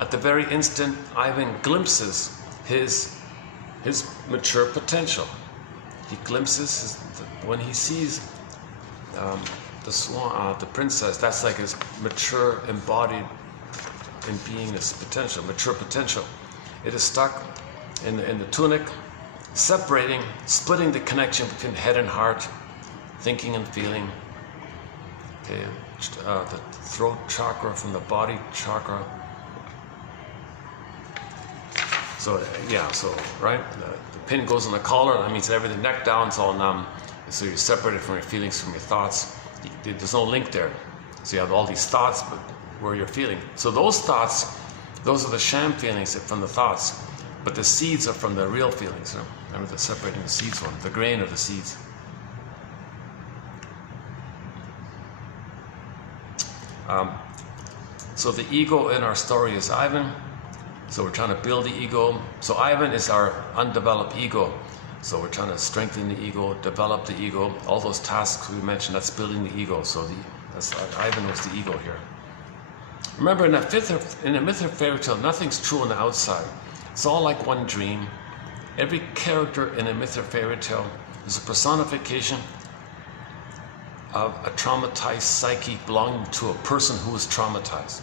At the very instant, Ivan glimpses his mature potential. He glimpses when he sees the princess. That's like his mature, embodied in beingness potential, mature potential. It is stuck in the tunic, separating, splitting the connection between head and heart, thinking and feeling. Okay, the throat chakra from the body chakra. So yeah, so right, the pin goes on the collar. That means everything, neck down, it's all numb. So you're separated from your feelings, from your thoughts. There's no link there. So you have all these thoughts, but where you're feeling. So those thoughts, those are the sham feelings from the thoughts, but the seeds are from the real feelings. Remember the separating the seeds one, the grain of the seeds. So the ego in our story is Ivan. So we're trying to build the ego. So Ivan is our undeveloped ego. So we're trying to strengthen the ego, develop the ego. All those tasks we mentioned, that's building the ego. So Ivan was the ego here. Remember, in a myth or fairy tale, nothing's true on the outside. It's all like one dream. Every character in a myth or fairy tale is a personification of a traumatized psyche belonging to a person who is traumatized.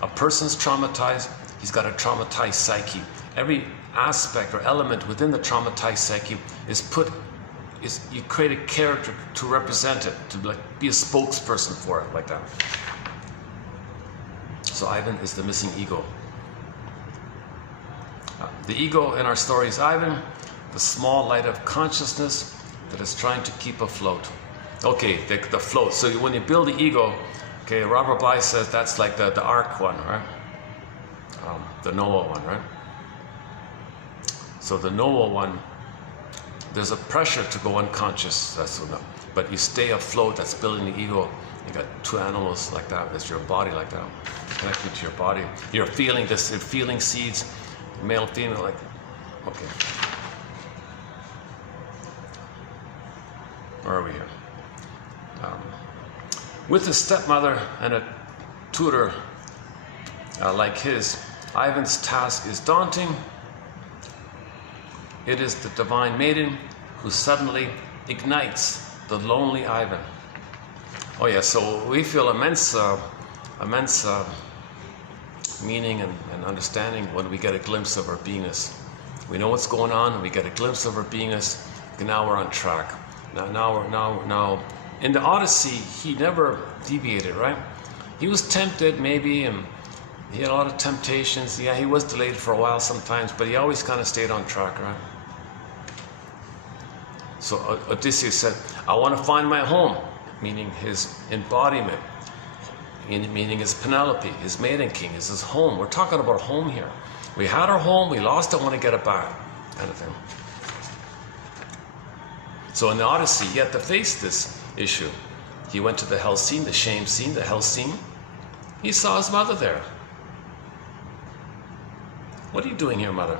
A person's traumatized, he's got a traumatized psyche. Every aspect or element within the traumatized psyche you create a character to represent it, to be a spokesperson for it, like that. So Ivan is the missing ego. The ego in our story is Ivan, the small light of consciousness that is trying to keep afloat. Okay, the float. So when you build the ego, Okay, Robert Bly says that's like the ark one, right? The Noah one, right? So the Noah one, there's a pressure to go unconscious, but you stay afloat. That's building the ego. You got two animals like that. That's your body like that, connected to your body. You're feeling this, feeling seeds, male, female, like, okay. Where are we here? With a stepmother and a tutor like his, Ivan's task is daunting. It is the divine maiden who suddenly ignites the lonely Ivan. Oh yeah, so we feel immense meaning and understanding when we get a glimpse of our beingness. We know what's going on, and we get a glimpse of our beingness. And now we're on track. Now, in the Odyssey, he never deviated, right? He was tempted, maybe, and he had a lot of temptations. Yeah, he was delayed for a while sometimes, but he always kind of stayed on track, right? So Odysseus said, I want to find my home, meaning his embodiment, meaning his Penelope, his maiden king, is his home. We're talking about home here. We had our home, we lost it, want to get it back, kind of thing. So in the Odyssey, he had to face this issue. He went to the hell scene, the shame scene, the hell scene. He saw his mother there. What are you doing here, mother?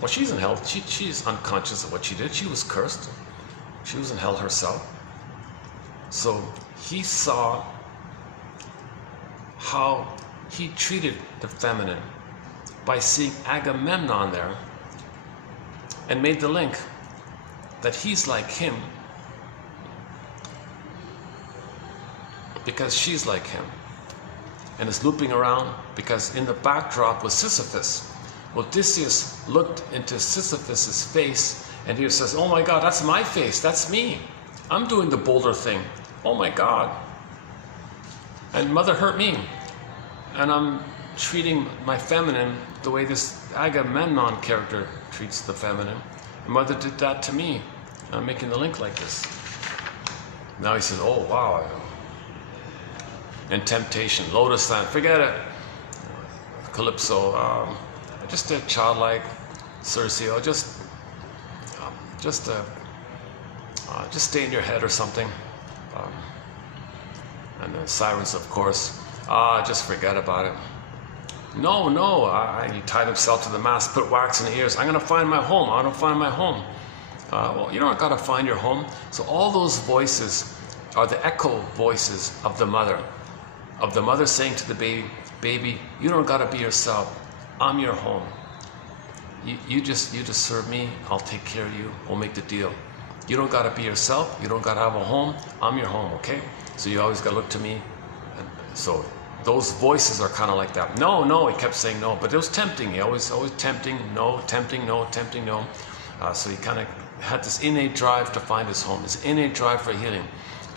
Well, she's in hell. She's unconscious of what she did. She was cursed. She was in hell herself. So he saw how he treated the feminine by seeing Agamemnon there, and made the link that he's like him because she's like him, and is looping around because in the backdrop was Sisyphus. Odysseus looked into Sisyphus's face and he says, oh my God, that's my face, that's me. I'm doing the boulder thing. Oh my God. And mother hurt me. And I'm treating my feminine the way this Agamemnon character treats the feminine. And mother did that to me. I'm making the link like this. Now he says, oh wow. And temptation, lotus land, forget it. Calypso, just a childlike Circe, or just stay in your head or something. And the sirens, of course, just forget about it. No, he tied himself to the mast, put wax in the ears. I'm gonna find my home. I don't find my home. Well, you don't gotta find your home. So all those voices are the echo voices of the mother saying to the baby, you don't gotta be yourself. I'm your home. You just serve me. I'll take care of you. We'll make the deal. You don't gotta be yourself. You don't gotta have a home. I'm your home, okay? So you always gotta look to me. And so those voices are kind of like that. No, he kept saying no, but it was tempting. He always tempting, no. So he kind of had this innate drive to find his home, this innate drive for healing,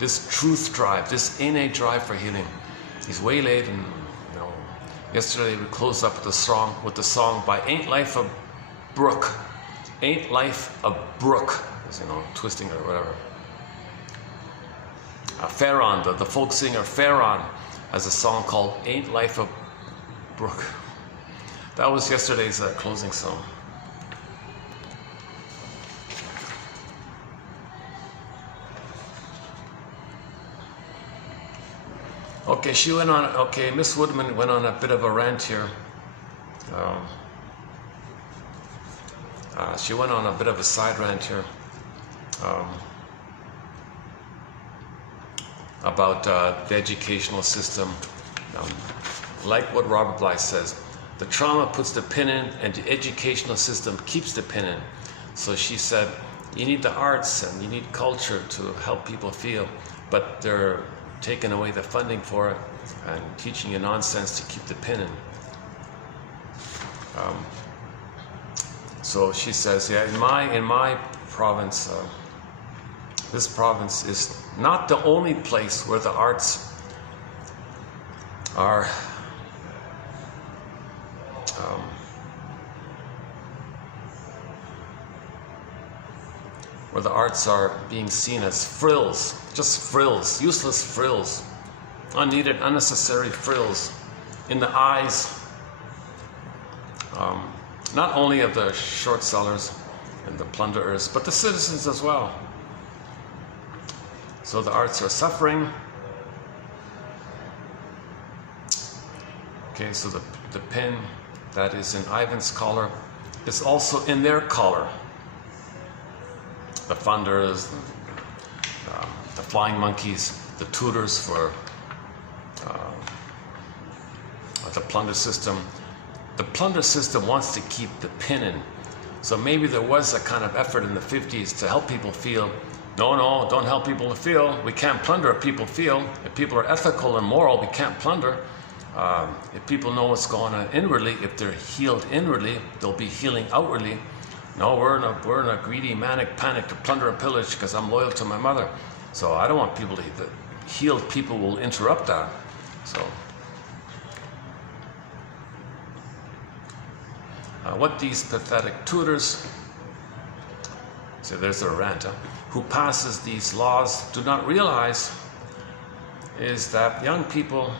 this truth drive, this innate drive for healing. He's waylaid, and yesterday we closed up with the song by Ain't Life a Brook. Ain't Life a Brook, twisting or whatever. Pharaon, the folk singer Pharaon, has a song called Ain't Life a Brook. That was yesterday's closing song. Okay, Miss Woodman went on a bit of a rant here. She went on a bit of a side rant here about the educational system. Like what Robert Bly says, the trauma puts the pin in and the educational system keeps the pin in. So she said, you need the arts and you need culture to help people feel, but they're taking away the funding for it and teaching you nonsense to keep the pin in. So she says, yeah, in my province, this province is not the only place where the arts are being seen as frills, just frills, useless frills. unneeded, unnecessary frills in the eyes, not only of the short sellers and the plunderers, but the citizens as well. So the arts are suffering. Okay, so the pin that is in Ivan's collar is also in their collar. The funders, the flying monkeys, the tutors for the plunder system. The plunder system wants to keep the pin in. So maybe there was a kind of effort in the 50s to help people feel, no, don't help people to feel. We can't plunder if people feel. If people are ethical and moral, we can't plunder. If people know what's going on inwardly, if they're healed inwardly, they'll be healing outwardly. No, we're in a greedy, manic panic to plunder and pillage because I'm loyal to my mother. So I don't want people to, the healed people will interrupt that. So, what these pathetic tutors, so there's a rant, who passes these laws do not realize is that young people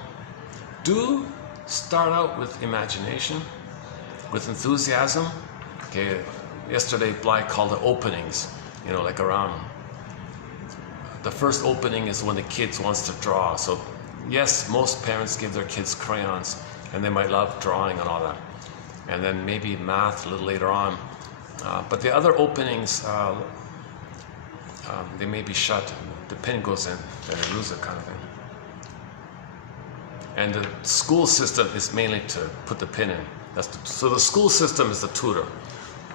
do start out with imagination, with enthusiasm. Okay, yesterday Bly called it openings, you know, like around. The first opening is when the kids wants to draw. So yes, most parents give their kids crayons and they might love drawing and all that. And then maybe math a little later on. But the other openings, they may be shut, the pin goes in, then they lose it kind of thing. And the school system is mainly to put the pin in. So the school system is the tutor,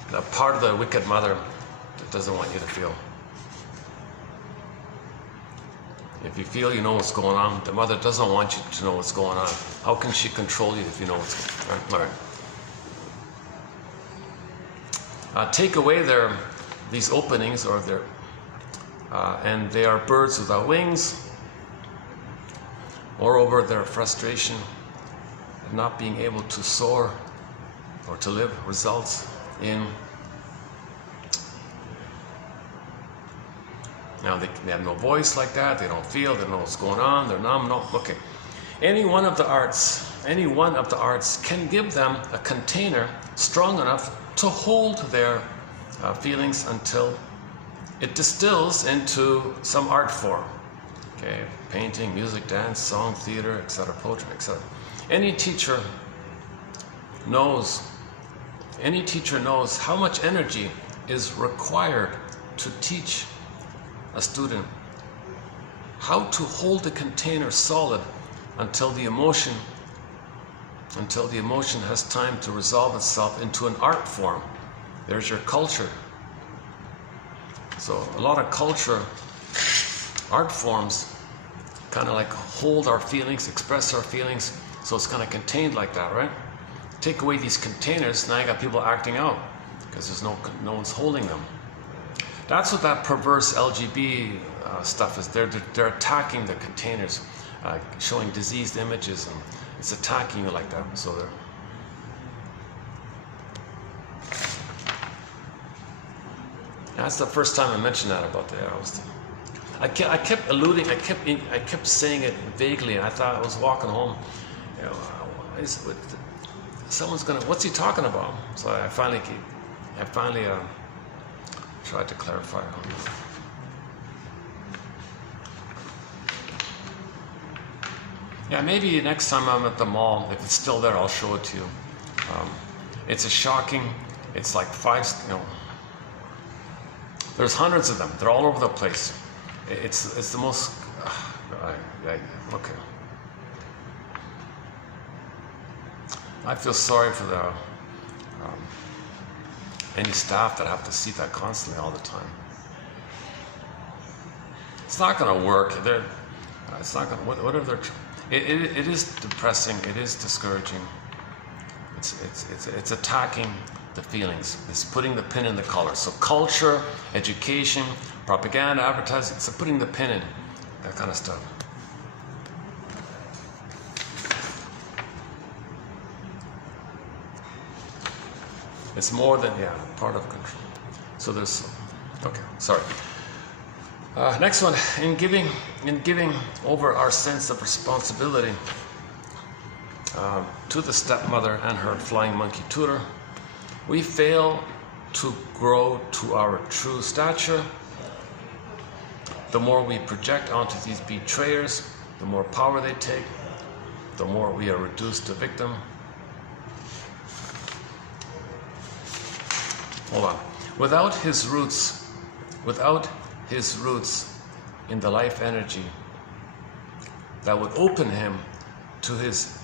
the part of the wicked mother that doesn't want you to feel. If you feel you know what's going on, the mother doesn't want you to know what's going on. How can she control you if you know what's going on? All right. Take away these openings, or and they are birds without wings. Moreover, their frustration of not being able to soar or to live results in. Now they have no voice like that. They don't feel. They don't know what's going on. They're numb. No, okay. Any one of the arts can give them a container strong enough to hold their feelings until it distills into some art form. Okay, painting, music, dance, song, theater, etc., poetry, etc. Any teacher knows how much energy is required to teach a student how to hold the container solid until the emotion has time to resolve itself into an art form. There's your culture. So a lot of culture, art forms kind of like hold our feelings, express our feelings, so it's kind of contained like that, right? Take away these containers, now you got people acting out because there's no one's holding them. That's what that perverse LGB stuff is. They're attacking the containers, showing diseased images, and it's attacking you like that. So they're. That's the first time I mentioned that about the arrows. I kept alluding. I kept saying it vaguely, and I thought I was walking home. You know, someone's gonna. What's he talking about? So I finally tried to clarify on this. Yeah, maybe next time I'm at the mall, if it's still there, I'll show it to you. It's a shocking. It's like there's hundreds of them. They're all over the place. It's the most. Okay. I feel sorry for the any staff that have to see that constantly all the time. It's not going to work. It's not going. Whatever they're. It is depressing. It is discouraging. It's attacking the feelings. It's putting the pin in the collar. So culture, education, propaganda, advertising. It's putting the pin in that kind of stuff. It's more than part of control. So there's okay. Sorry. Next one, in giving over our sense of responsibility to the stepmother and her flying monkey tutor, we fail to grow to our true stature. The more we project onto these betrayers, the more power they take, the more we are reduced to victim. Hold on. Without his roots in the life energy that would open him to his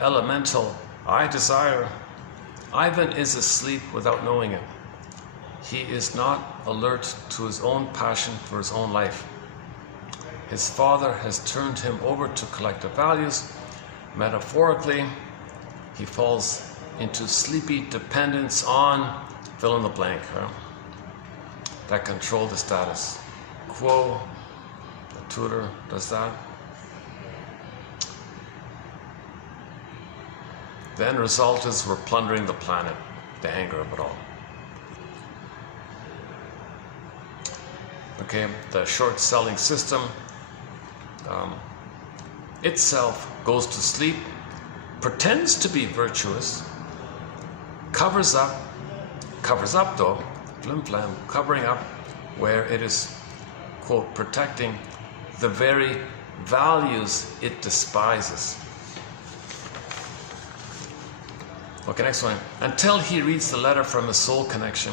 elemental I desire, Ivan is asleep without knowing it. He is not alert to his own passion for his own life. His father has turned him over to collective values. Metaphorically, he falls into sleepy dependence on fill in the blank, that control the status quo. The tutor does that. The end result is we're plundering the planet, the anger of it all. Okay, the short selling system itself goes to sleep, pretends to be virtuous, covers up though, flim flam, covering up where it is, quote, protecting the very values it despises. Okay, next one. Until he reads the letter from his soul connection,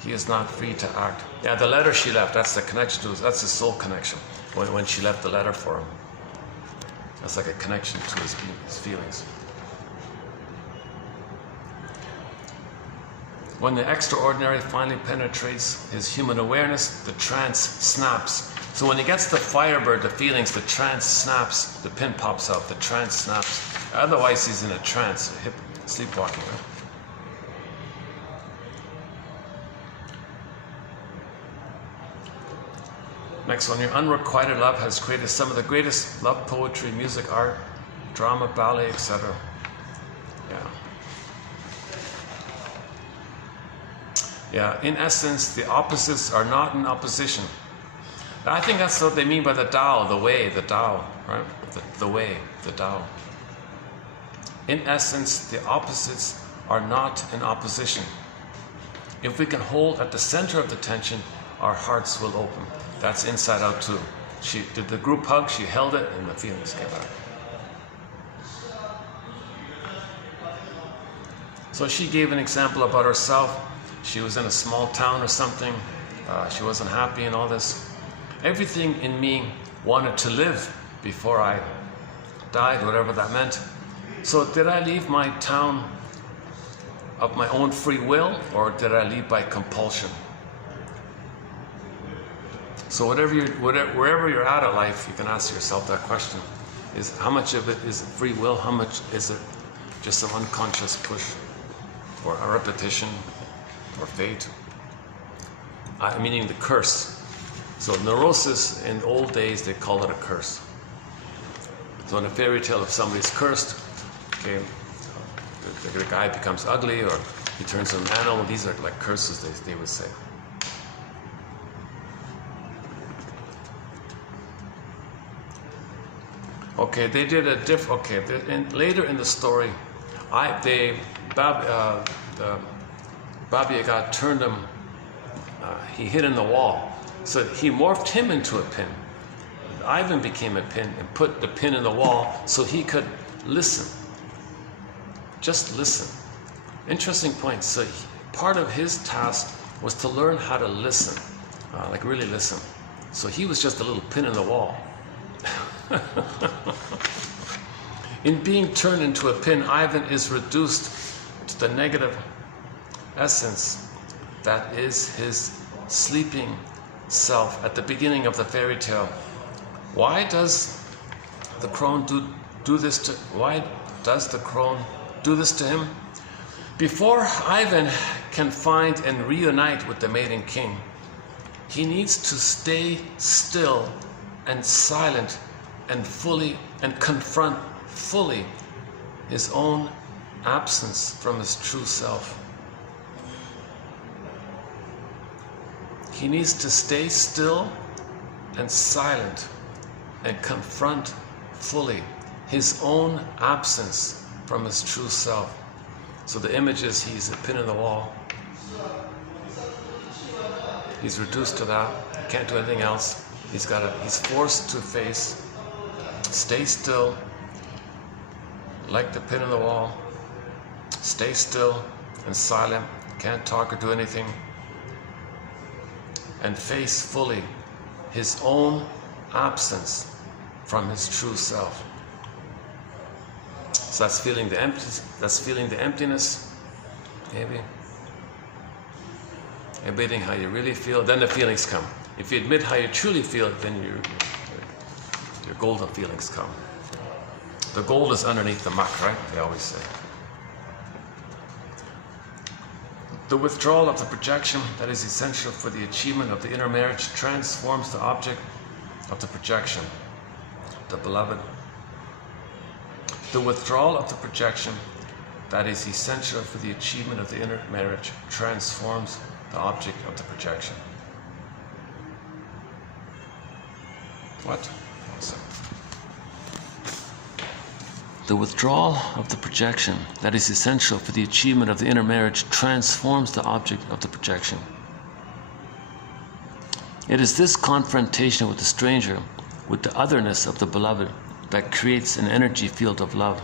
he is not free to act. Yeah, the letter she left, that's the connection to that's his soul connection. When she left the letter for him. That's like a connection to his feelings. When the extraordinary finally penetrates his human awareness, the trance snaps. So when he gets the Firebird, the feelings, the trance snaps, the pin pops out, the trance snaps. Otherwise he's in a trance, sleepwalking. Right? Next one, your unrequited love has created some of the greatest love poetry, music, art, drama, ballet, etc. Yeah, in essence, the opposites are not in opposition. I think that's what they mean by the Tao, the way, the Tao, right? The way, the Tao. In essence, the opposites are not in opposition. If we can hold at the center of the tension, our hearts will open. That's inside out too. She did the group hug, she held it, and the feelings came out. So she gave an example about herself. She was in a small town or something. She wasn't happy and all this. Everything in me wanted to live before I died, whatever that meant. So did I leave my town of my own free will, or did I leave by compulsion? So wherever you're at in life, you can ask yourself that question. Is how much of it is free will? How much is it just some unconscious push, or a repetition, or fate? Meaning the curse. So neurosis, in old days, they call it a curse. So in a fairy tale, if somebody's cursed, okay, the guy becomes ugly, or he turns into an animal. These are like curses, they would say. Okay, they did a later in the story, Baba Yaga turned him, he hid in the wall. So he morphed him into a pin. Ivan became a pin and put the pin in the wall so he could listen. Just listen. Interesting point. So part of his task was to learn how to listen, like really listen. So he was just a little pin in the wall. In being turned into a pin, Ivan is reduced to the negative essence that is his sleeping self at the beginning of the fairy tale. Why does the crone do this to him? Before Ivan can find and reunite with the maiden king, he needs to stay still and silent and confront fully his own absence from his true self. He needs to stay still and silent and confront fully his own absence from his true self. So the image is he's a pin in the wall. He's reduced to that. He can't do anything else. He's forced to face, stay still, like the pin in the wall, stay still and silent, can't talk or do anything, and face fully his own absence from his true self. So that's feeling the emptiness, maybe. Admitting how you really feel, then the feelings come. If you admit how you truly feel, then your golden feelings come. The gold is underneath the muck, right? They always say. The withdrawal of the projection that is essential for the achievement of the inner marriage transforms the object of the projection, the beloved. The withdrawal of the projection that is essential for the achievement of the inner marriage transforms the object of the projection. What? The withdrawal of the projection that is essential for the achievement of the inner marriage transforms the object of the projection. It is this confrontation with the stranger, with the otherness of the beloved, that creates an energy field of love.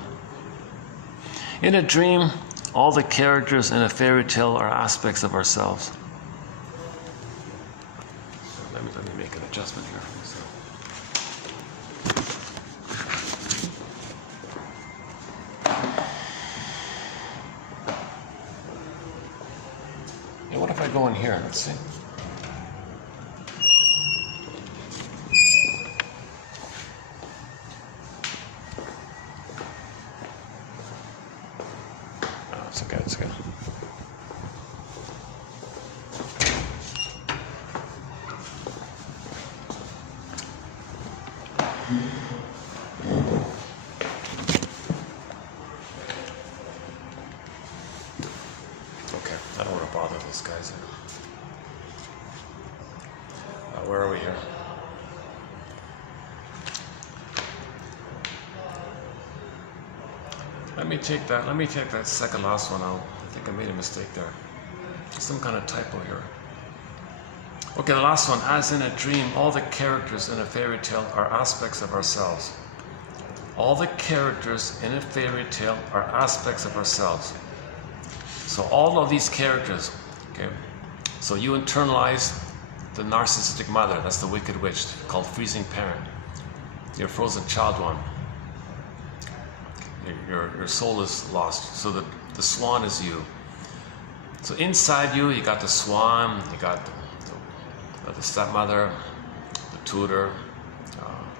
In a dream, all the characters in a fairy tale are aspects of ourselves. Let me make an adjustment here. And what if I go in here? Let's see. It's okay, it's okay. Okay, I don't want to bother those guys. Where are we here? Let me take that second last one out. I think I made a mistake there. Some kind of typo here. Okay, the last one. As in a dream, all the characters in a fairy tale are aspects of ourselves. All the characters in a fairy tale are aspects of ourselves. So all of these characters, okay, so you internalize the narcissistic mother, that's the wicked witch, called freezing parent. Your frozen child one. Your soul is lost. So the swan is you. So inside you, you got the swan, you got the stepmother, the tutor,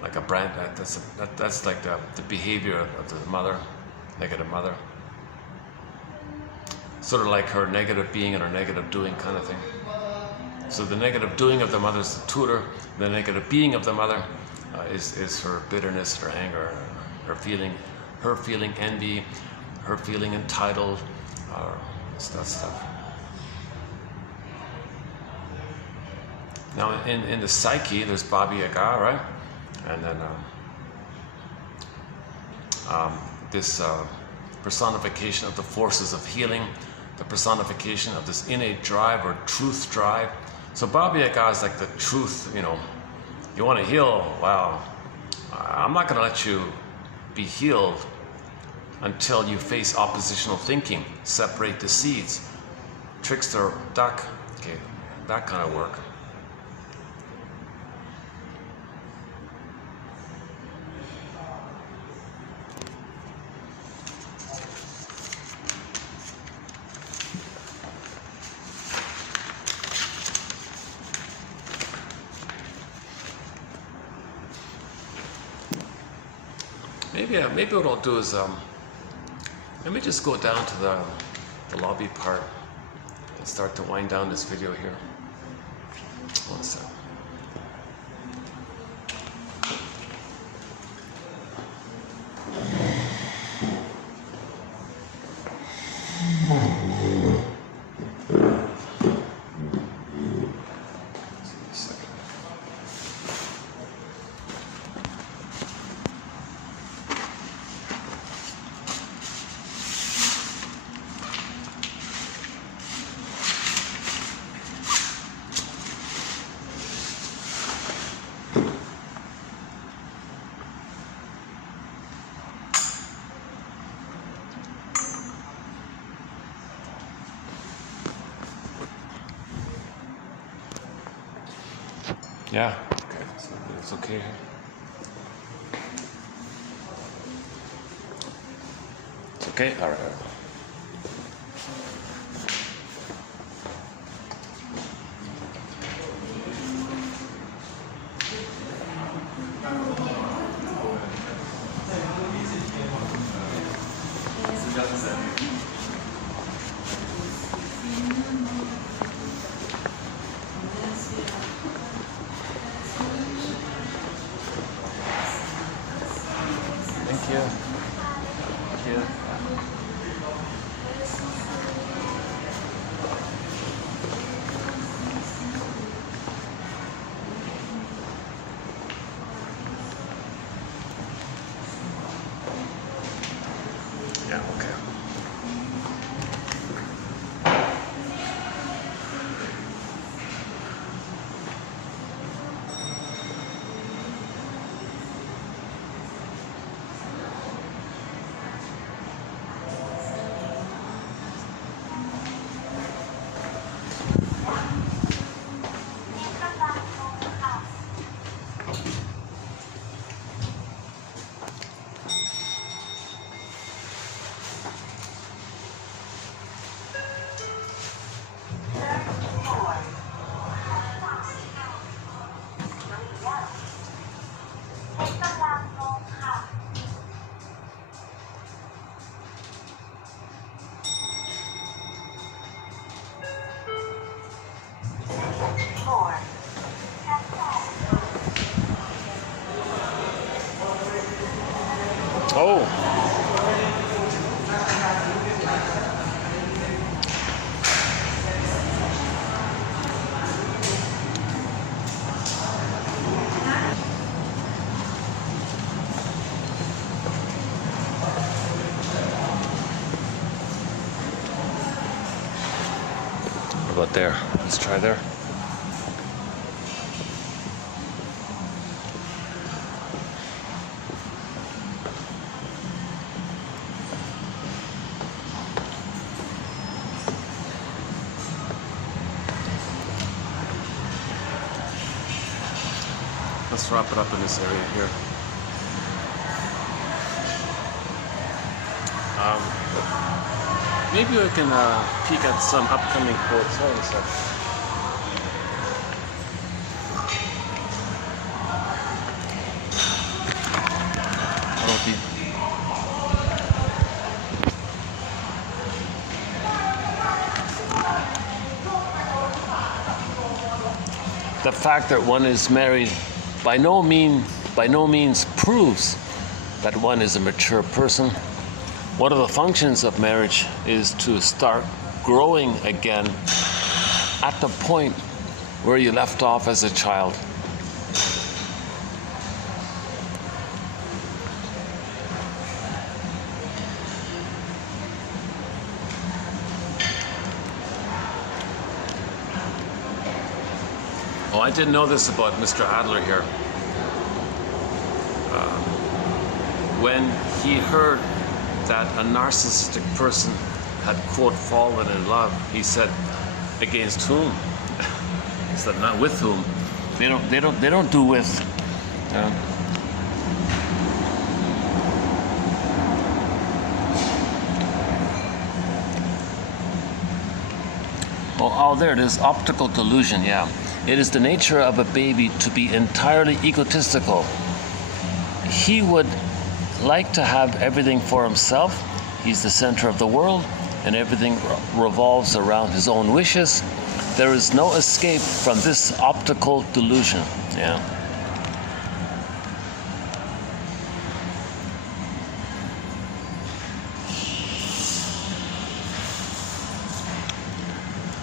like a brand. That's like the behavior of the mother, negative mother. Sort of like her negative being and her negative doing kind of thing. So the negative doing of the mother is the tutor. The negative being of the mother is her bitterness, her anger, her feeling envy, her feeling entitled, that stuff. Now in the psyche, there's Baba Yaga, right? And then this personification of the forces of healing, the personification of this innate drive or truth drive. So Baba Yaga is like the truth, you want to heal, wow, I'm not going to let you be healed until you face oppositional thinking, separate the seeds, trickster, duck, okay, that kind of work. Maybe what I'll do is let me just go down to the lobby part and start to wind down this video here. One sec. Yeah. Okay. So it's okay here. It's okay. All right. All right. Thank you. Thank you. Yeah, okay. Oh. What about there? Let's try there. Let's wrap it up in this area here. Maybe we can peek at some upcoming quotes. Hold on a sec. The fact that one is married by no means proves that one is a mature person. One of the functions of marriage is to start growing again at the point where you left off as a child. Oh, I didn't know this about Mr. Adler here. When he heard that a narcissistic person had, quote, fallen in love, he said, against whom? He said, not with whom. They don't do with. Oh, there it is, optical delusion, yeah. It is the nature of a baby to be entirely egotistical. He would like to have everything for himself. He's the center of the world, and everything revolves around his own wishes. There is no escape from this optical delusion. Yeah.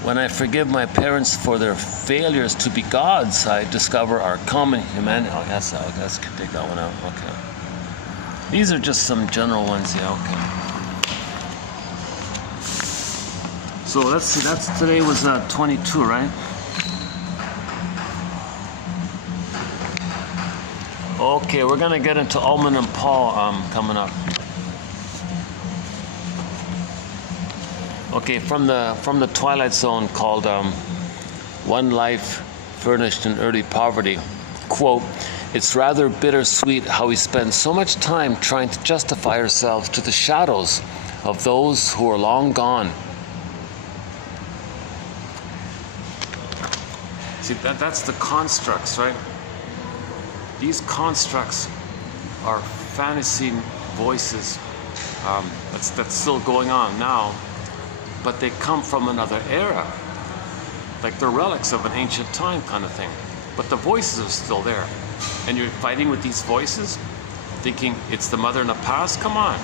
When I forgive my parents for their failures to be gods, I discover our common humanity. Oh, yes, I guess I can take that one out. Okay. These are just some general ones. Yeah, okay. So let's see. Today was 22, right? Okay, we're gonna get into Ullman and Paul coming up. Okay, from the Twilight Zone called One Life furnished in early poverty. Quote, "It's rather bittersweet how we spend so much time trying to justify ourselves to the shadows of those who are long gone." See, that's the constructs, right? These constructs are fantasy voices that's still going on now, but they come from another era. Like they're relics of an ancient time kind of thing. But the voices are still there. And you're fighting with these voices, thinking it's the mother in the past? Come on.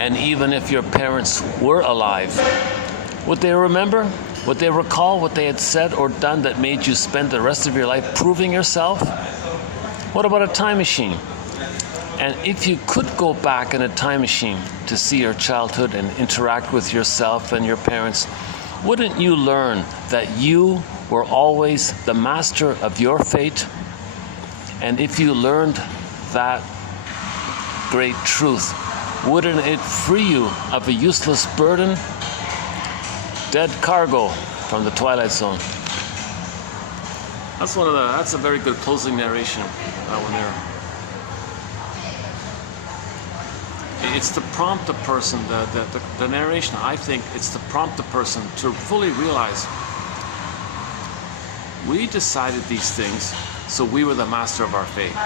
And even if your parents were alive, would they remember? Would they recall what they had said or done that made you spend the rest of your life proving yourself? What about a time machine? And if you could go back in a time machine to see your childhood and interact with yourself and your parents, wouldn't you learn that you were always the master of your fate? And if you learned that great truth, wouldn't it free you of a useless burden? Dead cargo from the Twilight Zone. That's a very good closing narration. That one there. It's to prompt the person, the narration, I think it's to prompt the person to fully realize we decided these things, so we were the master of our fate.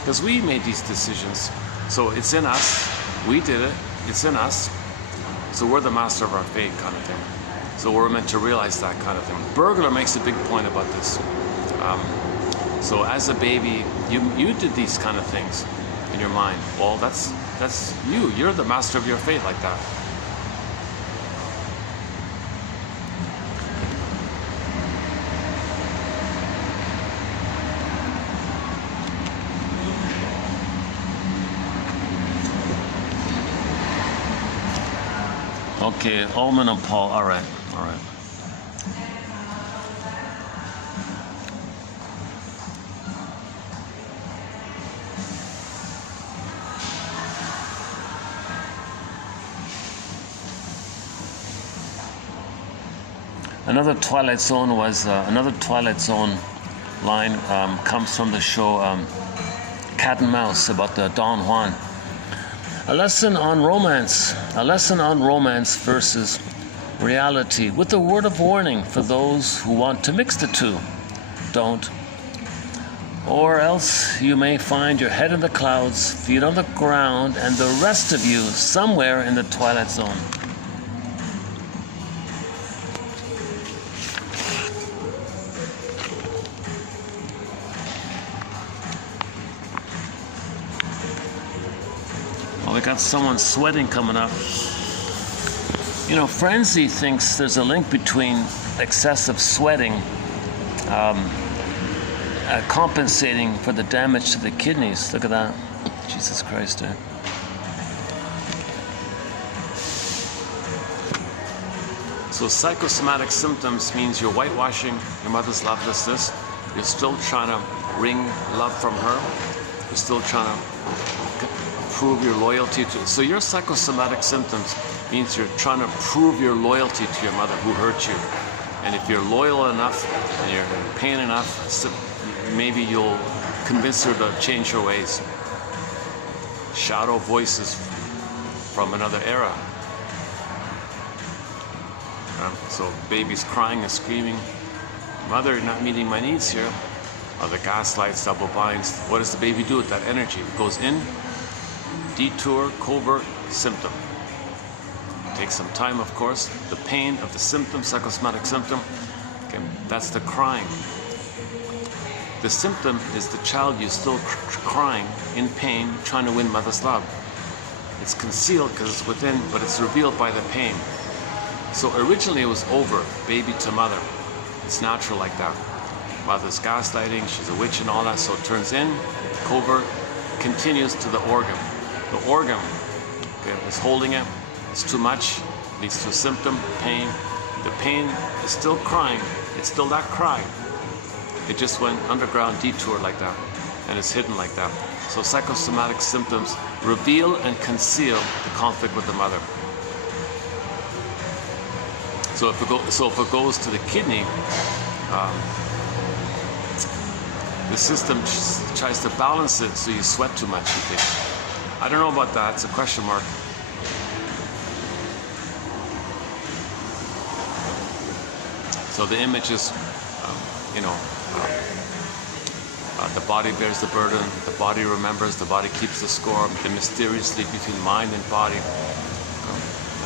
Because we made these decisions. So it's in us. We did it. It's in us. So we're the master of our fate kind of thing. So we're meant to realize that kind of thing. Burglar makes a big point about this. So as a baby, you did these kind of things in your mind. Well, that's you. You're the master of your fate like that. Okay, Ullman and Paul. All right. Another Twilight Zone line comes from the show Cat and Mouse about the Don Juan. A lesson on romance versus reality, with a word of warning for those who want to mix the two. Don't. Or else you may find your head in the clouds, feet on the ground, and the rest of you somewhere in the Twilight Zone. Well, we got someone sweating coming up. You know, Frenzy thinks there's a link between excessive sweating compensating for the damage to the kidneys. Look at that. Jesus Christ, eh? So psychosomatic symptoms means you're whitewashing your mother's lovelessness. You're still trying to wring love from her. You're still trying to prove your loyalty to. So your psychosomatic symptoms means you're trying to prove your loyalty to your mother who hurt you. And if you're loyal enough and you're in pain enough, maybe you'll convince her to change her ways. Shadow voices from another era. So baby's crying and screaming, "Mother, you're not meeting my needs here." Other gaslights, double binds. What does the baby do with that energy? It goes in, detour, covert, symptom. Takes some time, of course. The pain of the symptom, psychosomatic symptom, okay, that's the crying. The symptom is the child you still crying, in pain, trying to win mother's love. It's concealed because it's within, but it's revealed by the pain. So originally it was over, baby to mother. It's natural like that. Mother's gaslighting, she's a witch and all that, so it turns in, covert, continues to the organ. The organ, okay, is holding it, it's too much, leads to a symptom, pain. The pain is still crying, it's still that cry. It just went underground detour like that, and it's hidden like that. So psychosomatic symptoms reveal and conceal the conflict with the mother. So if it goes to the kidney, the system tries to balance it, so you sweat too much, you think. I don't know about that. It's a question mark. So the image is, the body bears the burden, the body remembers, the body keeps the score, the mysterious link between mind and body,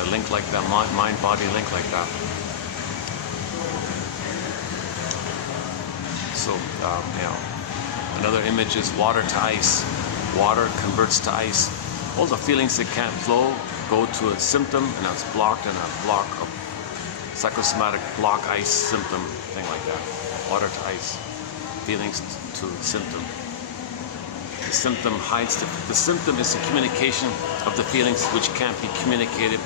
a link like that, mind-body link like that. So, another image is water to ice. Water converts to ice. All the feelings that can't flow go to a symptom, and now it's blocked, and a block of psychosomatic block ice symptom, thing like that. Water to ice. Feelings to symptom. The symptom hides the symptom is the communication of the feelings which can't be communicated.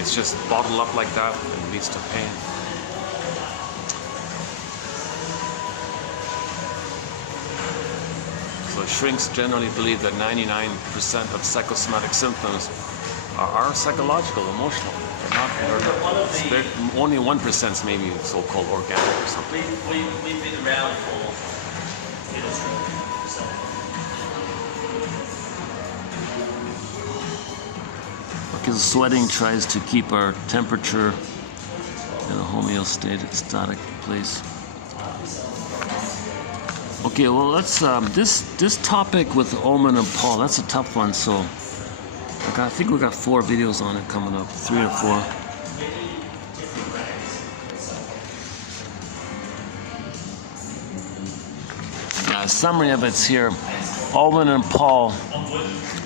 It's just bottled up like that and leads to pain. So shrinks generally believe that 99% of psychosomatic symptoms are psychological, emotional. They're only 1% is maybe so-called organic or something. We've been around for illustrating. Because sweating tries to keep our temperature in a homeostatic place. Okay, well, let's this topic with Omen and Paul, that's a tough one. So I think we got 4 videos on it coming up, 3 or 4. Summary of it's here. Owen and Paul,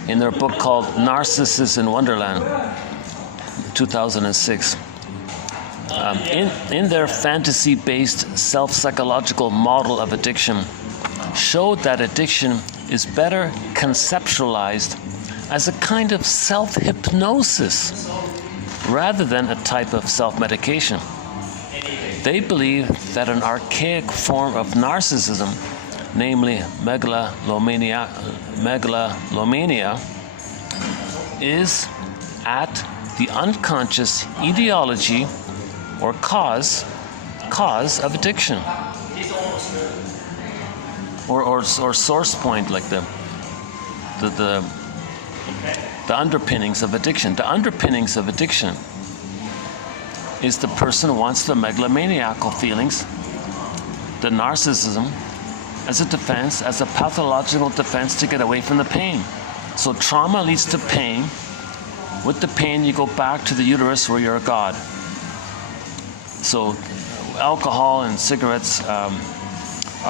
in their book called Narcissus in Wonderland, 2006. In their fantasy-based self-psychological model of addiction, showed that addiction is better conceptualized as a kind of self-hypnosis rather than a type of self-medication. They believe that an archaic form of narcissism, namely megalomania, is at the unconscious etiology or cause of addiction, or source point, like the underpinnings of addiction. The underpinnings of addiction is the person wants the megalomaniacal feelings, the narcissism, as a defense, as a pathological defense to get away from the pain. So trauma leads to pain. With the pain, you go back to the uterus where you're a god. So alcohol and cigarettes are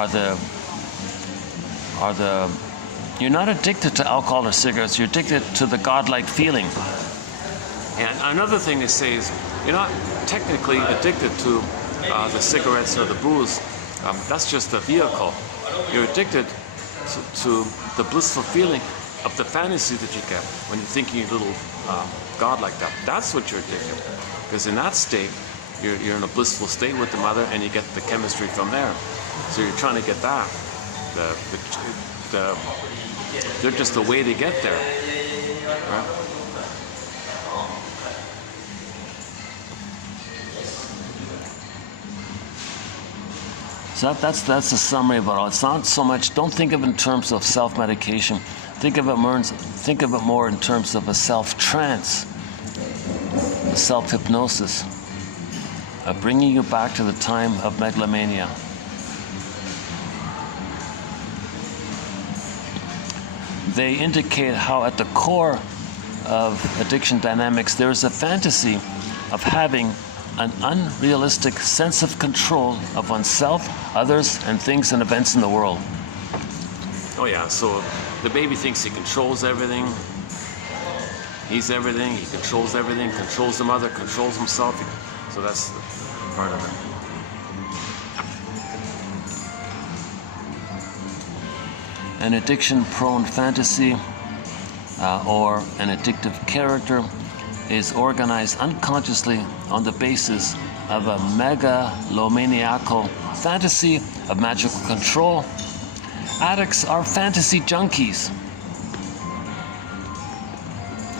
the you're not addicted to alcohol or cigarettes, you're addicted to the godlike feeling. And another thing they say is, you're not technically addicted to the cigarettes or the booze. That's just a vehicle. You're addicted to the blissful feeling of the fantasy that you get when you're thinking a little God like that. That's what you're addicted to. Because in that state, you're in a blissful state with the mother, and you get the chemistry from there. So you're trying to get that. They're just the way to get there. Right? So that's the summary of it all. It's not so much, don't think of it in terms of self-medication. Think of it more in terms of a self-trance, a self-hypnosis, bringing you back to the time of megalomania. They indicate how at the core of addiction dynamics there is a fantasy of having an unrealistic sense of control of oneself, others, and things and events in the world. Oh yeah, so the baby thinks he controls everything. He's everything, he controls everything, controls the mother, controls himself. So that's part of it. An addiction-prone fantasy or an addictive character is organized unconsciously on the basis of a megalomaniacal fantasy of magical control. Addicts are fantasy junkies,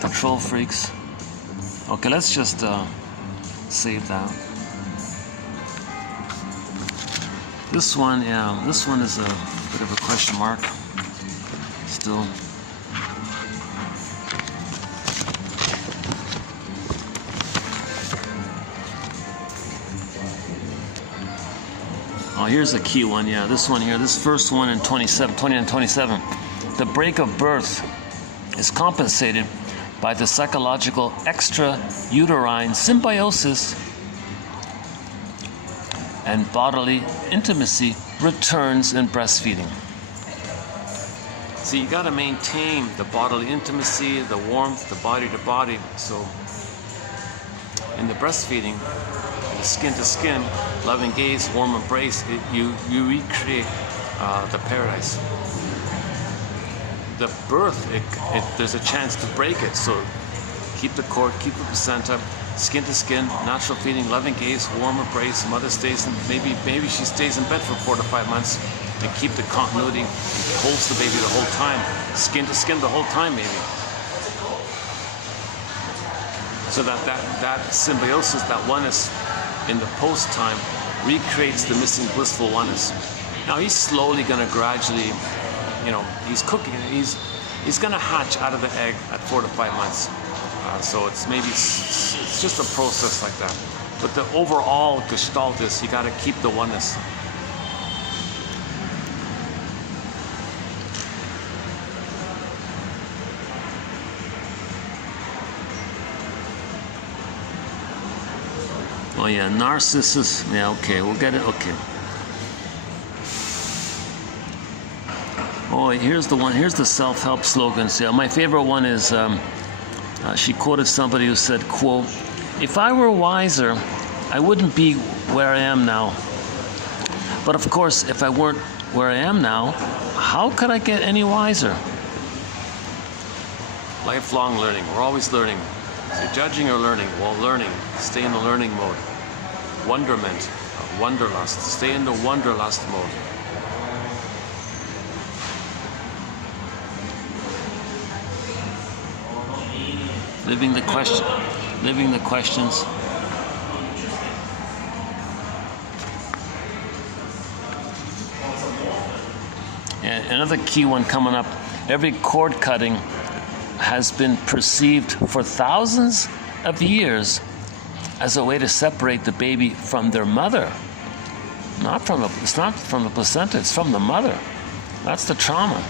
control freaks. Okay, let's just save that. This one, yeah, this one is a bit of a question mark still. Oh, here's a key one, yeah, this one here, this first one in 20 and 27. The break of birth is compensated by the psychological extrauterine symbiosis, and bodily intimacy returns in breastfeeding. So you got to maintain the bodily intimacy, the warmth, the body to body. So in the breastfeeding, the skin to skin, loving gaze, warm embrace, you recreate the paradise. The birth, there's a chance to break it. So keep the cord, keep the placenta, skin to skin, natural feeding, loving gaze, warm embrace. Mother stays in, maybe she stays in bed for 4 to 5 months, and keep the continuity, holds the baby the whole time, skin to skin the whole time maybe. So that symbiosis, that oneness in the post time recreates the missing blissful oneness. Now he's slowly going to gradually, he's cooking, he's going to hatch out of the egg at 4 to 5 months. So it's just a process like that. But the overall gestalt is you got to keep the oneness. Oh yeah, Narcissus. Yeah, okay, we'll get it. Okay. Oh, here's the one. Here's the self-help slogans. Yeah, my favorite one is she quoted somebody who said, quote, "If I were wiser, I wouldn't be where I am now. But of course, if I weren't where I am now, how could I get any wiser?" Lifelong learning. We're always learning. So judging or learning? Well, learning. Stay in the learning mode. Wonderment, wanderlust. Stay in the wanderlust mode. Living the questions. And another key one coming up. Every cord cutting has been perceived for thousands of years as a way to separate the baby from their mother. It's not from the placenta, it's from the mother. That's the trauma.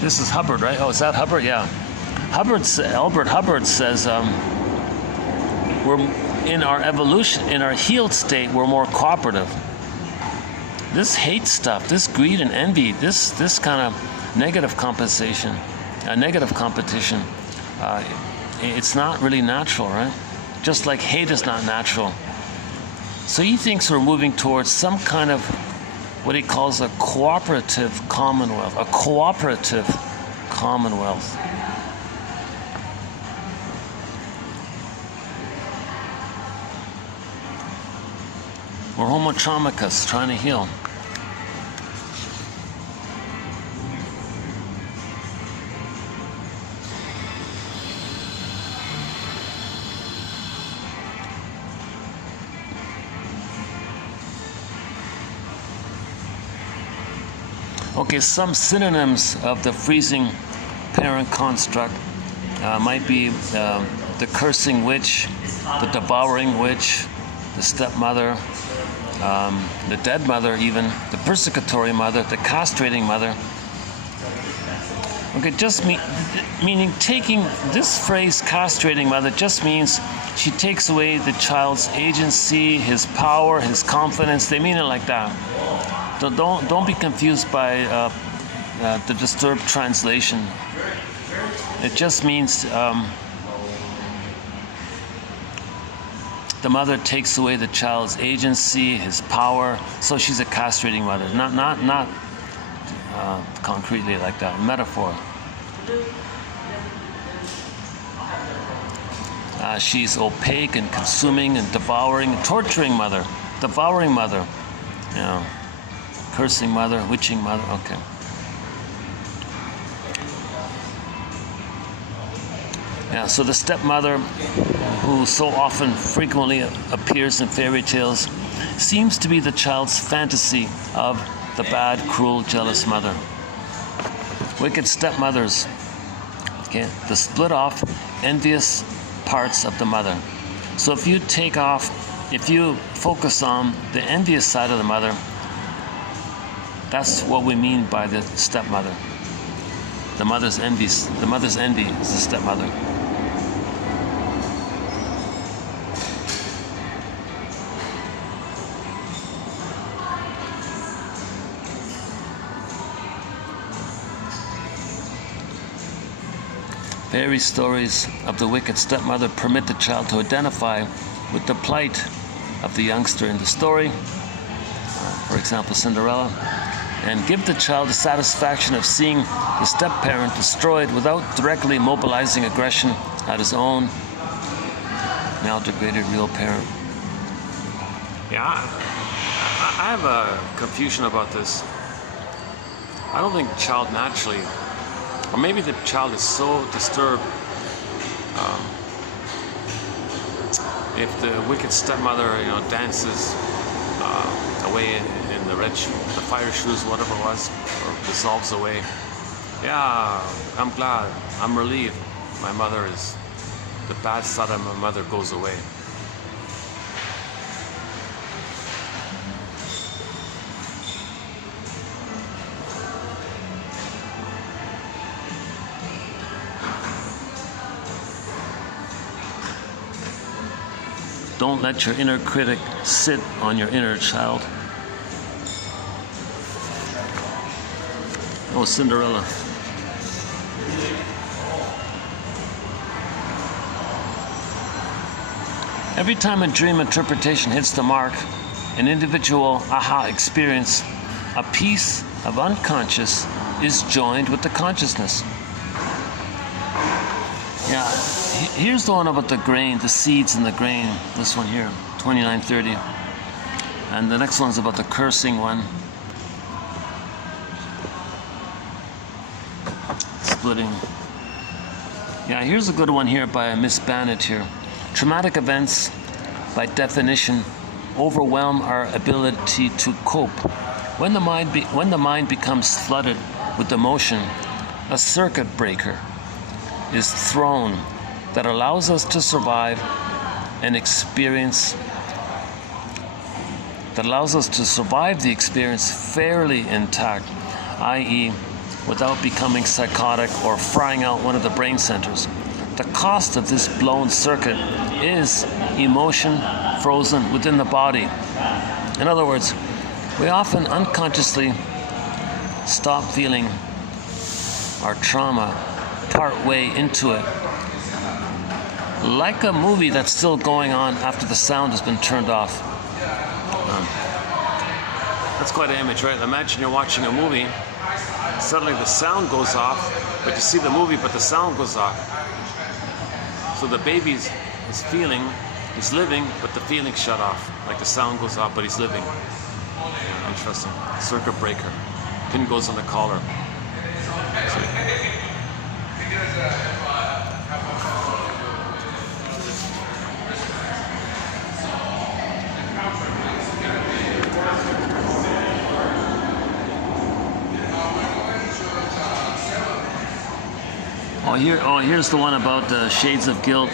This is Hubbard, right? Oh, is that Hubbard? Yeah. Albert Hubbard says, we're in our evolution, in our healed state, we're more cooperative. This hate stuff, this greed and envy, this kind of negative competition, it's not really natural, right? Just like hate is not natural. So he thinks we're moving towards some kind of what he calls a cooperative commonwealth, We're homo traumicus, trying to heal. Okay, some synonyms of the freezing parent construct might be the cursing witch, the devouring witch, the stepmother, the dead mother even, the persecutory mother, the castrating mother. Okay, just meaning taking this phrase castrating mother just means she takes away the child's agency, his power, his confidence. They mean it like that. Don't be confused by the disturbed translation. It just means the mother takes away the child's agency, his power. So she's a castrating mother, not concretely like that. Metaphor. She's opaque and consuming and devouring, torturing mother, devouring mother. Cursing mother, witching mother, okay. Yeah, so the stepmother, who so often frequently appears in fairy tales, seems to be the child's fantasy of the bad, cruel, jealous mother. Wicked stepmothers, okay, the split off, envious parts of the mother. So if you focus on the envious side of the mother, that's what we mean by the stepmother. The mother's envy is the stepmother. Fairy stories of the wicked stepmother permit the child to identify with the plight of the youngster in the story, for example, Cinderella, and give the child the satisfaction of seeing the step-parent destroyed without directly mobilizing aggression at his own now degraded real parent. Yeah, I have a confusion about this. I don't think the child naturally, or maybe the child is so disturbed if the wicked stepmother, dances away in the the fire shoes, whatever it was, or dissolves away. Yeah, I'm glad, I'm relieved. The bad side of my mother goes away. Don't let your inner critic sit on your inner child. Oh, Cinderella. Every time a dream interpretation hits the mark, an individual aha experience, a piece of unconscious is joined with the consciousness. Yeah, here's the one about the grain, the seeds in the grain. This one here, 2930. And the next one's about the cursing one. Splitting. Yeah, here's a good one here by Miss Bannett here. Traumatic events, by definition, overwhelm our ability to cope. When the mind becomes flooded with emotion, a circuit breaker is thrown that allows us to survive an experience, that allows us to survive the experience fairly intact, i.e., without becoming psychotic or frying out one of the brain centers. The cost of this blown circuit is emotion frozen within the body. In other words, we often unconsciously stop feeling our trauma part way into it. Like a movie that's still going on after the sound has been turned off. That's quite an image, right? Imagine you're watching a movie, suddenly the sound goes off, but you see the movie, but the sound goes off. So the baby is feeling, he's living, but the feeling shut off. Like the sound goes off, but he's living. Yeah, interesting. Circuit breaker. Pin goes on the collar. Here's the one about the shades of guilt.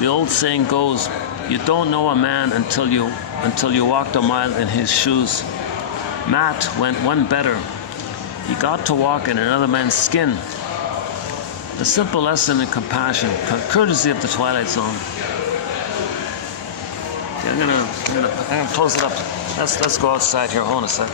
The old saying goes, you don't know a man until you walked a mile in his shoes. Matt went one better. He got to walk in another man's skin. A simple lesson in compassion, courtesy of the Twilight Zone. Okay, I'm gonna close it up. Let's go outside here. Hold on a sec.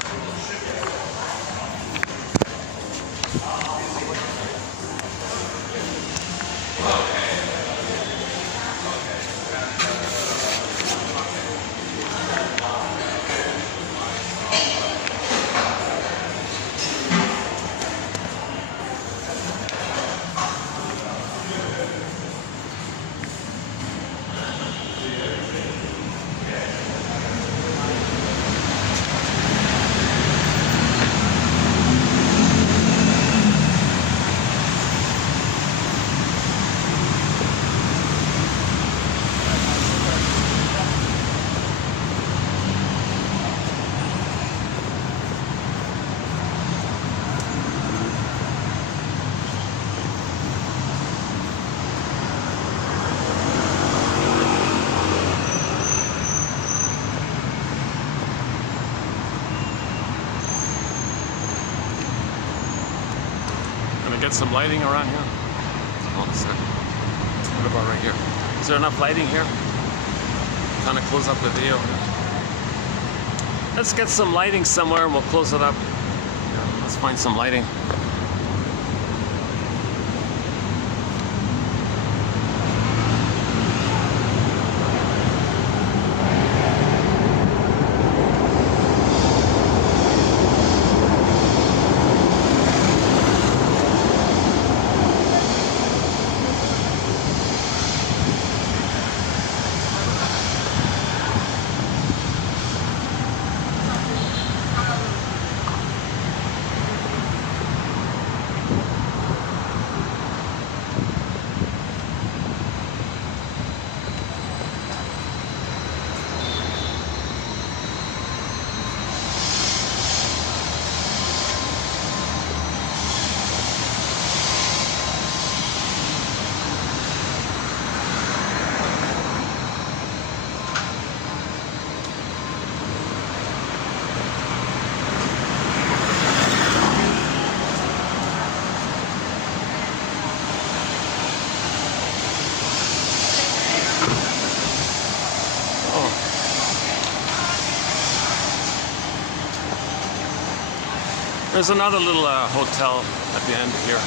I get some lighting around here? Hold on a second. What about right here? Is there enough lighting here? Kind of close up the video. Let's get some lighting somewhere and we'll close it up. Yeah, let's find some lighting. There's another little hotel at the end here.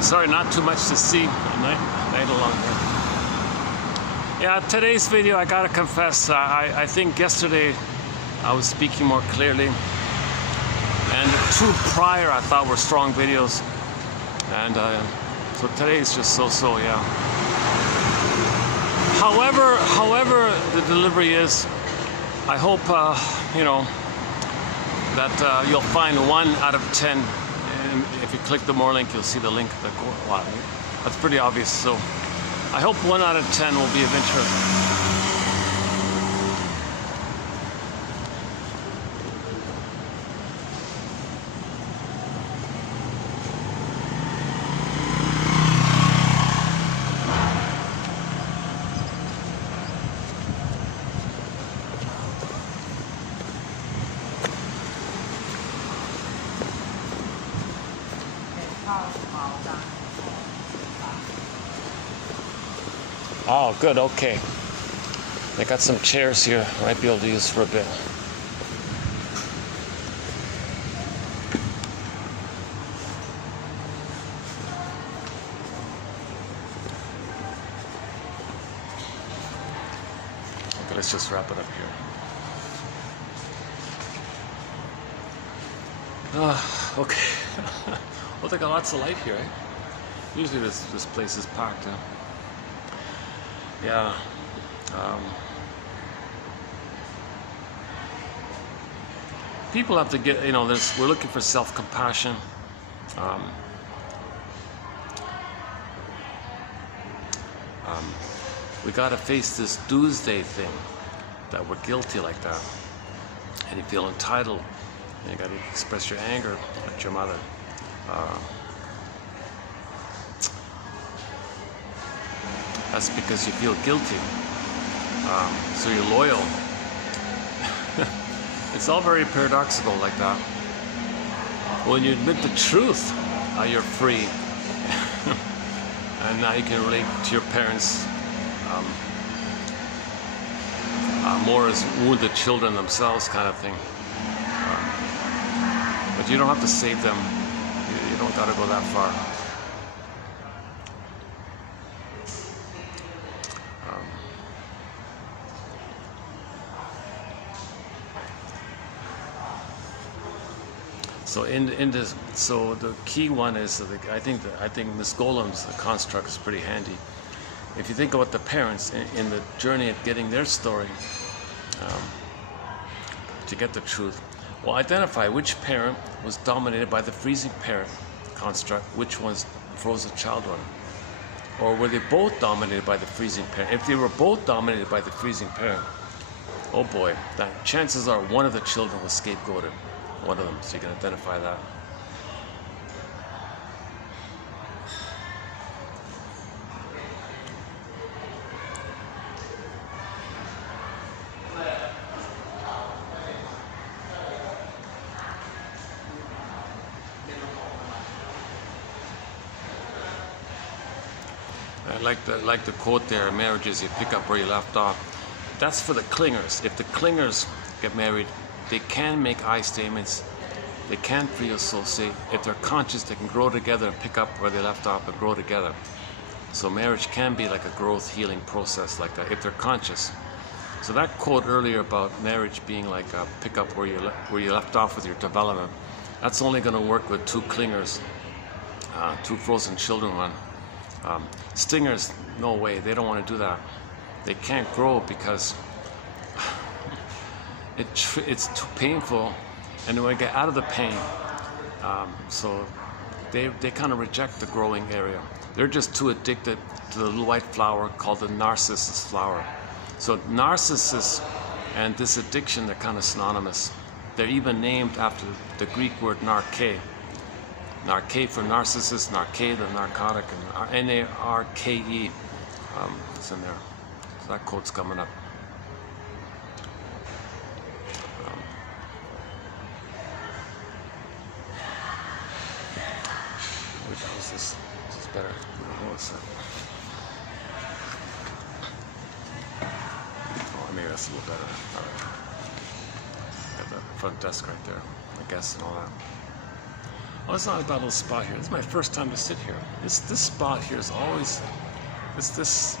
Sorry, not too much to see at night along here. Yeah, today's video, I gotta confess, I think yesterday I was speaking more clearly, and the two prior I thought were strong videos, and so today is just so-so, yeah. However the delivery is, I hope you know that you'll find 1 out of 10. If you click the more link, you'll see the link. Wow, that's pretty obvious. So I hope 1 out of 10 will be of interest. Oh, good, okay. They got some chairs here I might be able to use for a bit. Okay, let's just wrap it up here. Okay. Well, they got lots of light here, eh? Usually this place is packed, eh? Yeah. People have to get, you know, we're looking for self-compassion. We got to face this doomsday thing, that we're guilty like that. And you feel entitled, and you got to express your anger at your mother. That's because you feel guilty. So you're loyal. It's all very paradoxical like that. When you admit the truth, you're free. And now you can relate to your parents more as wounded children themselves, kind of thing. But you don't have to save them. You don't got to go that far. So in this, so the key one is I think Miss Golem's construct is pretty handy. If you think about the parents in the journey of getting their story to get the truth, well, identify which parent was dominated by the freezing parent construct, which ones froze a child on, or were they both dominated by the freezing parent? If they were both dominated by the freezing parent, oh boy, that chances are one of the children was scapegoated. One of them, so you can identify that. I like the quote there, marriages, you pick up where you left off. That's for the clingers. If the clingers get married, they can make I statements, they can free associate. If they're conscious, they can grow together and pick up where they left off and grow together. So marriage can be like a growth healing process like that, if they're conscious. So that quote earlier about marriage being like a pick up where you left off with your development, that's only going to work with two clingers, two frozen children. Stingers, no way, they don't want to do that. They can't grow because it's too painful, and they want to get out of the pain. So they kind of reject the growing area. They're just too addicted to the little white flower called the narcissus flower. So narcissus and this addiction, they're kind of synonymous. They're even named after the Greek word narke. Narke for narcissus, narke the narcotic, and N-A-R-K-E. It's in there. So that quote's coming up. This is better. Oh, maybe that's a little better. All right. Got the front desk right there, I guess, and all that. Oh, it's not a bad little spot here. This is my first time to sit here. This spot here is always this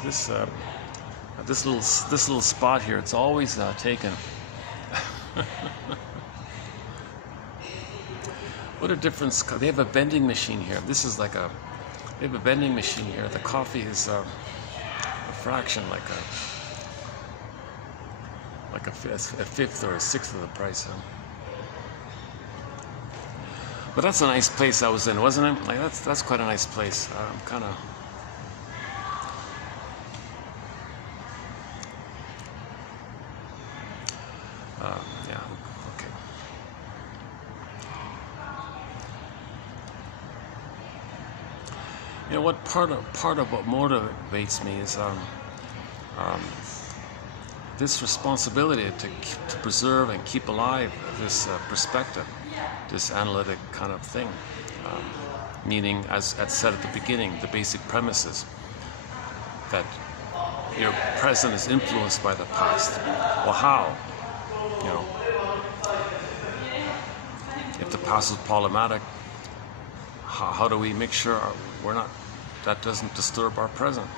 little spot here. It's always taken. What a difference. They have a vending machine here. They have a vending machine here. The coffee is a fraction, like a fifth or a sixth of the price. But that's a nice place I was in, wasn't it? Like that's quite a nice place. Kind of. Yeah. Okay. You know what? Part of what motivates me is this responsibility to preserve and keep alive this perspective, this analytic kind of thing. Meaning, as said at the beginning, the basic premises that your present is influenced by the past. Well, how? You know, if the past is problematic, how do we make sure that doesn't disturb our present?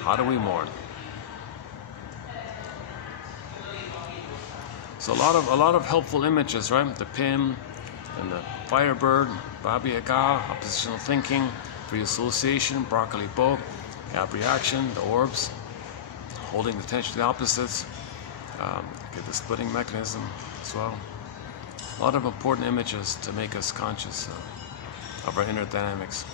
How do we mourn? So a lot of helpful images, right? The pin and the firebird, Baba Yaga, oppositional thinking, free association, broccoli boat, gap reaction, the orbs, holding the tension to the opposites, get the splitting mechanism as well. A lot of important images to make us conscious of our inner dynamics.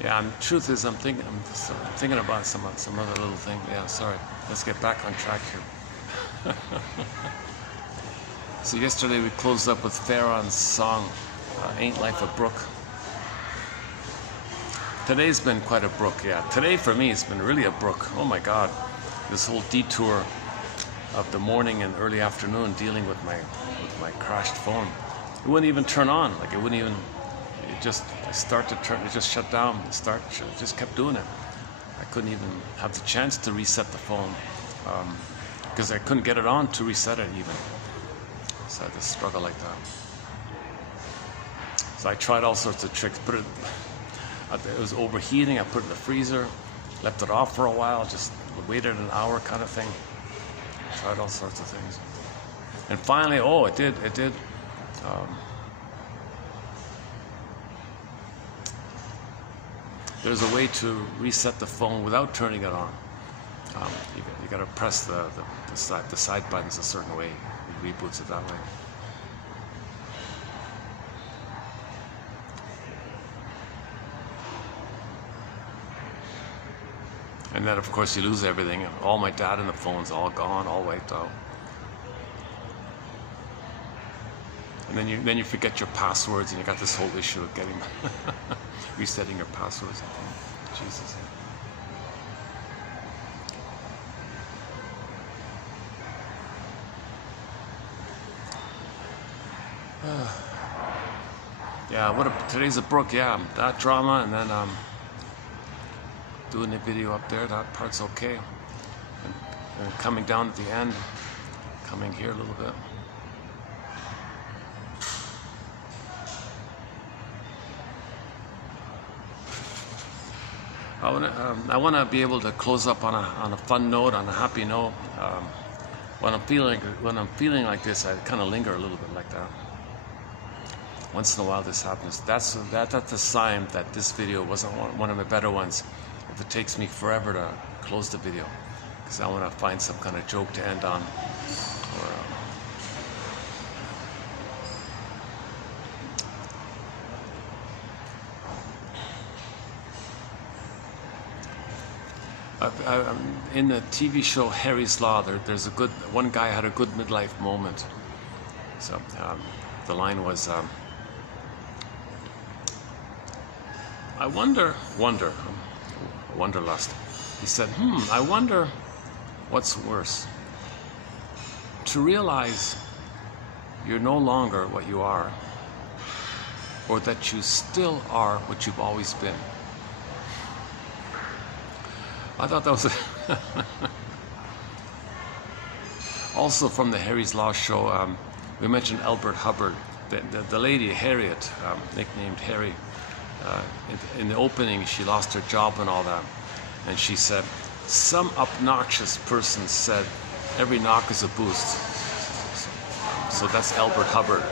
Yeah, truth is, I'm thinking about some other little thing. Yeah, sorry. Let's get back on track here. So yesterday we closed up with Farron's song, "Ain't Life a Brook." Today's been quite a brook. Yeah, today for me it's been really a brook. Oh my God, this whole detour of the morning and early afternoon dealing with my crashed phone. It wouldn't even turn on. Like it wouldn't even. It just it just shut down. It just kept doing it. I couldn't even have the chance to reset the phone because I couldn't get it on to reset it even. So I had to struggle like that. So I tried all sorts of tricks. It was overheating. I put it in the freezer, left it off for a while, just waited an hour kind of thing. Tried all sorts of things. And finally, it did. There's a way to reset the phone without turning it on. You got to press the side buttons a certain way. It reboots it that way. And then, of course, you lose everything. All my data in the phone's all gone, all wiped out. And then you forget your passwords, and you got this whole issue of getting resetting your passwords. Jesus. Yeah, today's a brook. Yeah, that drama, and then doing the video up there. That part's okay. And coming down at the end, coming here a little bit. I want to be able to close up on a fun note, on a happy note. When I'm feeling like this, I kind of linger a little bit like that. Once in a while, this happens. That's a sign that this video wasn't one of my better ones. If it takes me forever to close the video, because I want to find some kind of joke to end on, in the TV show Harry's Law, there's one guy had a good midlife moment. So the line was, I wonderlust. He said, I wonder what's worse. To realize you're no longer what you are, or that you still are what you've always been. I thought that was also from the Harry's Law show. We mentioned Albert Hubbard, the lady Harriet, nicknamed Harry. In the opening, she lost her job and all that, and she said, "Some obnoxious person said every knock is a boost." So that's Albert Hubbard,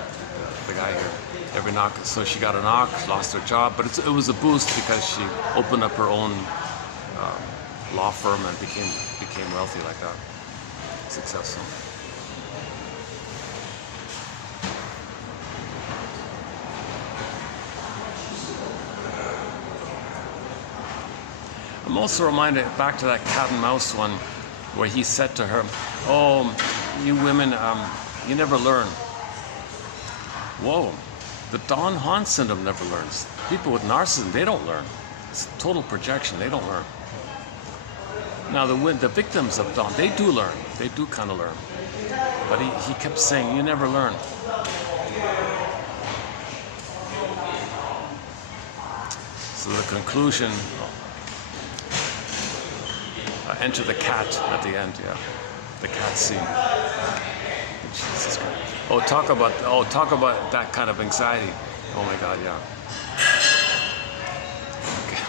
the guy here. Every knock. So she got a knock, lost her job, but it was a boost because she opened up her own law firm and became wealthy like that, successful. I'm also reminded back to that cat and mouse one, where he said to her, "Oh, you women, you never learn." Whoa, the Don Juan syndrome never learns. People with narcissism, they don't learn. It's total projection. They don't learn. Now the victims of Don, they do learn. They do kind of learn. But he kept saying, "You never learn." So the conclusion. Enter the cat at the end, yeah. The cat scene. Jesus Christ. Talk about that kind of anxiety. Oh my God, yeah. Okay.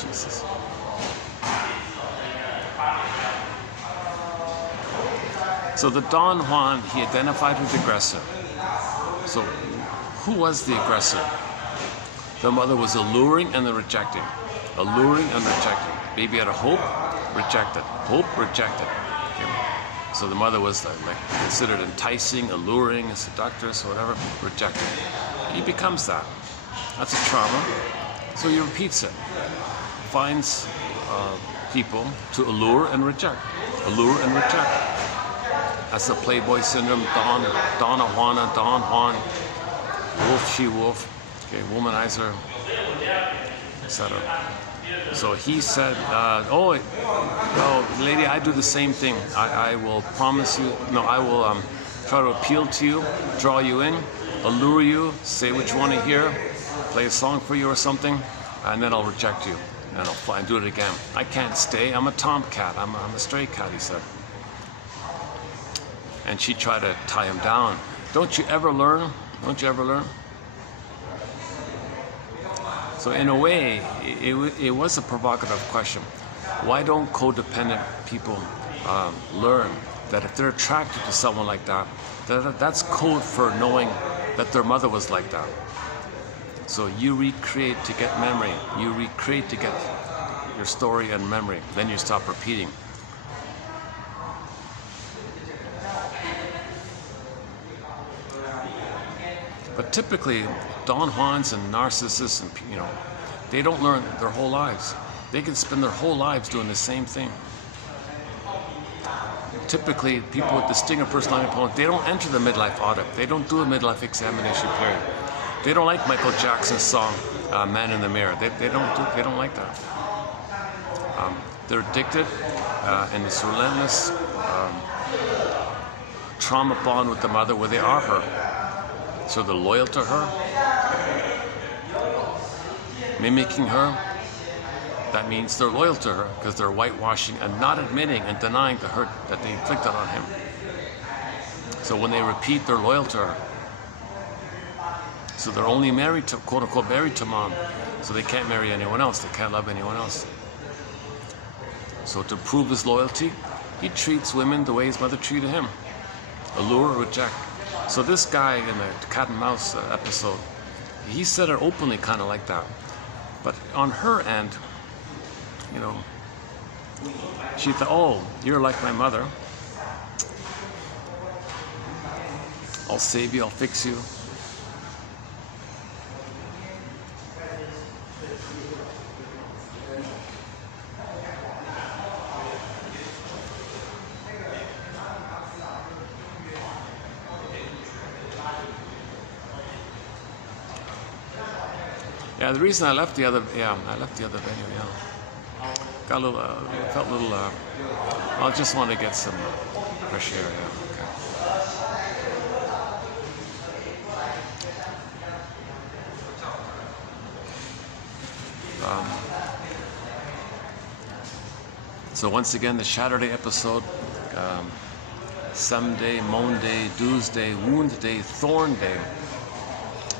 Jesus. So the Don Juan, he identified with the aggressor. So who was the aggressor? The mother was alluring and then rejecting. Alluring and rejecting. Baby had a hope, rejected. Hope, rejected. Okay. So the mother was like considered enticing, alluring, seductress, or whatever, rejected. He becomes that. That's a trauma. So he repeats it. Finds people to allure and reject. Allure and reject. That's the Playboy syndrome. Donna Juana, Don Juan, wolf, she wolf, okay, womanizer, etc. So he said, lady, I do the same thing. I will promise you, I will try to appeal to you, draw you in, allure you, say what you want to hear, play a song for you or something, and then I'll reject you. And I'll fly and do it again. I can't stay. I'm a tomcat. I'm a stray cat, he said. And she tried to tie him down. Don't you ever learn? Don't you ever learn? So in a way, it was a provocative question. Why don't codependent people learn that if they're attracted to someone like that, that's code for knowing that their mother was like that? So you recreate to get memory. You recreate to get your story and memory. Then you stop repeating. But typically, Don Juans and narcissists, and they don't learn their whole lives. They can spend their whole lives doing the same thing. Typically, people with distinct personality components, they don't enter the midlife audit. They don't do a midlife examination period. They don't like Michael Jackson's song "Man in the Mirror." They don't like that. They're addicted in this relentless trauma bond with the mother, where they are her. So they're loyal to her, mimicking her. That means they're loyal to her because they're whitewashing and not admitting and denying the hurt that they inflicted on him. So when they repeat, they're loyal to her. So they're only married to, quote unquote, married to mom. So they can't marry anyone else. They can't love anyone else. So to prove his loyalty, he treats women the way his mother treated him. Allure, reject. So this guy in the cat and mouse episode, he said it openly kind of like that. But on her end, she thought, oh, you're like my mother. I'll save you, I'll fix you. Yeah, the reason I left the other venue, got a little, felt a little, I just want to get some fresh air, okay. So once again, the Saturday episode, Someday, Moan Day, Do's Day, Wound Day, Thorn Day.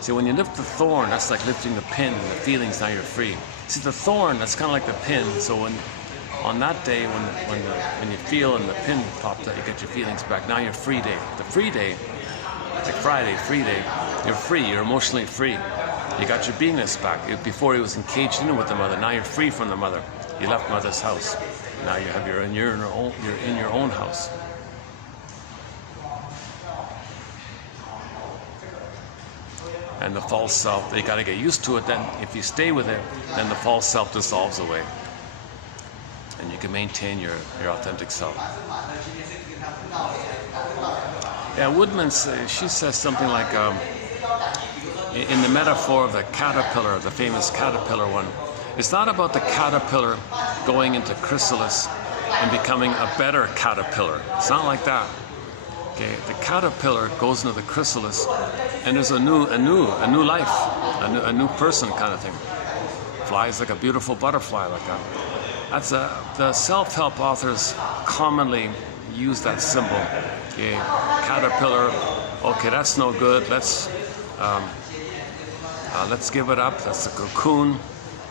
See, when you lift the thorn, that's like lifting the pin and the feelings, now you're free. See, the thorn, that's kind of like the pin. So when on that day, when you feel and the pin pops out, you get your feelings back. Now you're free day. The free day, like Friday, free day, you're free, you're emotionally free. You got your beingness back. Before he was encaged in with the mother, now you're free from the mother. You left mother's house. Now you're in your own house. And the false self, they got to get used to it. Then if you stay with it, then the false self dissolves away. And you can maintain your authentic self. Yeah, Woodman's, she says something like, in the metaphor of the caterpillar, the famous caterpillar one, it's not about the caterpillar going into chrysalis and becoming a better caterpillar. It's not like that. Okay, the caterpillar goes into the chrysalis, and there's a new life, a new person kind of thing. Flies like a beautiful butterfly like that. That's the self-help authors commonly use that symbol. Okay, caterpillar. Okay, that's no good. Let's give it up. That's the cocoon,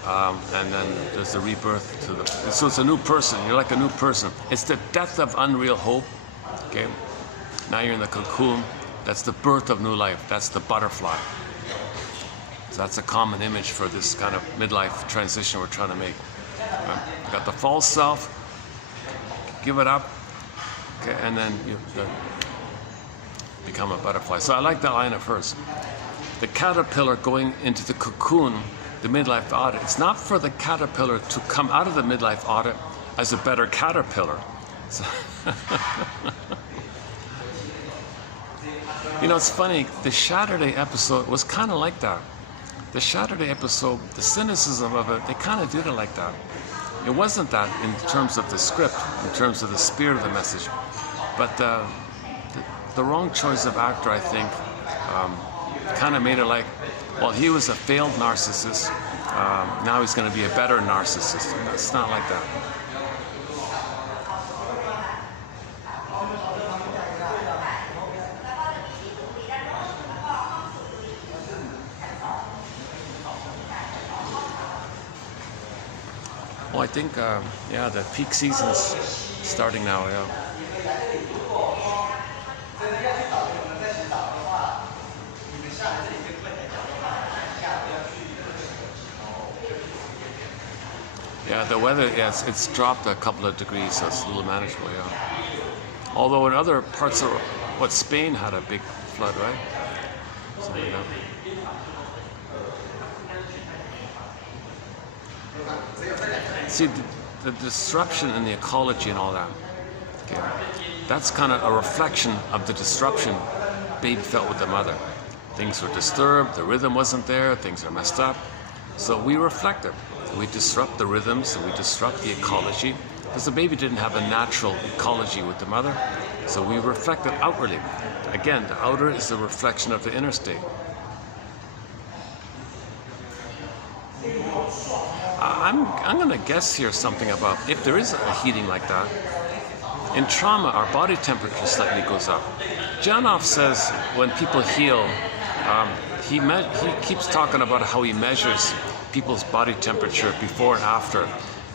and then there's the rebirth to the. So it's a new person. You're like a new person. It's the death of unreal hope. Okay. Now you're in the cocoon. That's the birth of new life. That's the butterfly. So that's a common image for this kind of midlife transition we're trying to make. You got the false self, give it up, okay, and then you become a butterfly. So I like that line at first. the caterpillar going into the cocoon, the midlife audit, it's not for the caterpillar to come out of the midlife audit as a better caterpillar. So you know, it's funny, the Saturday episode was kind of like that. The Saturday episode, the cynicism of it, they kind of did it like that. It wasn't that in terms of the script, in terms of the spirit of the message, but the wrong choice of actor, I think, kind of made it like, well, he was a failed narcissist, now he's going to be a better narcissist. It's not like that. Well, I think, yeah, the peak season's starting now, yeah. Yeah, the weather, yes, it's dropped a couple of degrees, so it's a little manageable, yeah. Although in other parts of, Spain had a big flood, right? So, yeah. See, the disruption in the ecology and all that, okay, that's kind of a reflection of the disruption baby felt with the mother. Things were disturbed, the rhythm wasn't there, things are messed up. So we reflect it. We disrupt the rhythms, and we disrupt the ecology, because the baby didn't have a natural ecology with the mother. So we reflect it outwardly. Again, the outer is a reflection of the inner state. I'm going to guess here something about if there is a heating like that. In trauma, our body temperature slightly goes up. Janoff says when people heal, he keeps talking about how he measures people's body temperature before and after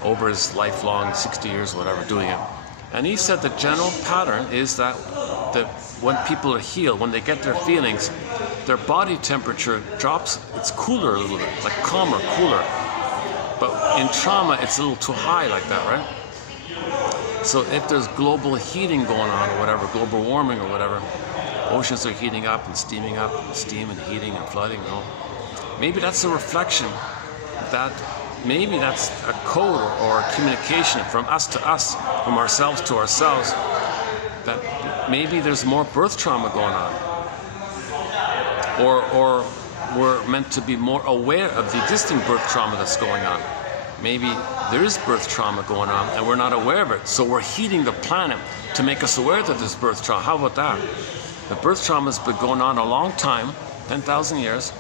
over his lifelong 60 years, whatever, doing it. And he said the general pattern is that when people are healed, when they get their feelings, their body temperature drops. It's cooler a little bit, like calmer, cooler. But in trauma, it's a little too high like that, right? So if there's global heating going on or whatever, global warming or whatever, oceans are heating up and steaming up, and steam and heating and flooding, you know, maybe that's a reflection that maybe that's a code or a communication from us to us, from ourselves to ourselves, that maybe there's more birth trauma going on. Or we're meant to be more aware of the existing birth trauma that's going on. Maybe there is birth trauma going on and we're not aware of it. So we're heating the planet to make us aware that there's birth trauma. How about that? The birth trauma has been going on a long time, 10,000 years,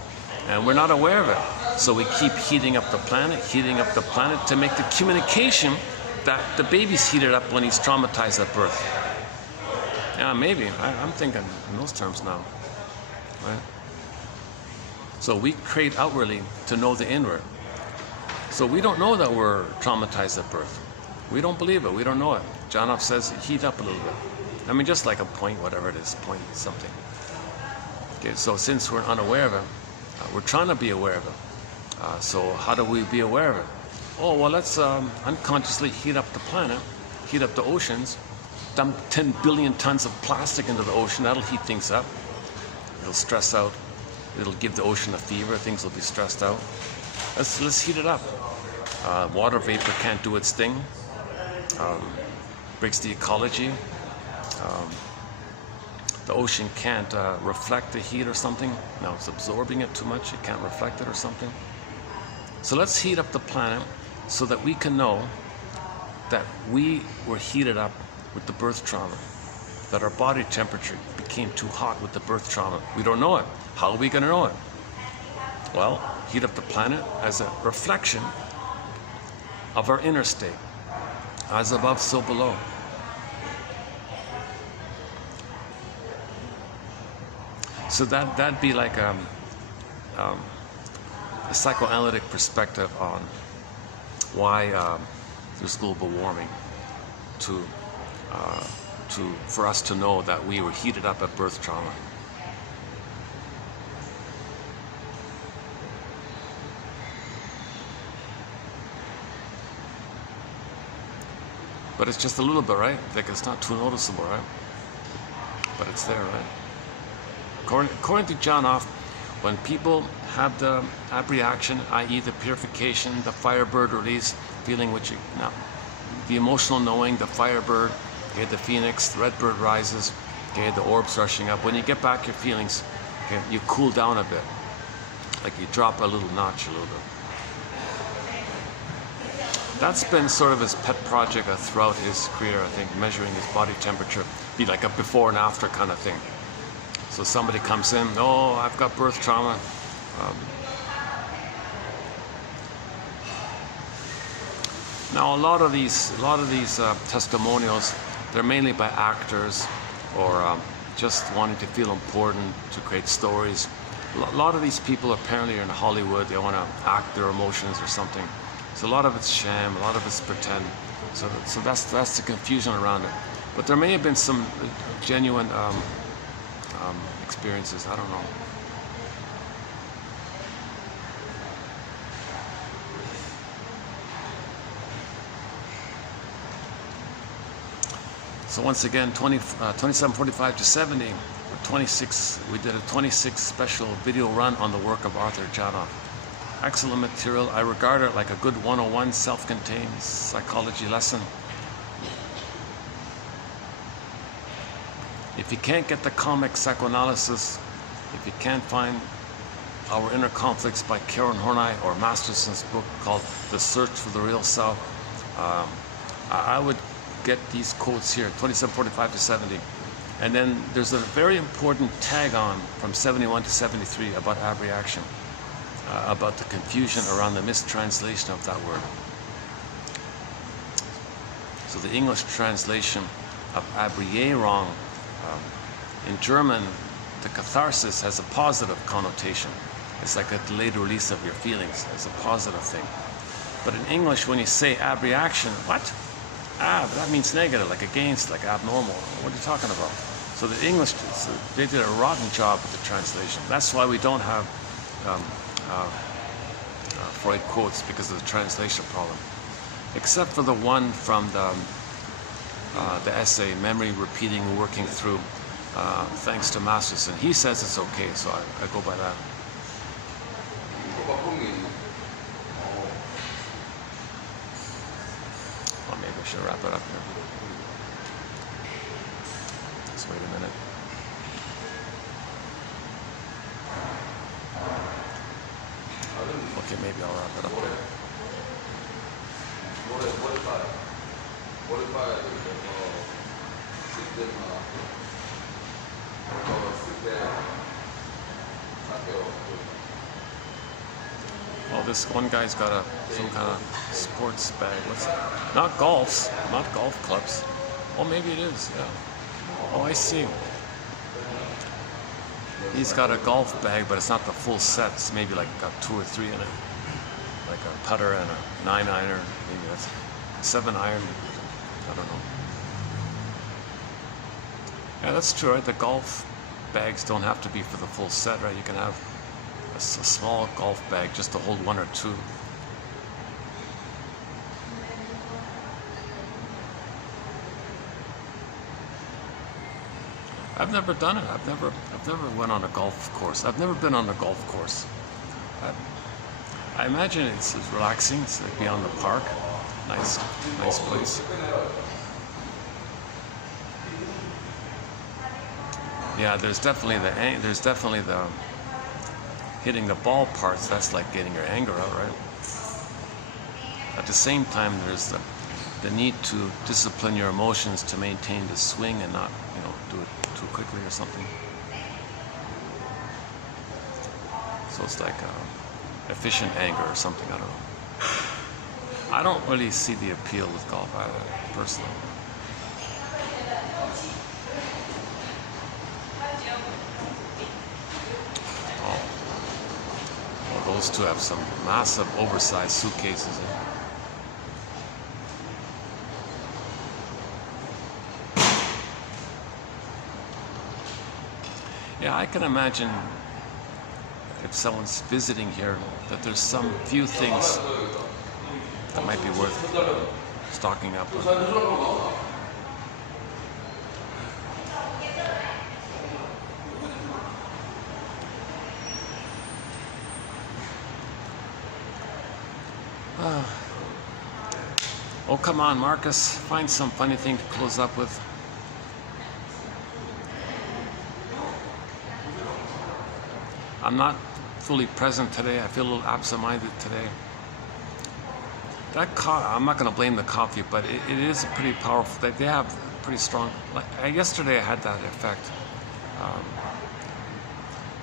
and we're not aware of it. So we keep heating up the planet to make the communication that the baby's heated up when he's traumatized at birth. Yeah, maybe. I'm thinking in those terms now, right? So we create outwardly to know the inward. So we don't know that we're traumatized at birth. We don't believe it. We don't know it. Janoff says heat up a little bit. I mean, just like a point, whatever it is, point something. Okay, so since we're unaware of it, we're trying to be aware of it. So how do we be aware of it? Oh, well, let's unconsciously heat up the planet, heat up the oceans, dump 10 billion tons of plastic into the ocean. That'll heat things up. It'll stress out. It'll give the ocean a fever. Things will be stressed out. Let's heat it up. Water vapor can't do its thing. Breaks the ecology. The ocean can't reflect the heat or something. No, it's absorbing it too much. It can't reflect it or something. So let's heat up the planet so that we can know that we were heated up with the birth trauma, that our body temperature became too hot with the birth trauma. We don't know it. How are we going to know it? Well, heat up the planet as a reflection of our inner state. As above, so below. So that'd be like a psychoanalytic perspective on why there's global warming, for us to know that we were heated up at birth trauma. But it's just a little bit, right? Like it's not too noticeable, right? But it's there, right? According to Janoff, When people have the abreaction, i.e. the purification, the firebird release, feeling which you, now, the emotional knowing, the firebird, okay, the phoenix, the red bird rises, okay, the orbs rushing up. When you get back your feelings, okay, you cool down a bit, like you drop a little notch a little bit. That's been sort of his pet project throughout his career, I think, measuring his body temperature, be like a before and after kind of thing. So somebody comes in, oh, I've got birth trauma. Now a lot of these testimonials, they're mainly by actors or just wanting to feel important to create stories. A lot of these people apparently are in Hollywood. They want to act their emotions or something. So a lot of it's sham, a lot of it's pretend. So that's the confusion around it. But there may have been some genuine experiences. I don't know. So once again, 2745 to 70, or 26. We did a 26 special video run on the work of Arthur Janoff. Excellent material. I regard it like a good 101 self-contained psychology lesson. If you can't get the comic psychoanalysis, if you can't find Our Inner Conflicts by Karen Horney or Masterson's book called The Search for the Real Self, I would get these quotes here, 2745 to 70. And then there's a very important tag on from 71 to 73 about abreaction, about the confusion around the mistranslation of that word. So the English translation of Abreierung, in German, the catharsis has a positive connotation. It's like a delayed release of your feelings. It's a positive thing. But in English, when you say abreaction, what? That means negative, like against, like abnormal. What are you talking about? So the English, they did a rotten job with the translation. That's why we don't have Freud quotes, because of the translation problem. Except for the one from the essay, Memory, Repeating, Working Through, thanks to Masterson. He says it's okay, so I go by that. Well, maybe I should wrap it up here. Let's wait a minute. Okay, maybe I'll wrap it up there. Well, this one guy's got some kind of sports bag. What's it? Not golfs, not golf clubs. Oh, maybe it is, yeah. Oh, I see. He's got a golf bag, but it's not the full set. It's maybe like got 2 or 3 in it. Like a putter and a 9-iron, maybe that's a 7-iron. I don't know. Yeah, that's true, right? The golf bags don't have to be for the full set, right? You can have a small golf bag just to hold 1 or 2. I've never done it. I've never went on a golf course. I've never been on a golf course. I imagine it's relaxing. It's like beyond the park. Nice place. Yeah, there's definitely the hitting the ball parts. That's like getting your anger out, right? At the same time, there's the need to discipline your emotions to maintain the swing and not, do it too quickly or something. So it's like efficient anger or something. I don't know. I don't really see the appeal with golf either, personally. Oh, those two have some massive, oversized suitcases. Yeah, I can imagine if someone's visiting here that there's some few things that might be worth stocking up on. Oh, come on, Marcus. Find some funny thing to close up with. I'm not fully present today. I feel a little absent-minded today. I'm not going to blame the coffee, but it is pretty powerful. They have pretty strong. Yesterday I had that effect.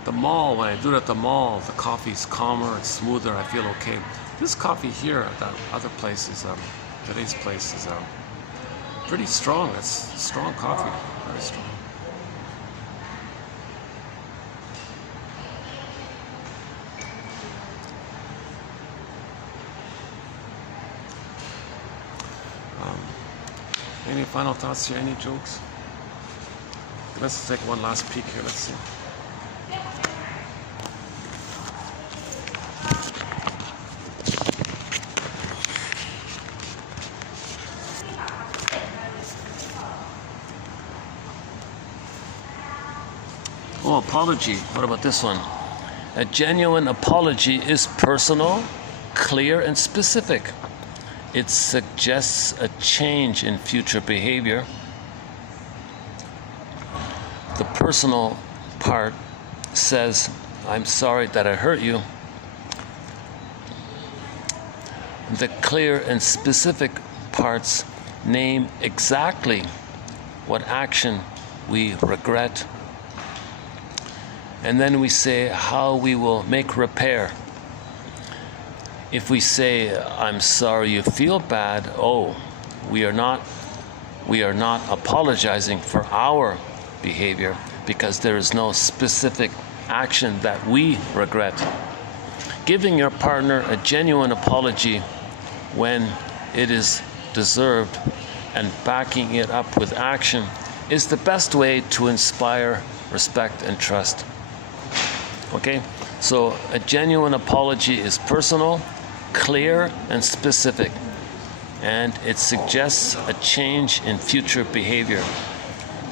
The mall, when I do it at the mall, the coffee's calmer, it's smoother. I feel okay. This coffee here at that other place is today's place is pretty strong. It's strong coffee, very strong. Any final thoughts here? Any jokes? Let's take one last peek here. Let's see. Oh, apology. What about this one? A genuine apology is personal, clear, and specific. It suggests a change in future behavior. The personal part says, I'm sorry that I hurt you. The clear and specific parts name exactly what action we regret. And then we say how we will make repair. If we say, I'm sorry you feel bad, we are not apologizing for our behavior because there is no specific action that we regret. Giving your partner a genuine apology when it is deserved and backing it up with action is the best way to inspire respect and trust. Okay? So a genuine apology is personal, clear, and specific, and it suggests a change in future behavior.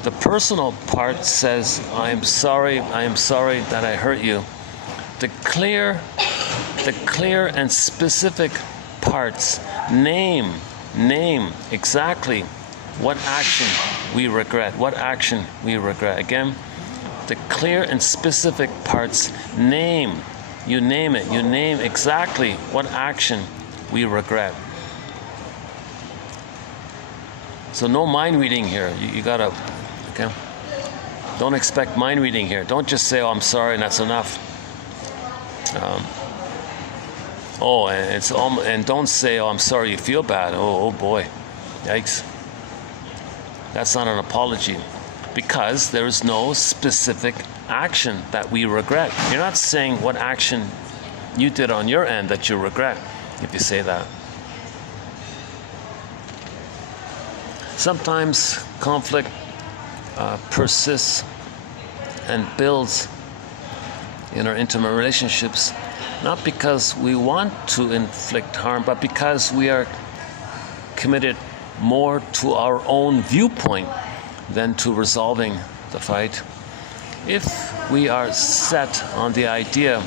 The personal part says, I am sorry that I hurt you. The clear and specific parts name exactly what action we regret. Again, the clear and specific parts name exactly what action we regret. So no mind reading here. You gotta, okay? Don't expect mind reading here. Don't just say, I'm sorry and that's enough. And don't say, I'm sorry you feel bad. Oh boy, yikes. That's not an apology, because there is no specific action that we regret. You're not saying what action you did on your end that you regret if you say that. Sometimes conflict persists and builds in our intimate relationships, not because we want to inflict harm, but because we are committed more to our own viewpoint than to resolving the fight. If we are set on the idea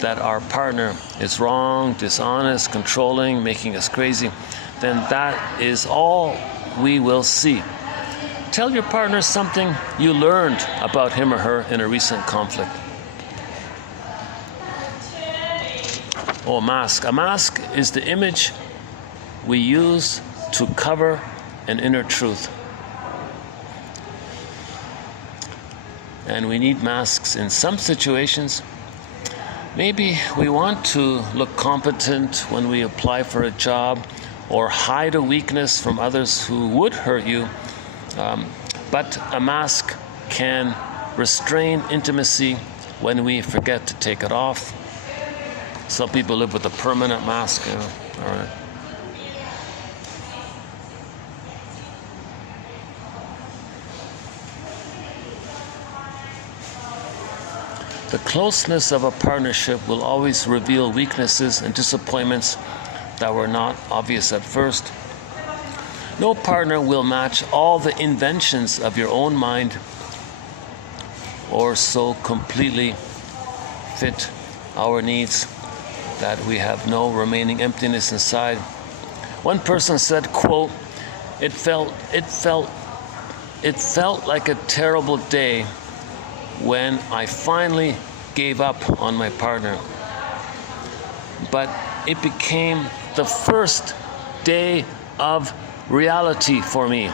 that our partner is wrong, dishonest, controlling, making us crazy, then that is all we will see. Tell your partner something you learned about him or her in a recent conflict. Oh, a mask. A mask is the image we use to cover an inner truth. And we need masks in some situations. Maybe we want to look competent when we apply for a job or hide a weakness from others who would hurt you. But a mask can restrain intimacy when we forget to take it off. Some people live with a permanent mask. All right. The closeness of a partnership will always reveal weaknesses and disappointments that were not obvious at first. No partner will match all the inventions of your own mind or so completely fit our needs that we have no remaining emptiness inside. One person said, quote, it felt like a terrible day when I finally gave up on my partner. But it became the first day of reality for me.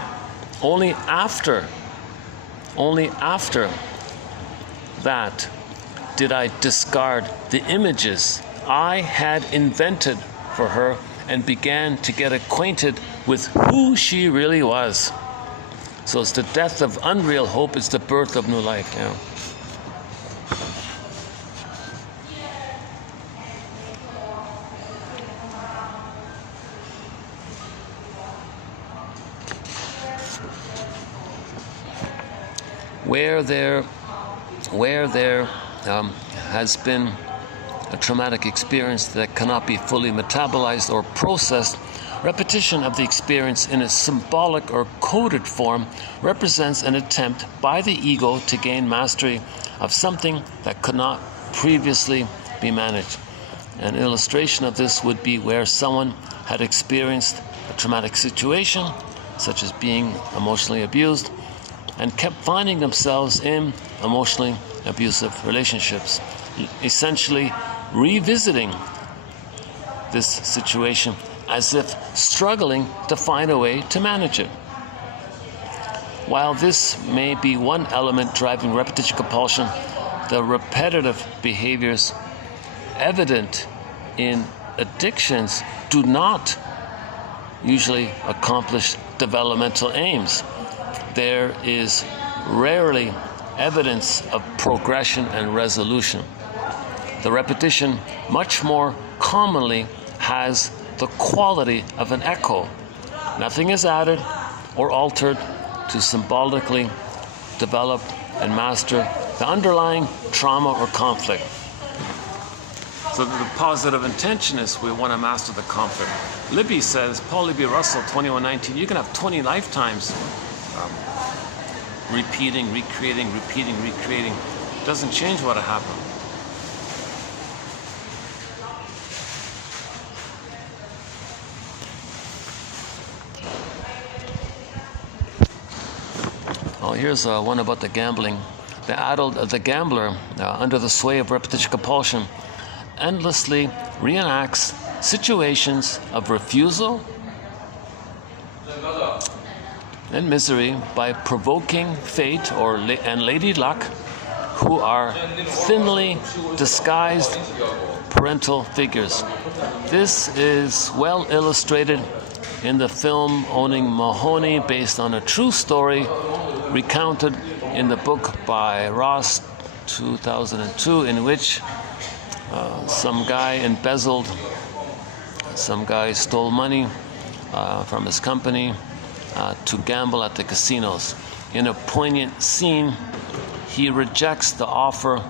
Only after that did I discard the images I had invented for her and began to get acquainted with who she really was. So it's the death of unreal hope, it's the birth of new life. Yeah. Where there has been a traumatic experience that cannot be fully metabolized or processed, repetition of the experience in a symbolic or coded form represents an attempt by the ego to gain mastery of something that could not previously be managed. An illustration of this would be where someone had experienced a traumatic situation, such as being emotionally abused, and kept finding themselves in emotionally abusive relationships, essentially revisiting this situation as if struggling to find a way to manage it. While this may be one element driving repetition compulsion, the repetitive behaviors evident in addictions do not usually accomplish developmental aims. There is rarely evidence of progression and resolution. The repetition much more commonly has the quality of an echo. Nothing is added or altered to symbolically develop and master the underlying trauma or conflict. So the positive intention is we want to master the conflict. Libby says, Paul Libby Russell, 2119, you can have 20 lifetimes repeating, recreating. Doesn't change what happened. Oh, here's one about the gambling. The gambler, under the sway of repetition compulsion, endlessly reenacts situations of refusal and misery by provoking fate and lady luck, who are thinly disguised parental figures. This is well illustrated in the film Owning Mahoney, based on a true story recounted in the book by Ross, 2002, in which some guy stole money from his company to gamble at the casinos. In a poignant scene, he rejects the offer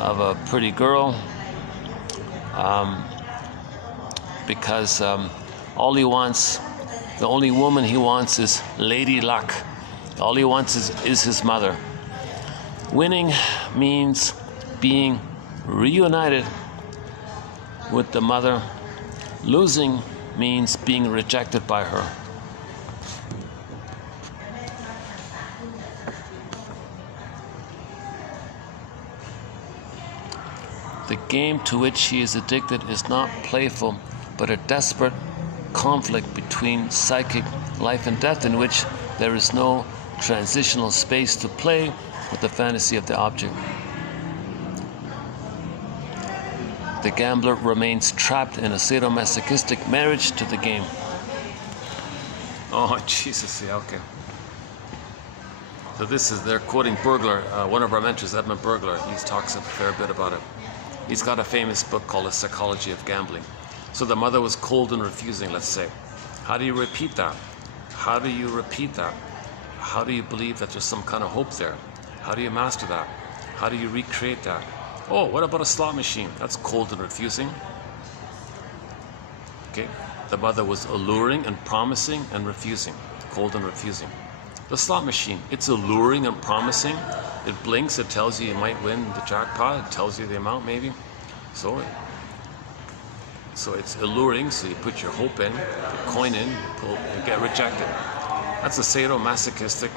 of a pretty girl because the only woman he wants is Lady Luck. All he wants is his mother. Winning means being reunited with the mother. Losing means being rejected by her. The game to which he is addicted is not playful, but a desperate conflict between psychic life and death, in which there is no transitional space to play with the fantasy of the object. The gambler remains trapped in a sadomasochistic marriage to the game. Oh, Jesus, yeah, okay. So they're quoting Burglar, one of our mentors, Edmund Burglar. He talks a fair bit about it. He's got a famous book called The Psychology of Gambling. So the mother was cold and refusing, let's say. How do you repeat that? How do you believe that there's some kind of hope there? How do you master that? How do you recreate that? Oh, what about a slot machine? That's cold and refusing. Okay, the mother was alluring and promising and refusing. Cold and refusing. The slot machine, it's alluring and promising. It blinks, it tells you might win the jackpot, it tells you the amount maybe. So So it's alluring, so you put your hope in, your coin in, you pull, you get rejected. That's a sadomasochistic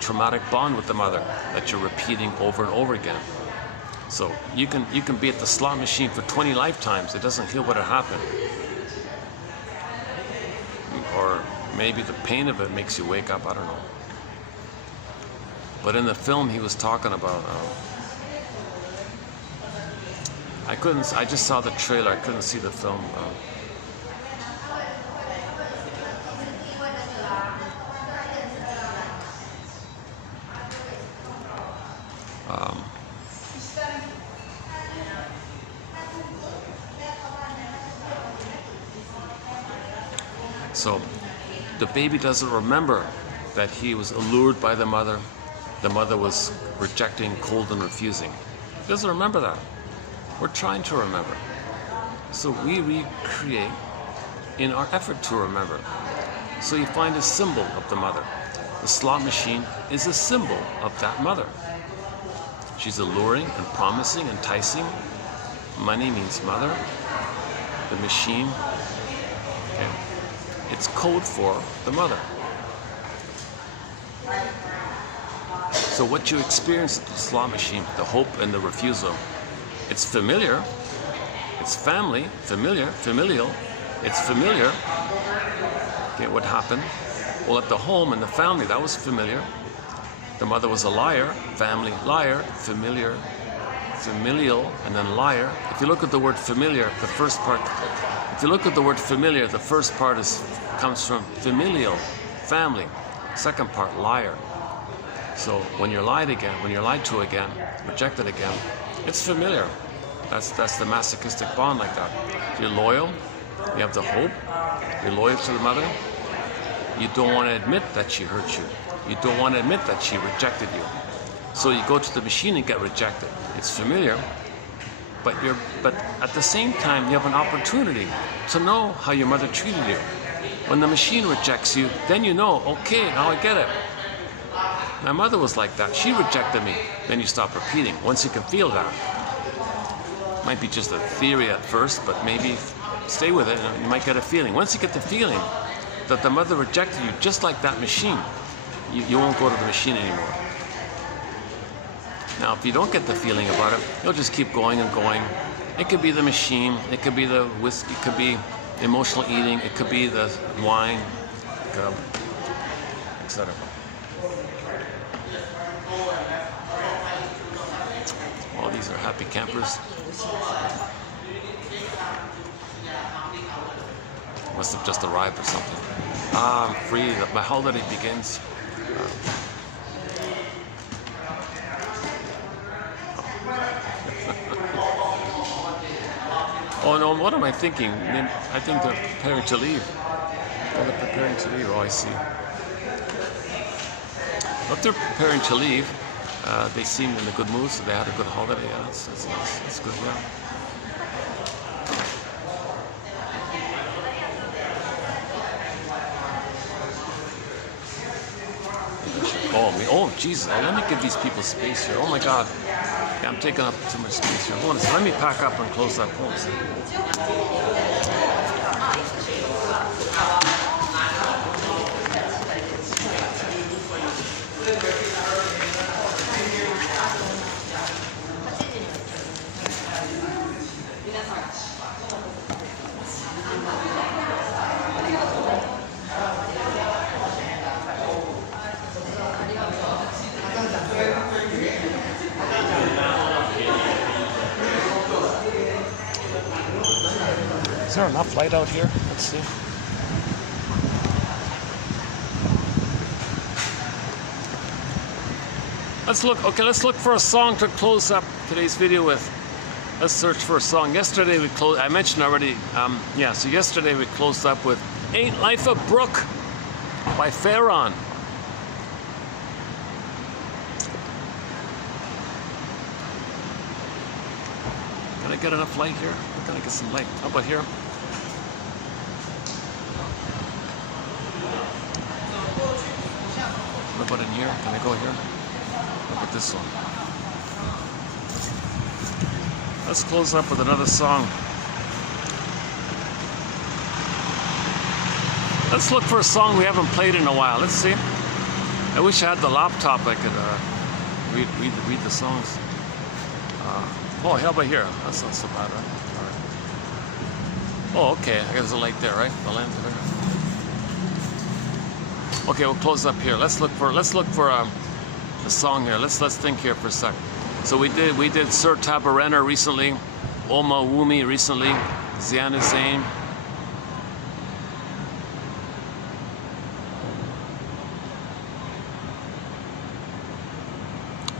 traumatic bond with the mother that you're repeating over and over again. So you can be at the slot machine for 20 lifetimes. It doesn't heal what had happened. Or maybe the pain of it makes you wake up, I don't know. But in the film he was talking about, I just saw the trailer, I couldn't see the film. So the baby doesn't remember that he was allured by the mother. The mother was rejecting, cold, and refusing. He doesn't remember that. We're trying to remember. So we recreate in our effort to remember. So you find a symbol of the mother. The slot machine is a symbol of that mother. She's alluring and promising, enticing. Money means mother. The machine, okay, it's code for the mother. So what you experience at the slot machine, the hope and the refusal, it's familiar, it's family, familial, it's familiar. Okay, what happened? Well, at the home and the family, that was familiar. The mother was a liar, family, liar, familiar, familial, and then liar. If you look at the word familiar, the first part, comes from familial, family. Second part, liar. So when you're lied to again, rejected again, it's familiar. That's the masochistic bond like that. You're loyal, you have the hope, you're loyal to the mother. You don't want to admit that she hurt you. You don't want to admit that she rejected you. So you go to the machine and get rejected. It's familiar, but at the same time you have an opportunity to know how your mother treated you. When the machine rejects you, then you know, okay, now I get it. My mother was like that. She rejected me. Then you stop repeating. Once you can feel that. Might be just a theory at first, but maybe stay with it and you might get a feeling. Once you get the feeling that the mother rejected you just like that machine, you won't go to the machine anymore. Now, if you don't get the feeling about it, you'll just keep going and going. It could be the machine, it could be the whiskey, it could be emotional eating, it could be the wine, etc. All these are happy campers. Must have just arrived or something. I'm free. My holiday begins. Oh no, what am I thinking? I think they're preparing to leave. They're preparing to leave. Oh, I see. If they're preparing to leave, they seem in a good mood, so they had a good holiday. Yeah, that's nice. That's good, yeah. Oh, Jesus, let me give these people space here. Oh my God. Yeah, I'm taking up too much space here. Hold on, let me pack up and close that post. Is there enough light out here? Let's see. Let's look for a song to close up today's video with. Let's search for a song. Yesterday we closed, I mentioned already, so yesterday we closed up with Ain't Life a Brook by Farron. Can I get enough light here? Can I get some light? How about here? What about in here? Can I go here? How about this one? Let's close up with another song. Let's look for a song we haven't played in a while. Let's see. I wish I had the laptop. I could read the songs. Oh, how about here? That's not so bad, right? All right. Oh, okay. I guess there's a light there, right? The lamp there. Okay, we'll close up here. Let's look for the song here. Let's think here for a sec. So we did Sir Tabarena recently, Oma Wumi recently, Ziana Zain.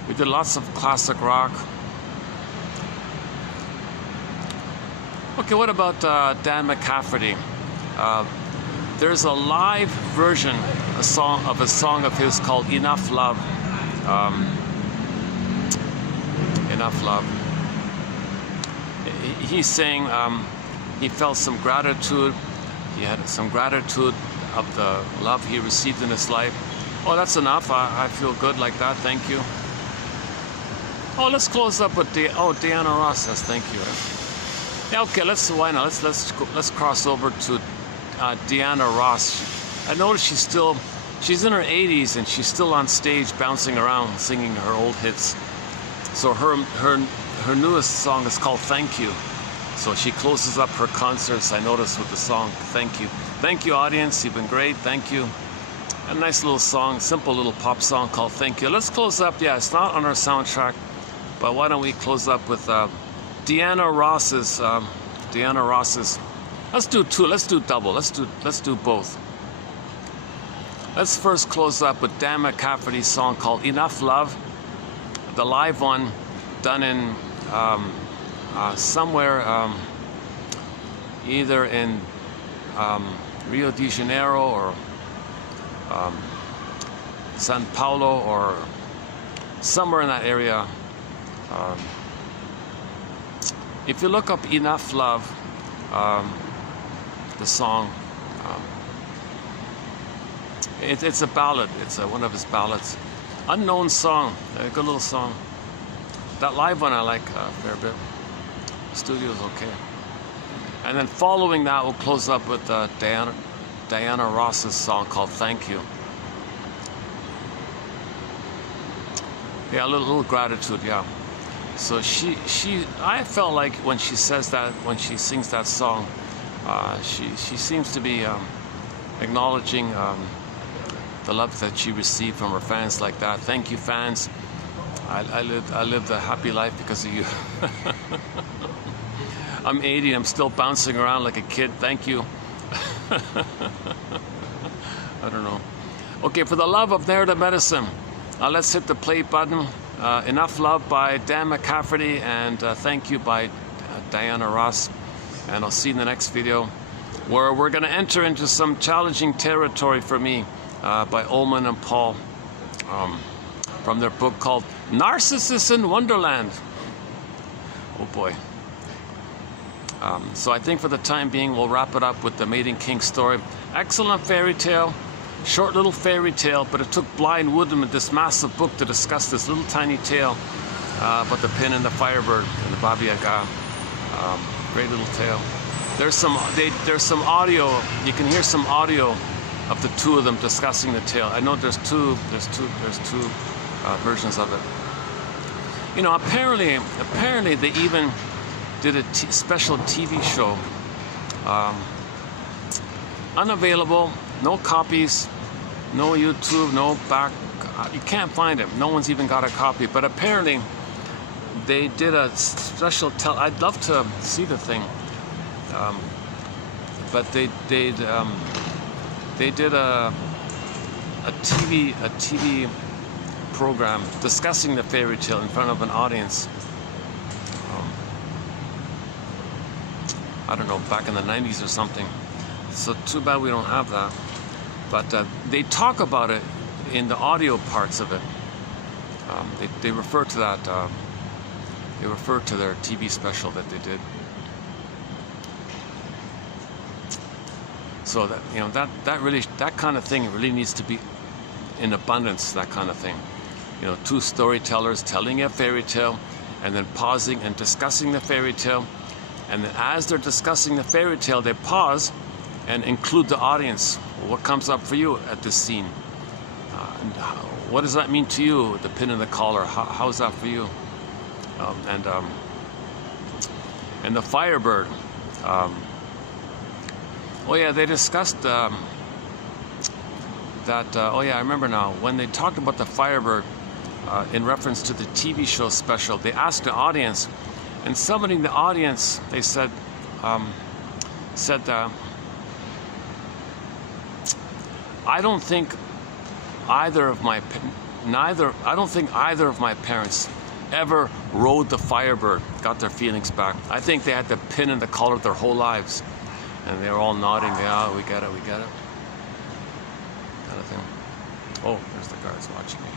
We did lots of classic rock. Okay, what about Dan McCafferty? There's a live version, a song of his called "Enough Love." Enough Love. He's saying he felt some gratitude. He had some gratitude of the love he received in his life. Oh, that's enough. I feel good like that. Thank you. Oh, let's close up with Diana Ross says thank you. Yeah, okay. Let's cross over to Diana Ross. I noticed she's in her 80s and she's still on stage bouncing around singing her old hits. So her newest song is called Thank You. So she closes up her concerts, I noticed, with the song Thank You. Thank you, audience. You've been great. Thank you. A nice little song, simple little pop song called Thank You. Let's close up. Yeah, it's not on our soundtrack, but why don't we close up with Diana Ross's. Let's do two. Let's do double. Let's do both. Let's first close up with Dan McCafferty's song called Enough Love. The live one done in somewhere either in Rio de Janeiro or San Paulo or somewhere in that area. If you look up Enough Love, the song, it's a ballad. It's one of his ballads. Unknown song, a good little song. That live one I like a fair bit. Studio's okay. And then following that, we'll close up with Diana Ross's song called Thank You. Yeah, a little gratitude, yeah. So I felt like when she says that, when she sings that song, she seems to be acknowledging the love that she received from her fans like that. Thank you, fans. I lived a happy life because of you. I'm 80 and I'm still bouncing around like a kid. Thank you. I don't know. Okay, for the love of narrative medicine, let's hit the play button. Enough Love by Dan McCafferty and Thank You by Diana Ross. And I'll see you in the next video where we're going to enter into some challenging territory for me by Ullman and Paul from their book called Narcissus in Wonderland. Oh boy. So I think for the time being we'll wrap it up with the Maiden King story. Excellent fairy tale. Short little fairy tale, but it took Blind Woodman this massive book to discuss this little tiny tale about the pin and the firebird and the Baba Yaga. Great little tale. There's some audio. You can hear some audio of the two of them discussing the tale. I know there's two versions of it. You know, apparently they even did a special TV show. Unavailable. No copies, no YouTube, no back. You can't find it. No one's even got a copy. But apparently, they did a special I'd love to see the thing, but they did a TV program discussing the fairy tale in front of an audience. I don't know, back in the 90s or something. So too bad we don't have that. But they talk about it in the audio parts of it. They refer to that. They refer to their TV special that they did. So that that kind of thing really needs to be in abundance. That kind of thing. You know, two storytellers telling a fairy tale, and then pausing and discussing the fairy tale, and then as they're discussing the fairy tale, they pause and include the audience. What comes up for you at this scene? And what does that mean to you, the pin in the collar? How is that for you? And the Firebird. Oh yeah, they discussed that. Oh yeah, I remember now. When they talked about the Firebird in reference to the TV show special, they asked the audience, and somebody in the audience, they said, I don't think either of my parents ever rode the Firebird, got their feelings back. I think they had the pin in the collar their whole lives, and they were all nodding. Yeah, we get it, kind of thing. Oh, there's the guards watching me.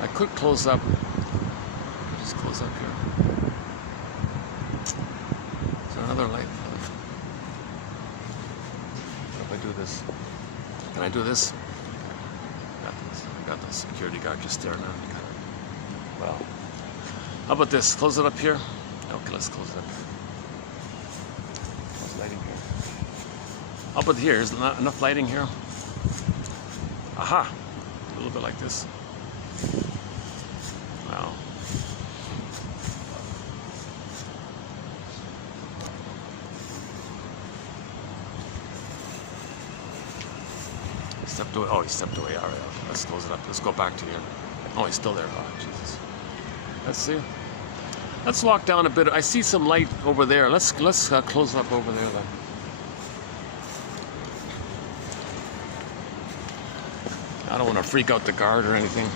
I could close up. Just close up here. Is there another light? What if I do this? Can I do this? I got the security guard just staring at me. Well, how about this? Close it up here. Okay, let's close it up. How's lighting here? How about here? Is there not enough lighting here? Aha! A little bit like this. Wow. He stepped away. Oh, he stepped away. All right. Let's close it up. Let's go back to here. Oh, he's still there. Oh, Jesus. Let's see. Let's walk down a bit. I see some light over there. Let's close up over there then. I don't want to freak out the guard or anything.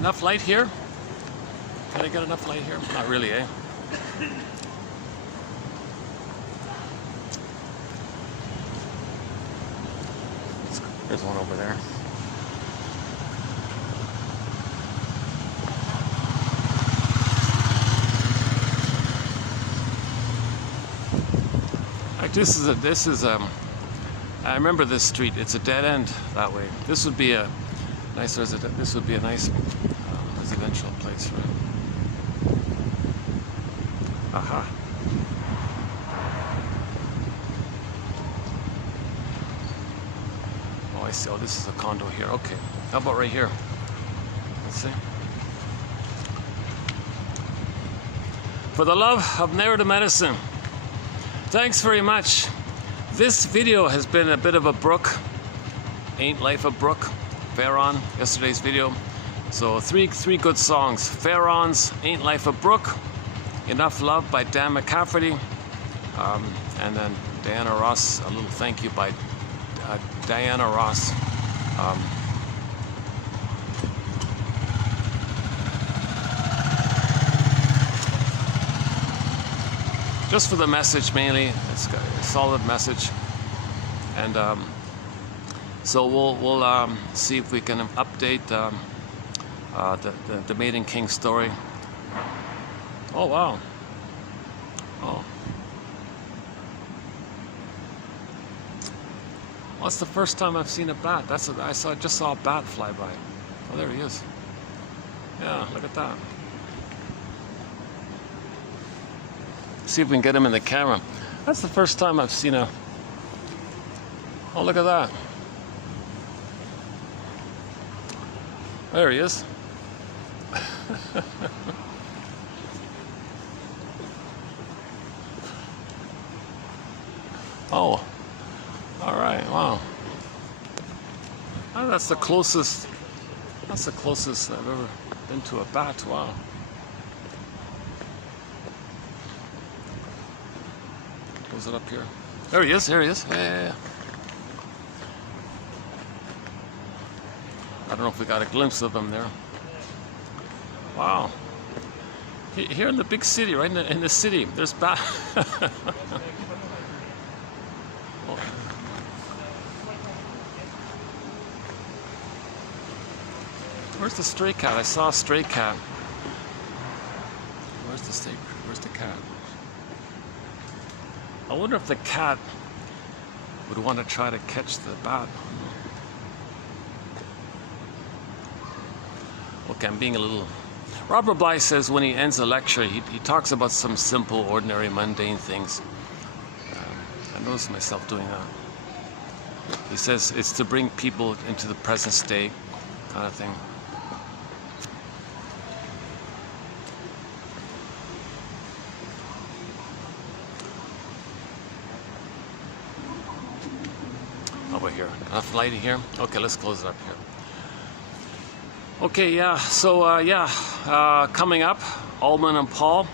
Enough light here? Can I get enough light here? Not really, eh? There's one over there. Like this is I remember this street. It's a dead end that way. This would be a nice residential place, right? Aha. Oh, I see. Oh, this is a condo here. Okay. How about right here? Let's see. For the love of narrative medicine, thanks very much. This video has been a bit of a brook. Ain't Life a Brook? Pharaon, yesterday's video. So three good songs. Pharaon's Ain't Life a Brook, Enough Love by Dan McCafferty, and then Diana Ross, a little thank you by Diana Ross. Just for the message mainly. It's got a solid message. And so we'll see if we can update the Maiden King story. Oh wow! Oh, well, that's the first time I've seen a bat. I just saw a bat fly by. Oh, there he is. Yeah, look at that. See if we can get him in the camera. That's the first time I've seen a. Oh, look at that. There he is. Oh, all right, wow. Oh, that's the closest I've ever been to a bat. Wow. Close it up here. There he is. Yeah. don't know if we got a glimpse of them there. Wow. Here in the big city, right in the city, there's bat. Where's the stray cat? I saw a stray cat. Where's the cat? I wonder if the cat would want to try to catch the bat. Okay, I'm being a little... Robert Bly says when he ends a lecture, he talks about some simple, ordinary, mundane things. I notice myself doing that. He says it's to bring people into the present state, kind of thing. Over here. Enough light here? Okay, let's close it up here. Okay, yeah, so coming up, Ullman and Paul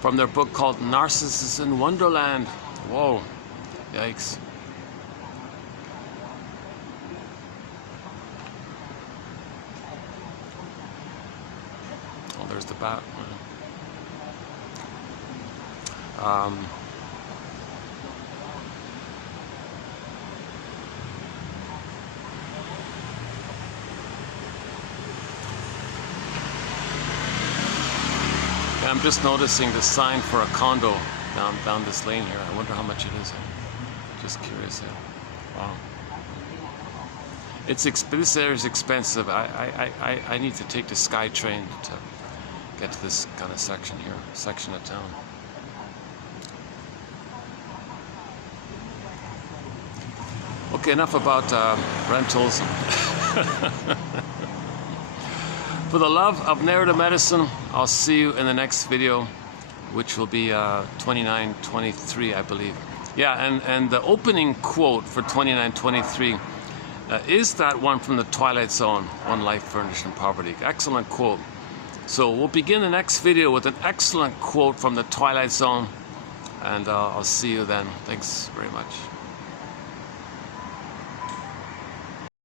from their book called Narcissus in Wonderland. Whoa, yikes. Oh, there's the bat. I'm just noticing the sign for a condo down this lane here. I wonder how much it is. Just curious. Wow. This area is expensive. I need to take the SkyTrain to get to this kind of section here, section of town. Okay, enough about rentals. For the love of narrative medicine, I'll see you in the next video, which will be 2923, I believe. Yeah, and the opening quote for 2923 is that one from the Twilight Zone, One Life Furnished in Poverty. Excellent quote. So we'll begin the next video with an excellent quote from the Twilight Zone, and I'll see you then. Thanks very much.